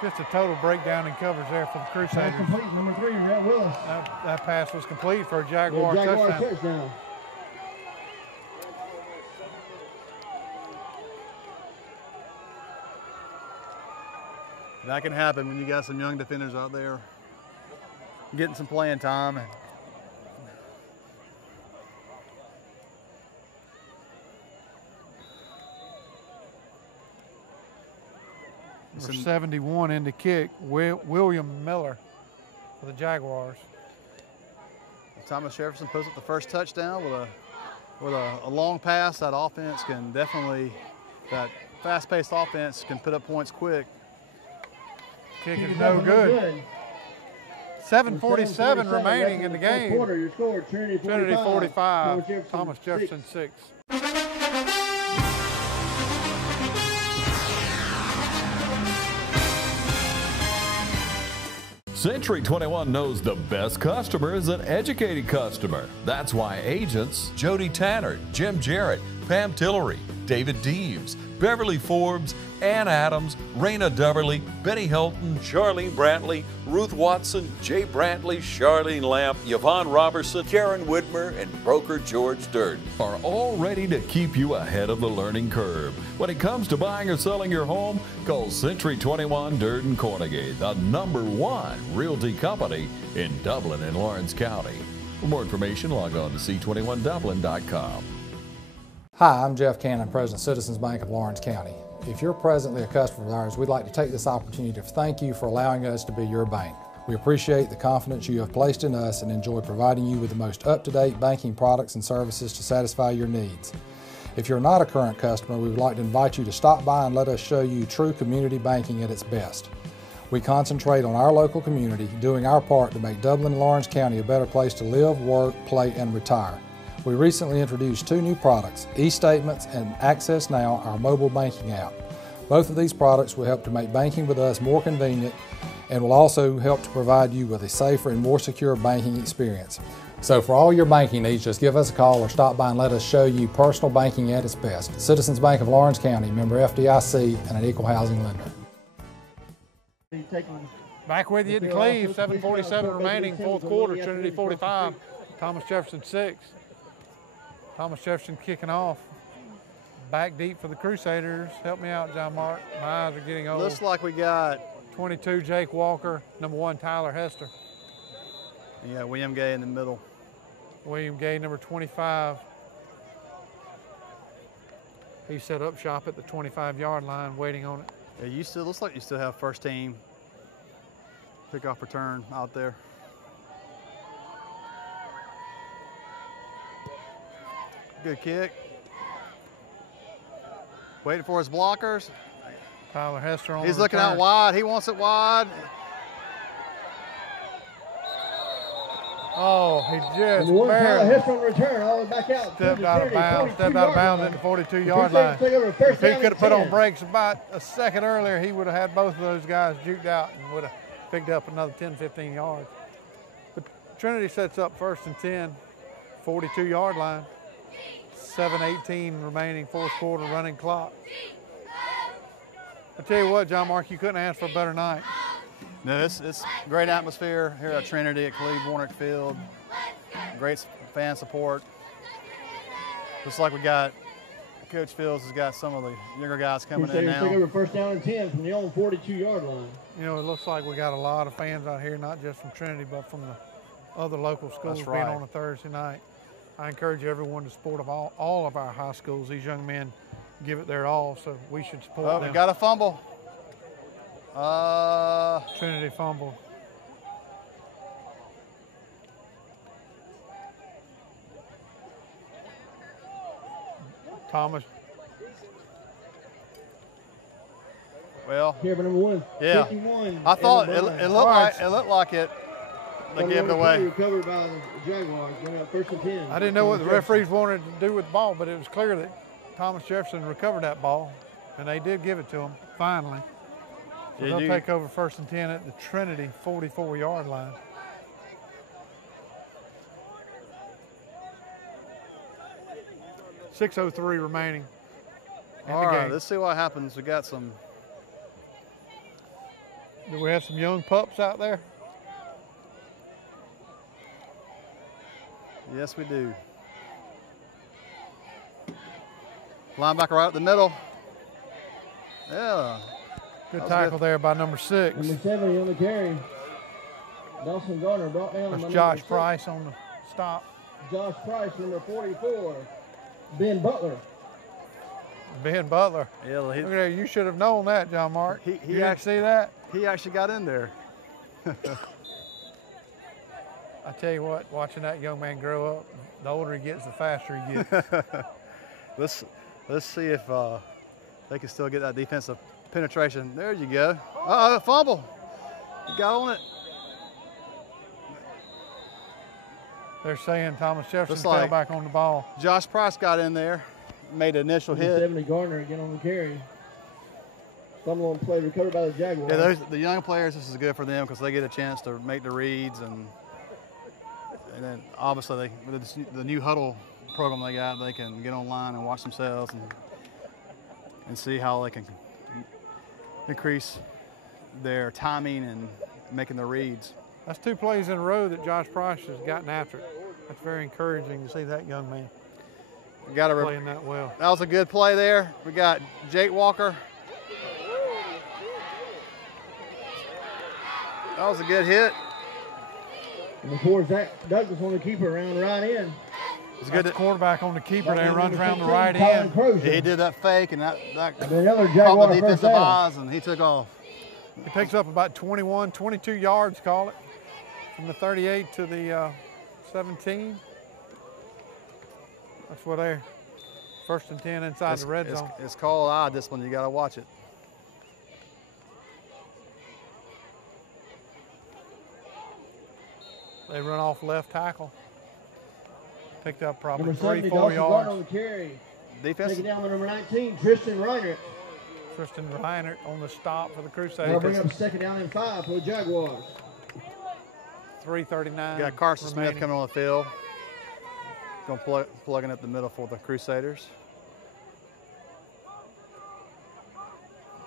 just a total breakdown in coverage there for the Crusaders. Pass complete, number 3, Rhett Willis. That pass was complete for a Jaguar touchdown. That can happen when you got some young defenders out there getting some playing time. Number 71 in the kick, William Miller for the Jaguars. Thomas Jefferson puts up the first touchdown with a long pass. That offense can definitely, that fast-paced offense can put up points quick. Kick is no good. 7:47 remaining in the game. Quarter, your score, Trinity 45, Thomas Jefferson 6. Century 21 knows the best customer is an educated customer. That's why agents Jody Tanner, Jim Jarrett, Pam Tillery, David Deeves, Beverly Forbes, Ann Adams, Raina Duberly, Betty Hilton, Charlene Brantley, Ruth Watson, Jay Brantley, Charlene Lamp, Yvonne Robertson, Karen Whitmer, and broker George Durden are all ready to keep you ahead of the learning curve. When it comes to buying or selling your home, call Century 21 Durden Cornegay, the #1 realty company in Dublin and Lawrence County. For more information, log on to c21dublin.com. Hi, I'm Jeff Cannon, President of Citizens Bank of Lawrence County. If you're presently a customer of ours, we'd like to take this opportunity to thank you for allowing us to be your bank. We appreciate the confidence you have placed in us and enjoy providing you with the most up-to-date banking products and services to satisfy your needs. If you're not a current customer, we would like to invite you to stop by and let us show you true community banking at its best. We concentrate on our local community, doing our part to make Dublin and Lawrence County a better place to live, work, play, and retire. We recently introduced 2 new products, eStatements and Access Now, our mobile banking app. Both of these products will help to make banking with us more convenient and will also help to provide you with a safer and more secure banking experience. So for all your banking needs, just give us a call or stop by and let us show you personal banking at its best. Citizens Bank of Lawrence County, member FDIC, and an equal housing lender. Back with you at the Cleve, 7:47 remaining, fourth quarter, Trinity 45, Thomas Jefferson 6. Thomas Jefferson kicking off. Back deep for the Crusaders. Help me out, John Mark. My eyes are getting old. Looks like we got 22, Jake Walker. Number 1, Tyler Hester. Yeah, William Gay in the middle. William Gay, number 25. He set up shop at the 25-yard line, waiting on it. Yeah, you still looks like you still have first team kickoff return out there. Good kick. Waiting for his blockers. Tyler Hester on He's the looking return. out wide. He wants it wide. Oh, he just Tyler barely Hester on the return, all the way back out. stepped out of bounds. Stepped out of bounds at the 42-yard line. If he could have put on brakes about a second earlier, he would have had both of those guys juked out and would have picked up another 10, 15 yards. But Trinity sets up 1st and 10, 42-yard line. 7:18 remaining, fourth quarter running clock. I tell you what, John Mark, you couldn't ask for a better night. No, it's great atmosphere here at Trinity at Cleve Warnick Field. Great fan support. Looks like we got Coach Fields has got some of the younger guys coming in now. Take over 1st down and 10 from the own 42-yard line. You know, it looks like we got a lot of fans out here, not just from Trinity, but from the other local schools being on a Thursday night. I encourage everyone to support of all of our high schools. These young men give it their all, so we should support them. We got a fumble. Trinity fumble. Thomas. Well, here for number 1. Yeah, 51, I thought it looked like it. They gave it away. Recovered by the Jaguars. Going up 1st and 10. I didn't know what the referees wanted to do with the ball, but it was clear that Thomas Jefferson recovered that ball, and they did give it to him finally. So they'll take over 1st and 10 at the Trinity 44-yard line. .6:03 remaining. All right, let's see what happens. We got some. Do we have some young pups out there? Yes, we do. Linebacker right up the middle. Yeah. Good tackle there by number 6. Number 70 on the carry. Dawson Garner brought down. That's Josh Price on the stop. Josh Price, number 44. Ben Butler. Ben Butler. Yeah, look at that. You should have known that, John Mark. You didn't see that? He actually got in there. I tell you what, watching that young man grow up, the older he gets, the faster he gets. Let's see if they can still get that defensive penetration. There you go. Uh-oh, fumble. You got on it. They're saying Thomas Jefferson fell back on the ball. Josh Price got in there, made an initial hit. 70 Gardner again on the carry. Fumble on play recovered by the Jaguars. Yeah, the young players, this is good for them because they get a chance to make the reads and then obviously with the new huddle program they got, they can get online and watch themselves and see how they can increase their timing and making the reads. That's 2 plays in a row that Josh Price has gotten after it. That's very encouraging to see that young man playing that well. That was a good play there. We got Jake Walker. That was a good hit. And before Zach Douglas on the keeper around right in. It's good. Quarterback on the keeper there runs around the right end. He did that fake and that another caught Jaguar the defensive eyes and he took off. He picks up about 21, 22 yards, call it, from the 38 to the 17. That's what they're 1st and 10 inside the red zone. It's called eye discipline. You got to watch it. They run off left tackle. Picked up probably Number 3, 70, 4 Dawson Gardner on yards. the carry. Defense. Taking down the number 19, Tristan Reinert. Tristan Reinert on the stop for the That'll Crusaders. bring up 2nd down and 5 for the Jaguars. 3:39. You got Carson remaining. Smith coming on the field. Going plugging up the middle for the Crusaders.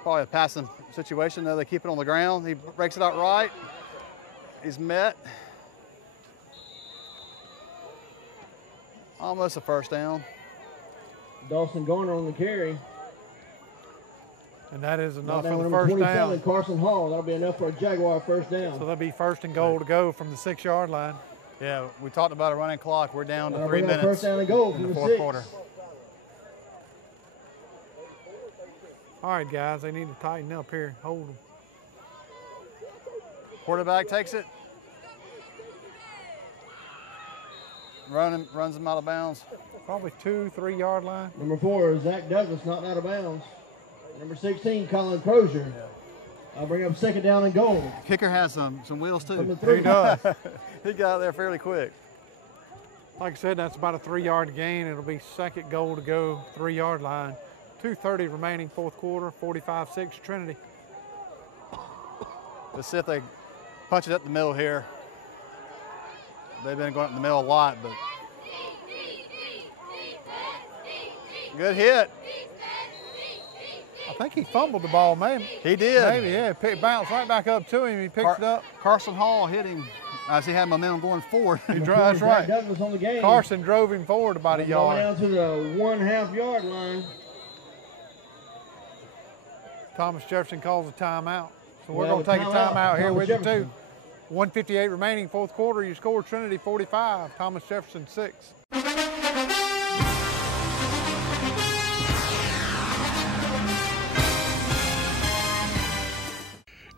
Probably a passing situation, though. They keep it on the ground. He breaks it out right. He's met. Almost a 1st down. Dawson Garner on the carry. And that is enough for Number the 1st 27, down. Carson Hall. That'll be enough for a Jaguar 1st down. So that'll be 1st and goal to go from the 6-yard line. Yeah, we talked about a running clock. We're down to That'll 3 bring up minutes 1st down and goal in from the the 4th 6. quarter. All right, guys, they need to tighten up here. Hold them. Quarterback takes it. Runs him out of bounds. Probably 2-3 yard line. Number 4, Zach Douglas, knocked out of bounds. Number 16, Colin Crozier. I'll bring up 2nd down and goal. Kicker has some wheels too. From the 3. He does. He got out there fairly quick. Like I said, that's about a 3-yard gain. It'll be 2nd goal to go, 3-yard line. 2:30 remaining, 4th quarter, 45-6 Trinity. Let's see if they punch it up the middle here. They've been going up the middle a lot, but good hit. I think he fumbled the ball, maybe. He did. Maybe, yeah. It bounced right back up to him. He picked it up. Carson Hall hit him as he had momentum going forward. That's right. Douglas on the game. Carson drove him forward about a Going yard. down to the 1/2 yard line. Thomas Jefferson calls a timeout. So we're Well, going to take a timeout here Thomas with you, Jefferson. too. 1:58 remaining, 4th quarter. You score Trinity 45, Thomas Jefferson 6.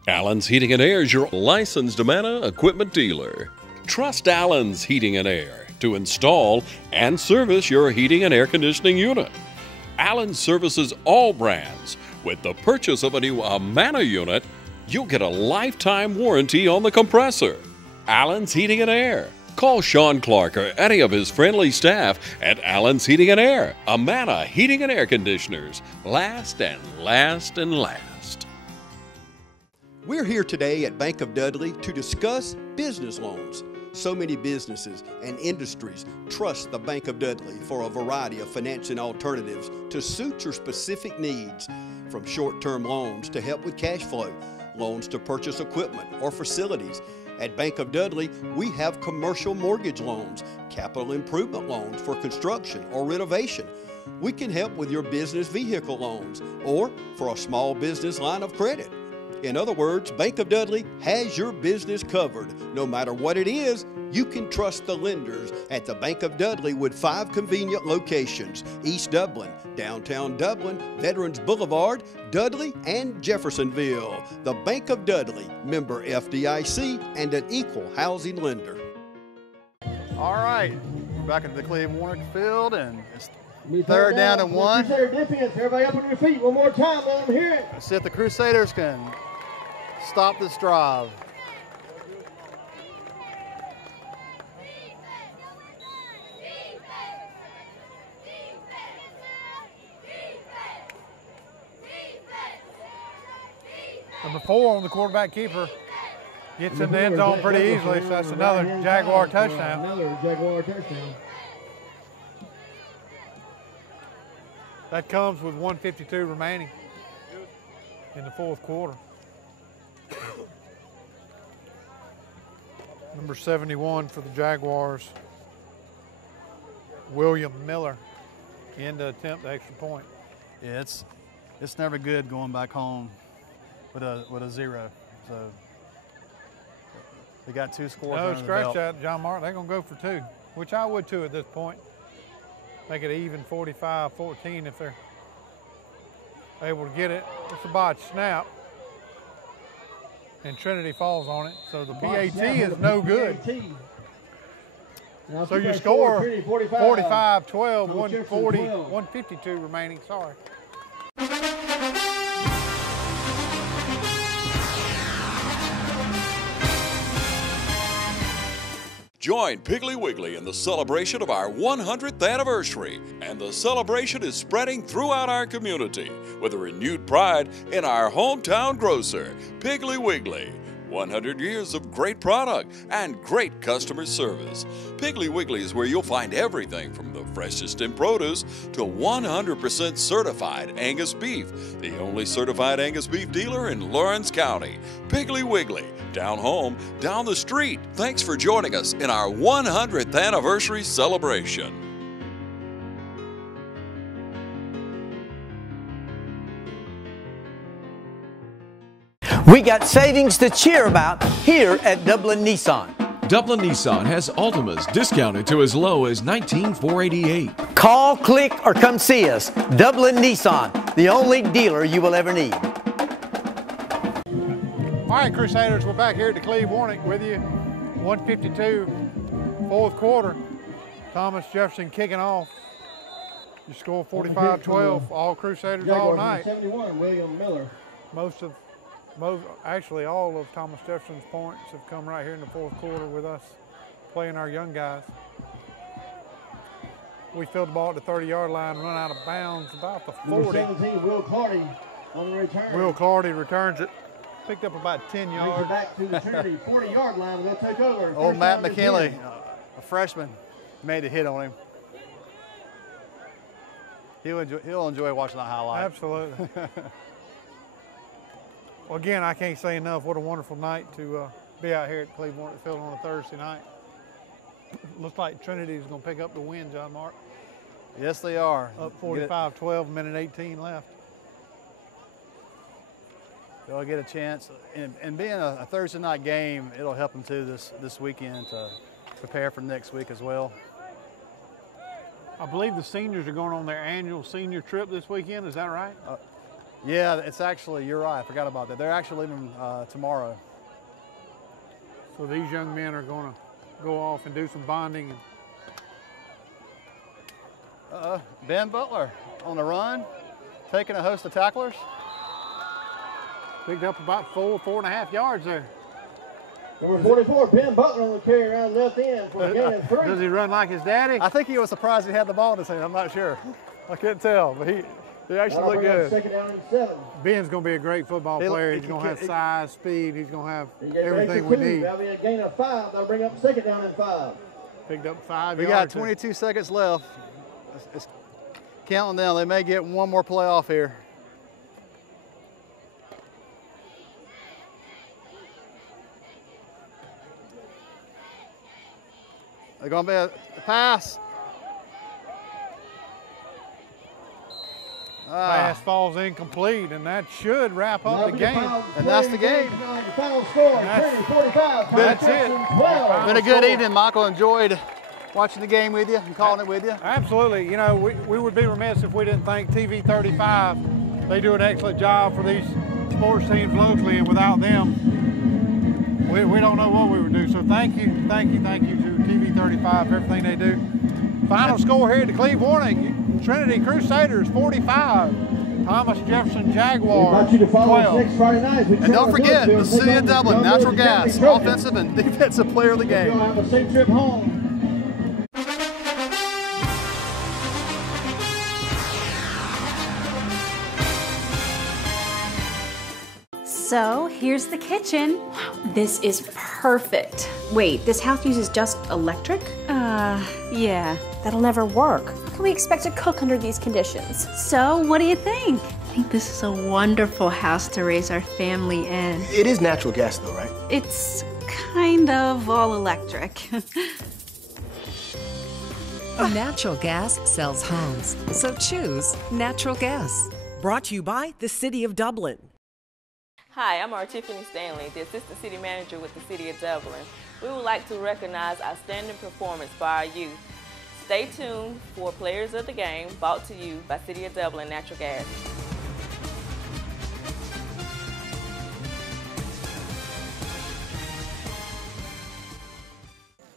Allen's Heating and Air is your licensed Amana equipment dealer. Trust Allen's Heating and Air to install and service your heating and air conditioning unit. Allen services all brands. With the purchase of a new Amana unit, you'll get a lifetime warranty on the compressor. Allen's Heating and Air. Call Sean Clark or any of his friendly staff at Allen's Heating and Air. Amana Heating and Air Conditioners. Last and last and last. We're here today at Bank of Dudley to discuss business loans. So many businesses and industries trust the Bank of Dudley for a variety of financing alternatives to suit your specific needs, from short-term loans to help with cash flow, loans to purchase equipment or facilities. At Bank of Dudley, we have commercial mortgage loans, capital improvement loans for construction or renovation. We can help with your business vehicle loans or for a small business line of credit. In other words, Bank of Dudley has your business covered. No matter what it is, you can trust the lenders at the Bank of Dudley with 5 convenient locations: East Dublin, downtown Dublin, Veterans Boulevard, Dudley, and Jeffersonville. The Bank of Dudley, member FDIC, and an equal housing lender. All right, we're back at the Cleveland Warner Field, and it's 3rd down and 1. Crusader defense. Everybody up on your feet. One more time. Let them hear it. Let's see if the Crusaders can stop this drive. Number 4 on the quarterback keeper. Gets in the end zone pretty easily, so that's another Jaguar touchdown. Another Jaguar touchdown. That comes with 1:52 remaining in the 4th quarter. Number 71 for the Jaguars, William Miller, in to attempt the extra point. Yeah, it's never good going back home with a 0. So they got 2 scores. No, under the scratch belt. that, John Martin. They're going to go for 2, which I would too at this point. Make it even 45-14 if they're able to get it. It's a botch snap. and Trinity falls on it. So the PAT is no good. So your score, 45-12, 140, 152 remaining, sorry. Join Piggly Wiggly in the celebration of our 100th anniversary, and the celebration is spreading throughout our community with a renewed pride in our hometown grocer, Piggly Wiggly. 100 years of great product and great customer service. Piggly Wiggly is where you'll find everything from the freshest in produce to 100% certified Angus beef, the only certified Angus beef dealer in Lawrence County. Piggly Wiggly, down home, down the street. Thanks for joining us in our 100th anniversary celebration. We got savings to cheer about here at Dublin Nissan. Dublin Nissan has Altimas discounted to as low as $19,488. Call, click, or come see us. Dublin Nissan, the only dealer you will ever need. All right, Crusaders, we're back here at the Cleve-Warnick with you. 152, fourth quarter. Thomas Jefferson kicking off. You score 45-12, all Crusaders all night. 71, William Miller. Actually, all of Thomas Jefferson's points have come right here in the fourth quarter with us playing our young guys. We filled the ball at the 30-yard line, run out of bounds about the 40. Number 17, Will Clardy on the return. Will Clardy returns it. Picked up about 10 yards. Brings it back to the Trinity 40-yard line, and they'll take over. Old Matt McKinley, a freshman, made a hit on him. He'll enjoy watching that highlight. Absolutely. Well, again, I can't say enough. What a wonderful night to be out here at Cleve-Warnick Field on a Thursday night. Looks like Trinity is going to pick up the win, John Mark. Yes, they are. Up 45-12, minute 18 left. They'll get a chance. And being a Thursday night game, it'll help them too this weekend to prepare for next week as well. I believe the seniors are going on their annual senior trip this weekend. Is that right? Yeah, it's actually, you're right. I forgot about that. They're actually leaving tomorrow. So these young men are going to go off and do some bonding. Ben Butler on the run, taking a host of tacklers. Picked up about 4.5 yards there. Number 44, Ben Butler on the carry around left end for a gain of 3. Does he run like his daddy? I think he was surprised he had the ball in his hand. I'm not sure. I couldn't tell, but he actually looked good. Second down and 7. Ben's going to be a great football player. He's going to have size, speed. He's going to have everything we need. That'll be a gain of 5. They'll bring up second down and 5. Picked up 5 yards. We got 22 seconds left. It's counting down. They may get one more play off here. They're going to be a pass. Pass falls incomplete, and that should wrap up the game. And that's the game. The final score, 45. That's it. Been a good evening, Michael. Enjoyed watching the game with you and calling it with you. Absolutely. You know, we would be remiss if we didn't thank TV 35. They do an excellent job for these sports teams locally, and without them, we don't know what we would do. So thank you to TV 35 for everything they do. Final score here at the Cleve-Warnick. Trinity Crusaders 45, Thomas Jefferson Jaguars 12. Next Friday night. And don't forget, the City of Dublin, Natural Gas, offensive and defensive player of the game. We'll have a safe trip home. So here's the kitchen. Wow, this is perfect. Wait, this house uses just electric? Yeah. That'll never work. How can we expect to cook under these conditions? So, what do you think? I think this is a wonderful house to raise our family in. It is natural gas though, right? It's kind of all electric. Natural gas sells homes, so choose natural gas. Brought to you by the City of Dublin. Hi, I'm Tiffany Stanley, the Assistant City Manager with the City of Dublin. We would like to recognize outstanding performance by our youth. Stay tuned for Players of the Game, brought to you by City of Dublin Natural Gas.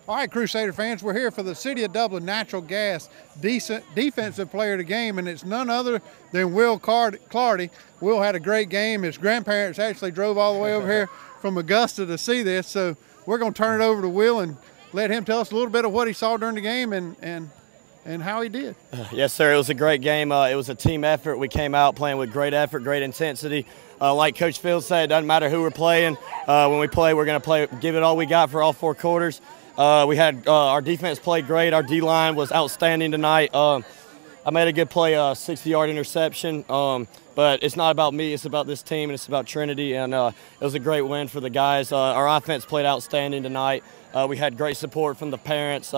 All right, Crusader fans, we're here for the City of Dublin Natural Gas Defensive Player of the Game, and it's none other than Will Clardy. Will had a great game. His grandparents actually drove all the way over here from Augusta to see this, so we're going to turn it over to Will and let him tell us a little bit of what he saw during the game and how he did. Yes, sir. It was a great game. It was a team effort. We came out playing with great effort, great intensity. Like Coach Fields said, it doesn't matter who we're playing. When we play, we're going to give it all we got for all 4 quarters. We had our defense played great. Our D-line was outstanding tonight. I made a good play, 60-yard interception. But it's not about me. It's about this team, and it's about Trinity. And it was a great win for the guys. Our offense played outstanding tonight. We had great support from the parents.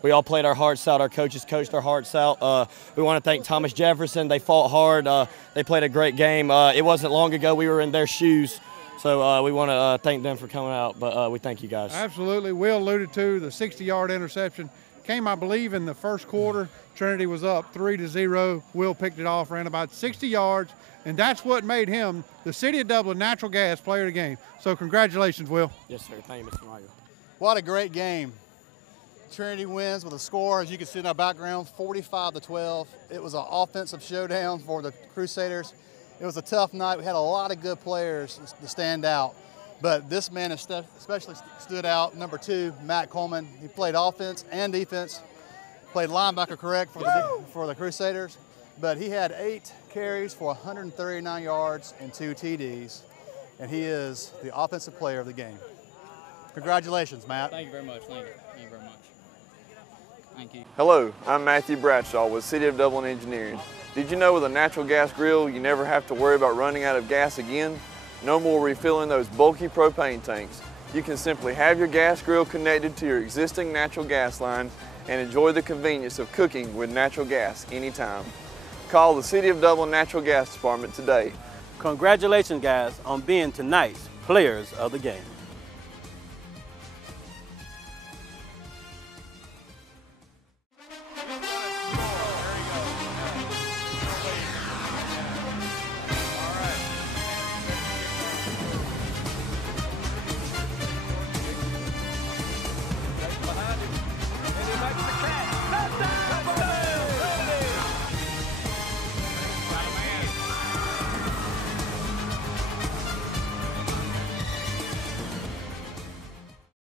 We all played our hearts out. Our coaches coached our hearts out. We want to thank Thomas Jefferson. They fought hard. They played a great game. It wasn't long ago we were in their shoes. So we want to thank them for coming out, but we thank you guys. Absolutely. Will alluded to the 60-yard interception. Came, I believe, in the first quarter. Trinity was up 3-0. Will picked it off, ran about 60 yards, and that's what made him the City of Dublin Natural Gas Player of the Game. So congratulations, Will. Yes, sir. Thank you, Mr. Michael. What a great game. Trinity wins with a score, as you can see in our background, 45-12. It was an offensive showdown for the Crusaders. It was a tough night. We had a lot of good players to stand out, but this man especially stood out. Number 2, Matt Coleman. He played offense and defense, played linebacker correct for the Crusaders, but he had 8 carries for 139 yards and 2 TDs, and he is the offensive player of the game. Congratulations, Matt. Thank you very much. Thank you. Thank you very much. Thank you. Hello, I'm Matthew Bradshaw with City of Dublin Engineering. Did you know with a natural gas grill, you never have to worry about running out of gas again? No more refilling those bulky propane tanks. You can simply have your gas grill connected to your existing natural gas line and enjoy the convenience of cooking with natural gas anytime. Call the City of Dublin Natural Gas Department today. Congratulations, guys, on being tonight's players of the game.